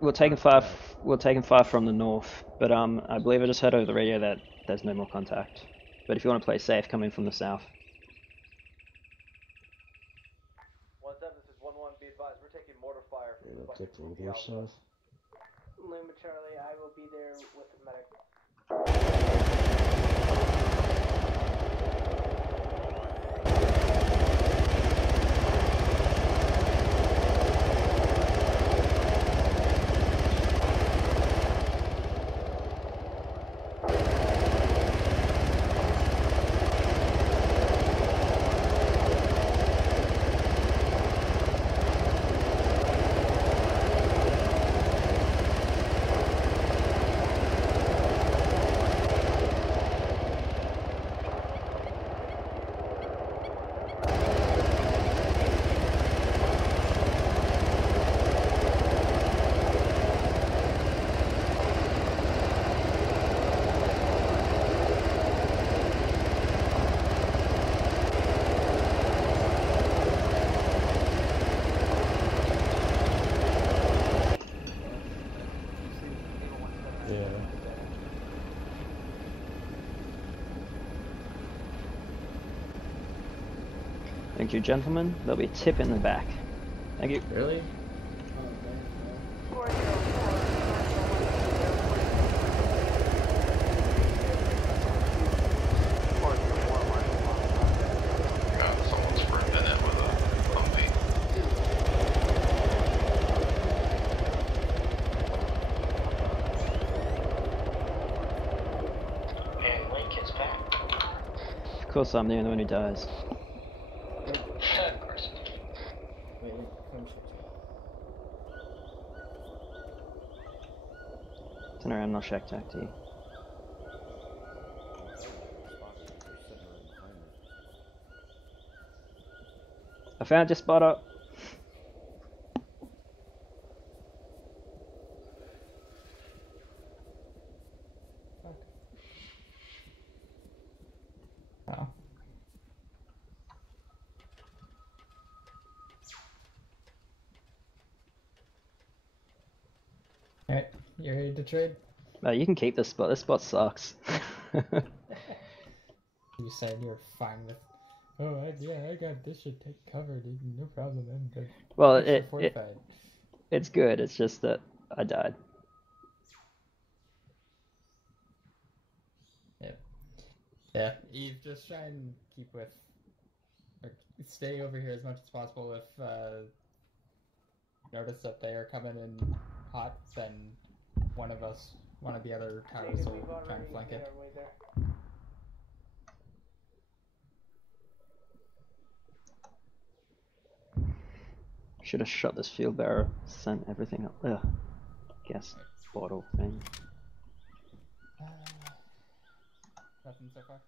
We're taking fire. We're taking fire from the north, but I believe I just heard over the radio that there's no more contact. But if you want to play safe, come in from the south. 1-7, this is 1-1. Be advised, we're taking mortar fire from the Take a little more south. Lima Charlie, I will be there with the medic. Yeah. Thank you, gentlemen. There'll be a tip in the back. Thank you. Really? God, someone's sprinting in it with a Humvee. And Link is back. Of course I'm the only one who dies. Of course. Wait, come check. Turn around and I'll shack tack to you. I found your spotter. Oh. Alright, you ready to trade? You can keep this spot. This spot sucks. You said you're fine with. Oh, I got this shit covered. No problem. I'm good. Well, Extra fortified. it's good. It's just that I died. Yep. Yeah, Eve, just try and keep with, or stay over here as much as possible. If notice that they are coming in hot, then one of the other towers will try and flank it. Should have shot this field bearer. Sent everything up there. Gas bottle thing. Nothing so far.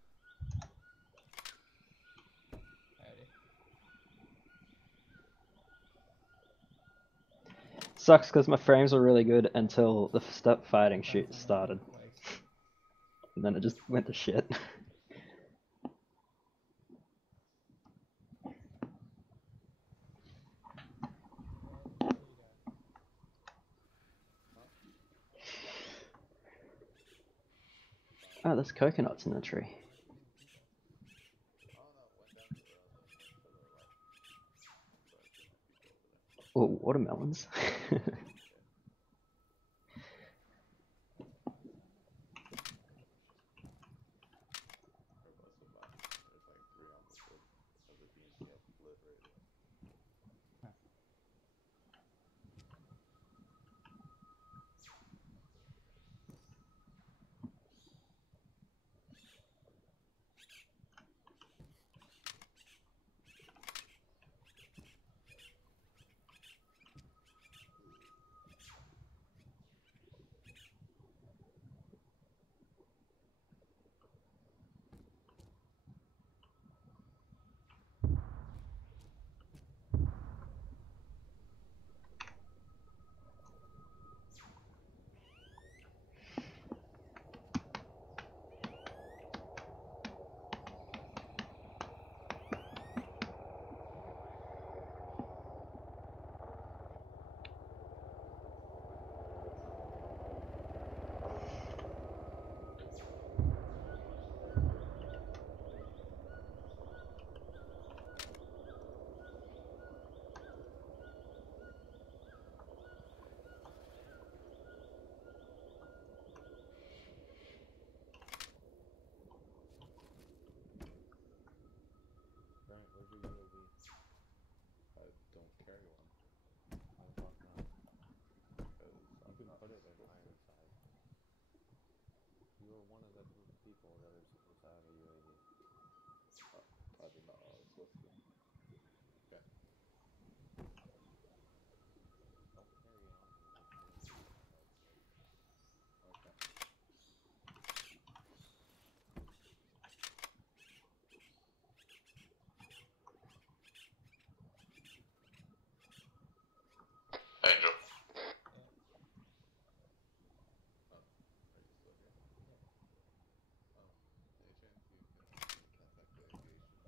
Alrighty. Sucks because my frames were really good until the fighting shoot started. And then it just went to shit. Oh, there's coconuts in the tree. Oh, watermelons. Angel.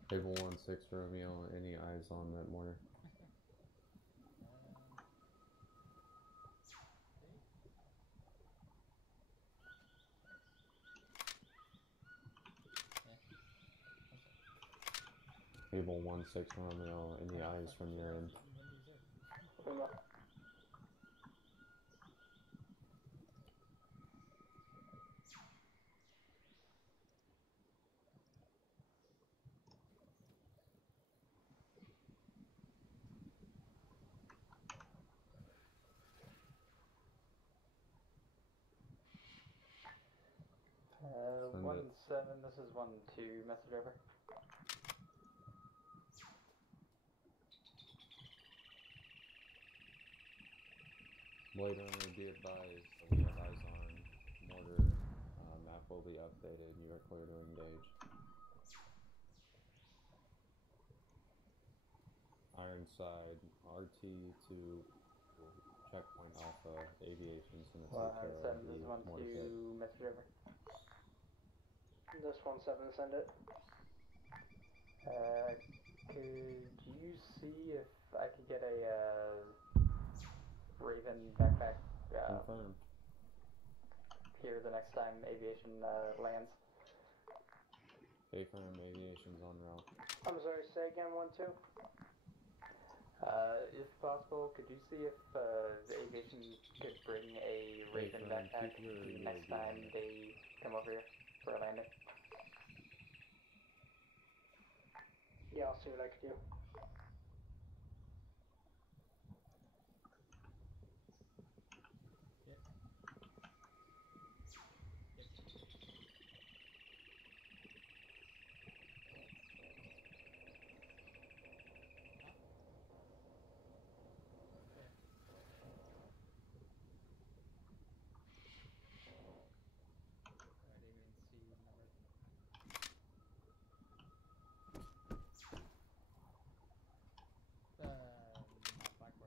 Table 1-6 Romeo, any eyes on that mortar? Disable 16 Romeo in the eyes from your end. 1-7, this is 1-2, message over. Blade Runner, be advised, we have eyes on mortar. Map will be updated. You are clear to engage. Ironside, RT to checkpoint Alpha. Aviation's gonna take care of the mortar pit. 1-2, message over. This 1-7, send it. Could you see if I could get a Raven backpack Confirm. here the next time aviation lands? Affirm, aviation's en route. I'm sorry, say again, 1-2. If possible, could you see if the aviation could bring a Raven backpack the next time they come over here for a landing? Yeah, I'll see what I can do.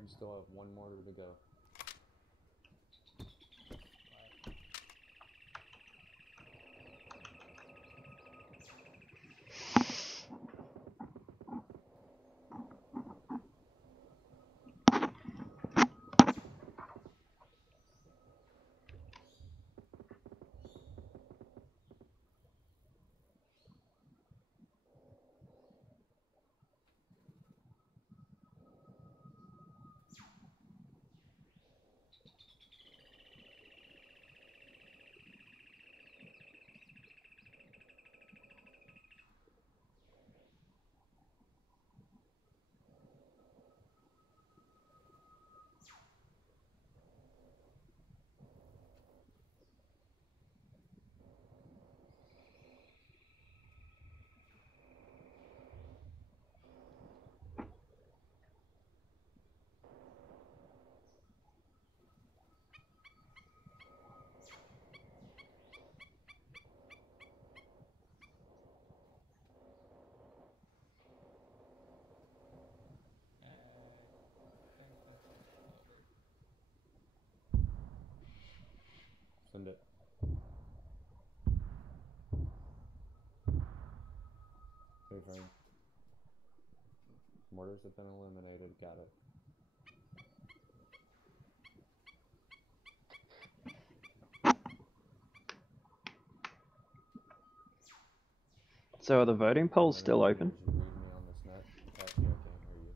You still have one mortar to go. Send it. Hey, Frank. Mortars have been eliminated. Got it. So are the voting polls still open? Read me on this net. Actually, I can't hear you.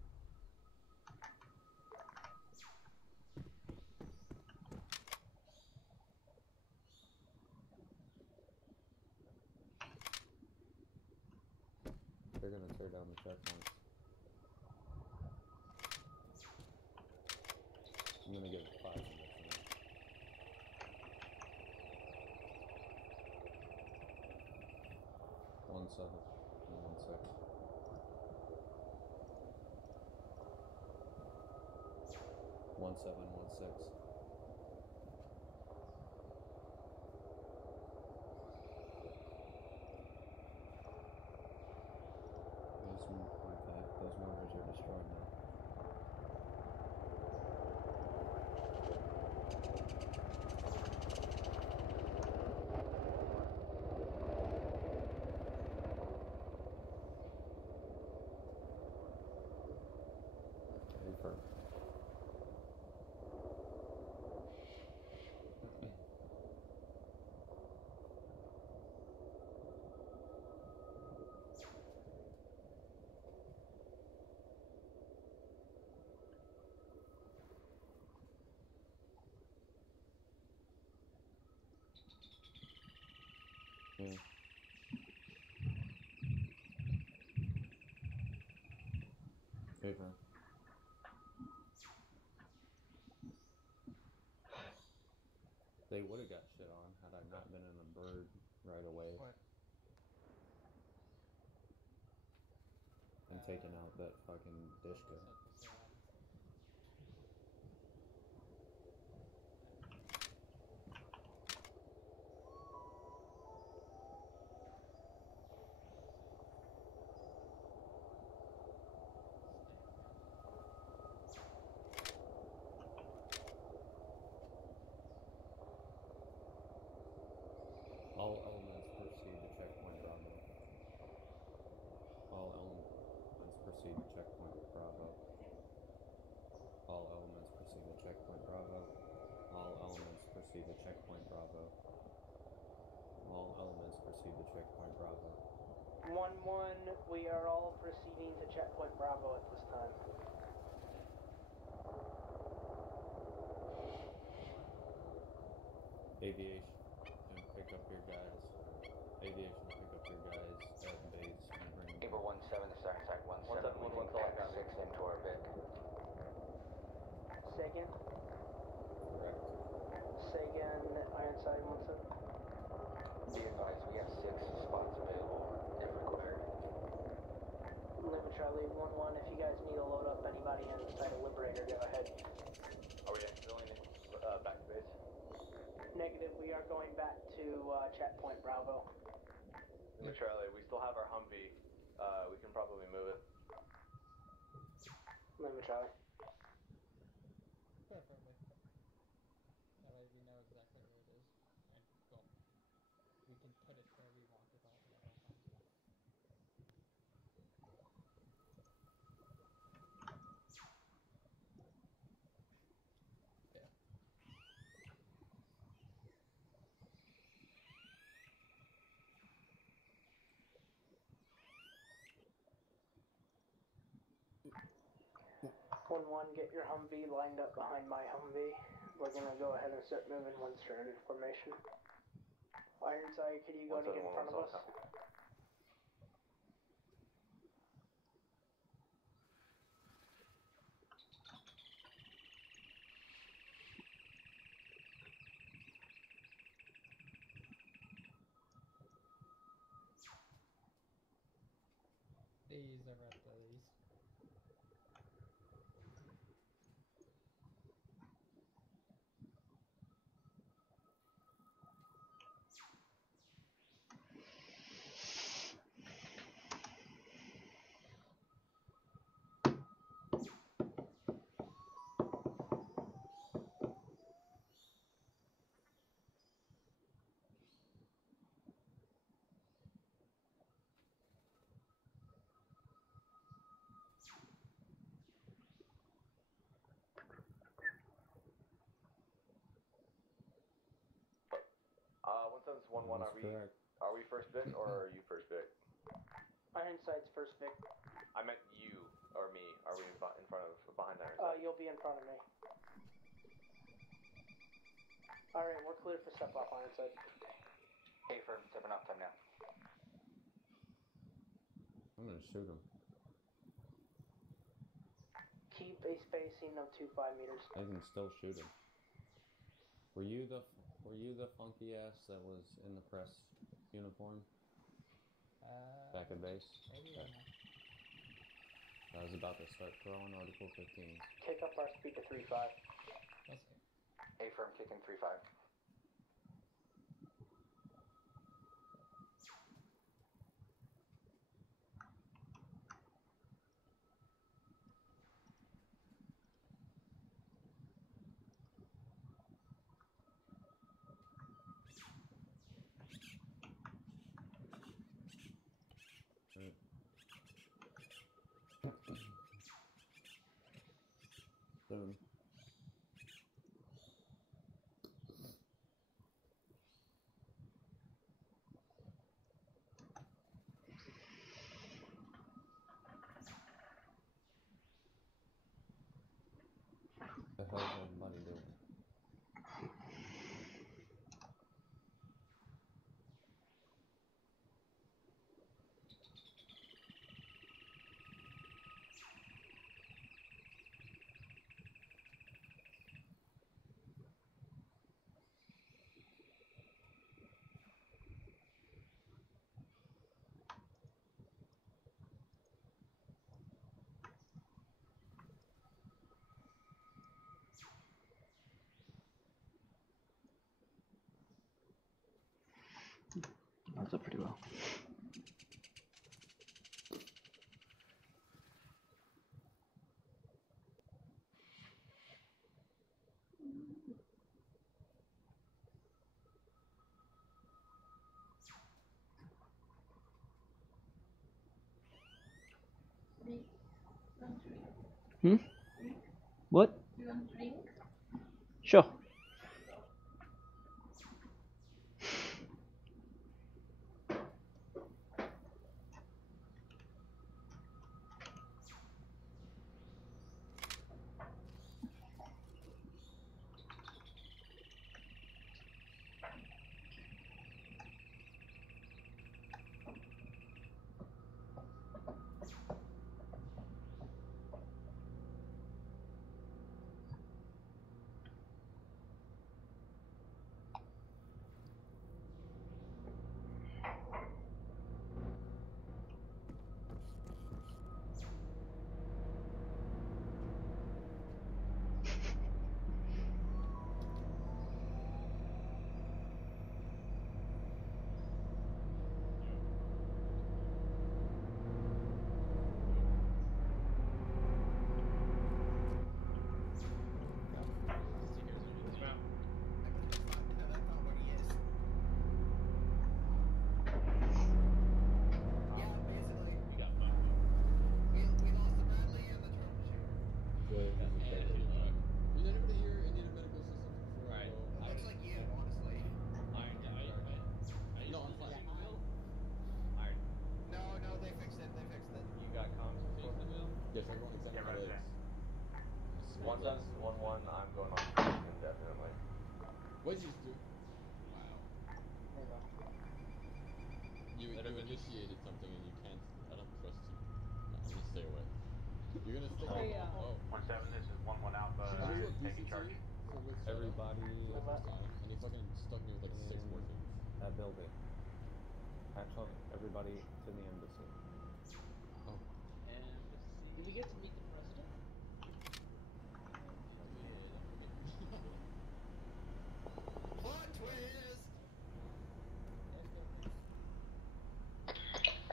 They're gonna tear down the checkpoints. I'm gonna give it 5 minutes. 1-7 and 1-6. 1-7, 1-6. Those mortars are destroyed now. Confirm. Yeah. Paper. They would have got shit on had I not been in a bird right away. What? And taken out that fucking Dishka. All elements proceed to checkpoint Bravo. All elements proceed to checkpoint Bravo. All elements proceed to checkpoint Bravo. All elements proceed to checkpoint Bravo. All elements proceed to checkpoint Bravo. 1-1, we are all proceeding to checkpoint Bravo at this time. Aviation, and pick up your guys. Aviation, pick up your guys at base and bring them. Paper 17, sorry, 17, we can pack 6 into our Vic. Say again? Correct. Say again, Ironside 17. Be advised, we have 6 spots available if required. Lima Charlie 1-1, if you guys need to load up anybody inside a Liberator, go ahead. Are we accidentally back to base? Negative, we are going back to checkpoint Bravo. Lima Charlie, we still have our Humvee. We can probably move it. Lima Charlie. Preferably. That way we know exactly where it is. And, well, we can put it where we want it all at all times. Yeah. 1-1, get your Humvee lined up behind my Humvee. We're gonna go ahead and start moving once you're in formation. Ironside, could you go to get in front of us? These are at the east. Once that's 1-1, are we first Vic or are you first Vic? Ironside's first Vic. I meant you or me. Are we in front of behind Ironside? You'll be in front of me. Alright, we're clear for step off Ironside. Hey, firm, stepping off time now. I'm gonna shoot him. Keep a spacing of 2-5 meters. I can still shoot him. Were you the funky ass that was in the press uniform? Back at base? Maybe Okay. I was about to start throwing Article 15. Kick up our speed to 3-5. Let's go. Hey, firm, kicking 3-5. Right. Boom. The hell is everybody doing? Holds up pretty well. Hmm? What? Sure. Yes, everyone examine your legs. 17 to 11, I'm going on strike indefinitely. What did you just do? Wow. You initiated something and you can't. I don't trust you. No, I'm gonna stay away. You're gonna stay away. Oh. 1-7, this is 1-1 Alpha. Should I do a Taking DC charge. for with Everybody for the first time, and he fucking stuck me with like 6 morphines. That building. Actually, everybody to the embassy. Oh. Did we get to meet the president? Plot twist!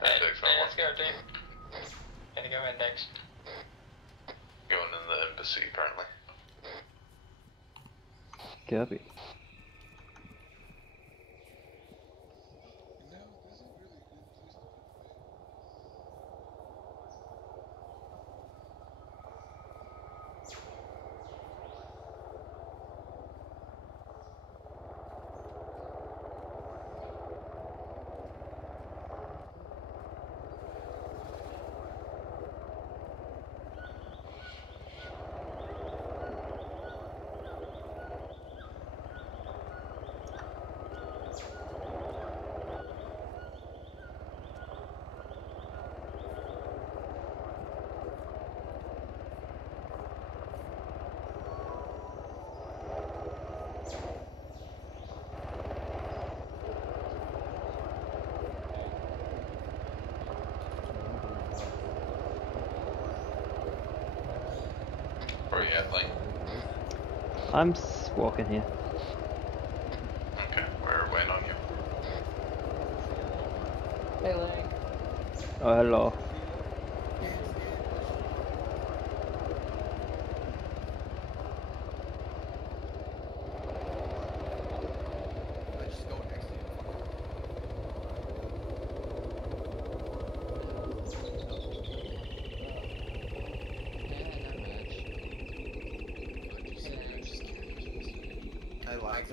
Let's go, team. Gonna go index. Going in the embassy, apparently. Copy. Where are you at, Lane? I'm walking here. Okay, we're waiting on you. Hey, Lang. Oh, hello.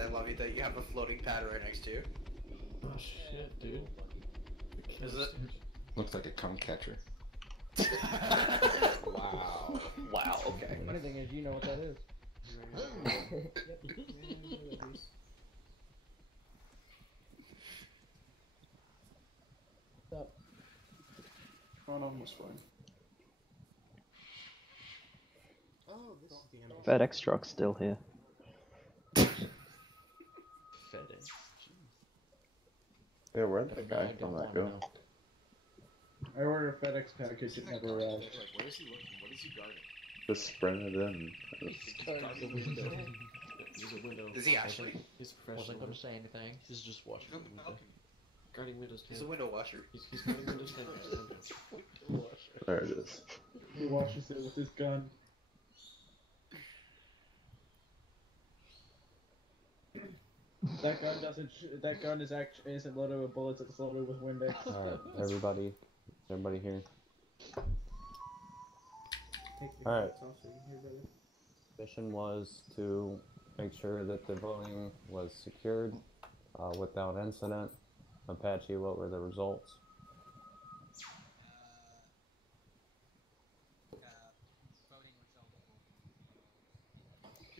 I love you that you have a floating pad right next to you. Oh shit, dude. Is it? Looks like a cum catcher. Wow. Wow, okay. Funny thing is, you know what that is. What's up? Going on was fine. Oh, this is the end. FedEx truck's still here. FedEx. Yeah, where'd that guy from that go? I ordered a FedEx package, it never arrived. What is he looking? What is he guarding? Just sprinted in. Is he actually? He's professional. Wasn't gonna say anything. He's just watching the window. guarding Windows 10. He's a window washer. He's guarding Windows 10, guys. Window washer. There it is. He washes it with his gun. That gun doesn't. That gun isn't loaded with bullets. It's loaded with Windex. All right, everybody here. All right. Mission was to make sure that the voting was secured without incident. Apache, what were the results?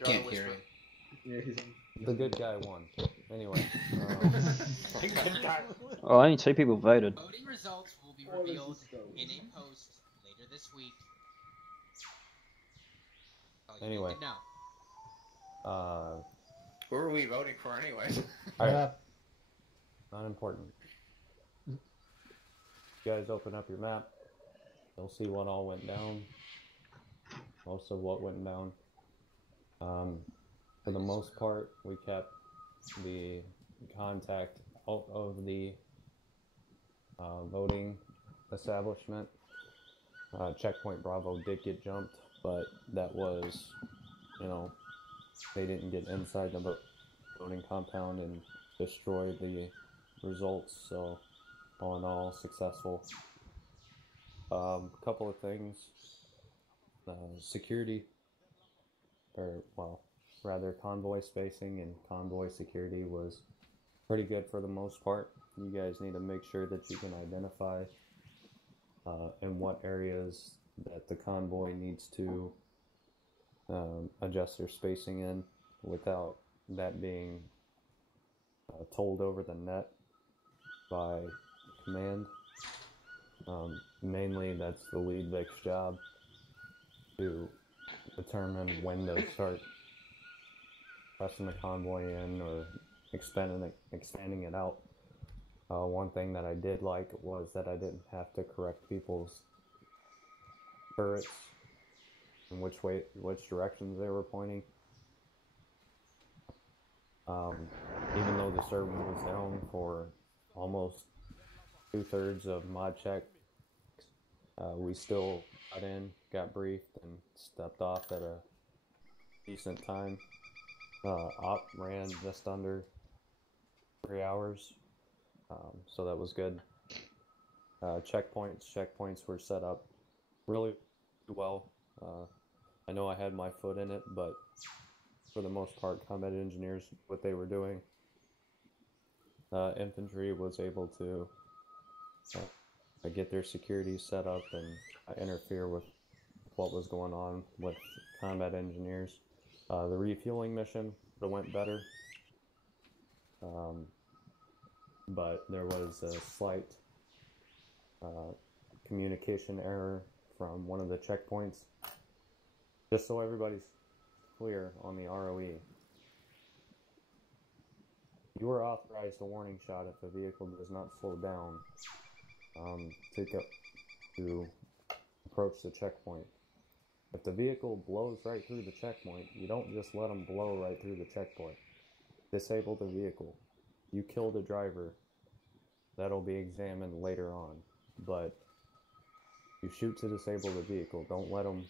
Can't hear him. Yeah, The good guy won. Anyway. Oh, only 2 people voted. Voting results will be revealed in a post later this week. Anyway. Who are we voting for, anyways? Alright. Not important. You guys open up your map. You'll see what all went down. Most of what went down. For the most part, we kept the contact out of the voting establishment. Checkpoint Bravo did get jumped, but that was, they didn't get inside the voting compound and destroy the results, so all in all, successful. Couple of things. Security, or well, rather convoy spacing and convoy security was pretty good for the most part. You guys need to make sure that you can identify in what areas that the convoy needs to adjust their spacing in without that being told over the net by command. Mainly that's the lead Vic's job to determine when to start pressing the convoy in or expanding it out. One thing that I did like was that I didn't have to correct people's turrets and which directions they were pointing. Even though the server was down for almost 2/3 of mod check, we still got in, got briefed, and stepped off at a decent time. Op ran just under 3 hours, so that was good. Checkpoints were set up really well. I know I had my foot in it, but for the most part, combat engineers, what they were doing. Infantry was able to get their security set up and interfere with what was going on with combat engineers. The refueling mission would have went better, but there was a slight communication error from one of the checkpoints. Just so everybody's clear on the ROE, you are authorized a warning shot if the vehicle does not slow down to approach the checkpoint. If the vehicle blows right through the checkpoint, you don't just let them blow right through the checkpoint. Disable the vehicle. You kill the driver. That'll be examined later on. But you shoot to disable the vehicle. Don't let them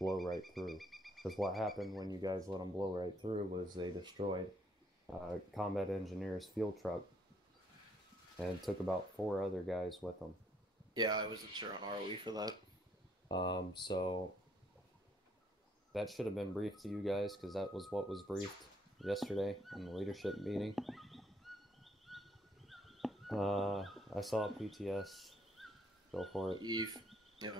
blow right through. Because what happened when you guys let them blow right through was they destroyed combat engineer's fuel truck and took about 4 other guys with them. Yeah, I wasn't sure on ROE for that. So that should have been briefed to you guys because that was what was briefed yesterday in the leadership meeting. I saw PTS. Go for it. Eve. Yeah.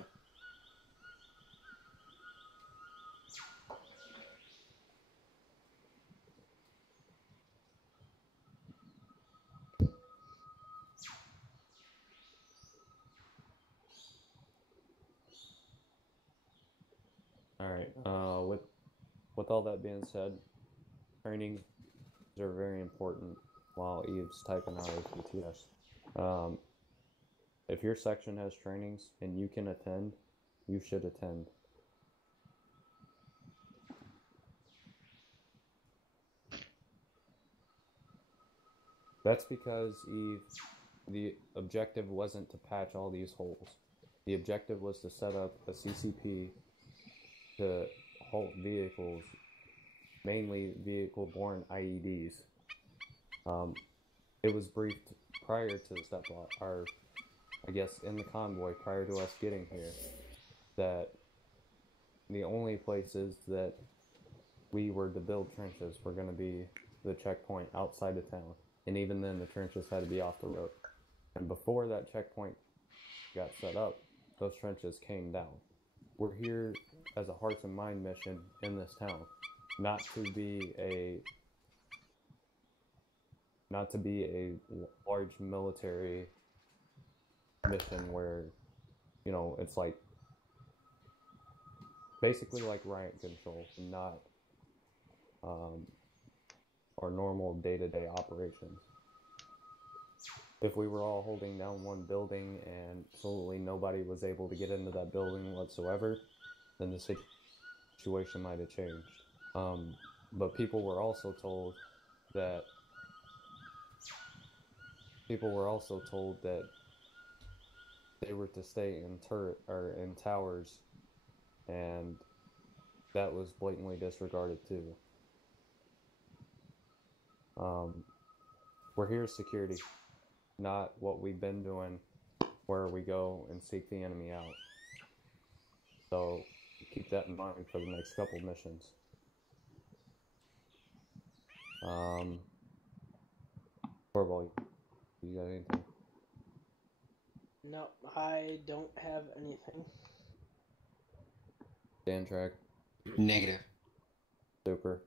Alright, with all that being said, trainings are very important while Eve's typing out her PTS. If your section has trainings and you can attend, you should attend. That's because, Eve, the objective wasn't to patch all these holes. The objective was to set up a CCP to halt vehicles, mainly vehicle-borne IEDs. It was briefed prior to the step or I guess in the convoy prior to us getting here, that the only places that we were to build trenches were going to be the checkpoint outside of town. And even then, the trenches had to be off the road. And before that checkpoint got set up, those trenches came down. We're here as a hearts and mind mission in this town, not to be a large military mission where, you know, it's like basically like riot control, not our normal day-to-day operations. If we were all holding down one building and absolutely nobody was able to get into that building whatsoever, then the situation might have changed. But people were also told that they were to stay in towers, and that was blatantly disregarded too. We're here as security, not what we've been doing, where we go and seek the enemy out. So keep that in mind for the next couple missions. Corval, you got anything? No, I don't have anything. Dan Track? Negative. Super?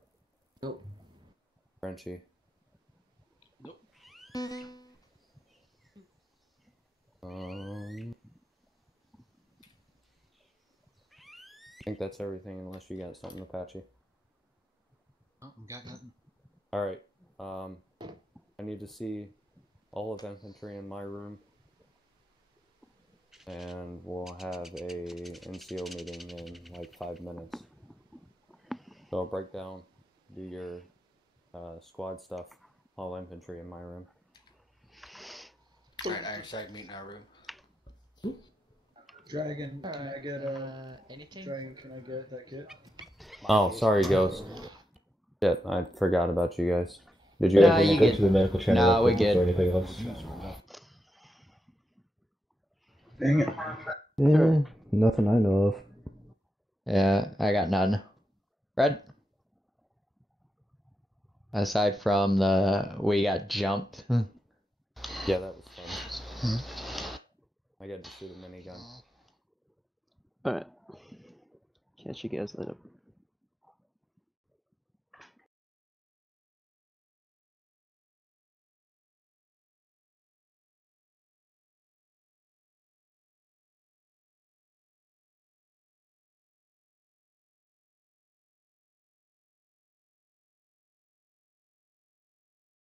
Nope. Frenchie? Nope. I think that's everything unless you got something, Apache. Oh, got nothing. Alright, I need to see all of infantry in my room, and we'll have a NCO meeting in like 5 minutes. So I'll break down, do your squad stuff, all infantry in my room. Alright, Ironside, meet in our room. Dragon, can I get anything? Dragon, can I get that kit? Oh, sorry, Ghost. Shit, I forgot about you guys. Did you you get to the medical channel? Nah, we good. Anything else? Dang it. Yeah, nothing I know of. Yeah, I got none. Red? Aside from we got jumped. Yeah, that was fun. I got to shoot a minigun. Alright. Catch you guys later.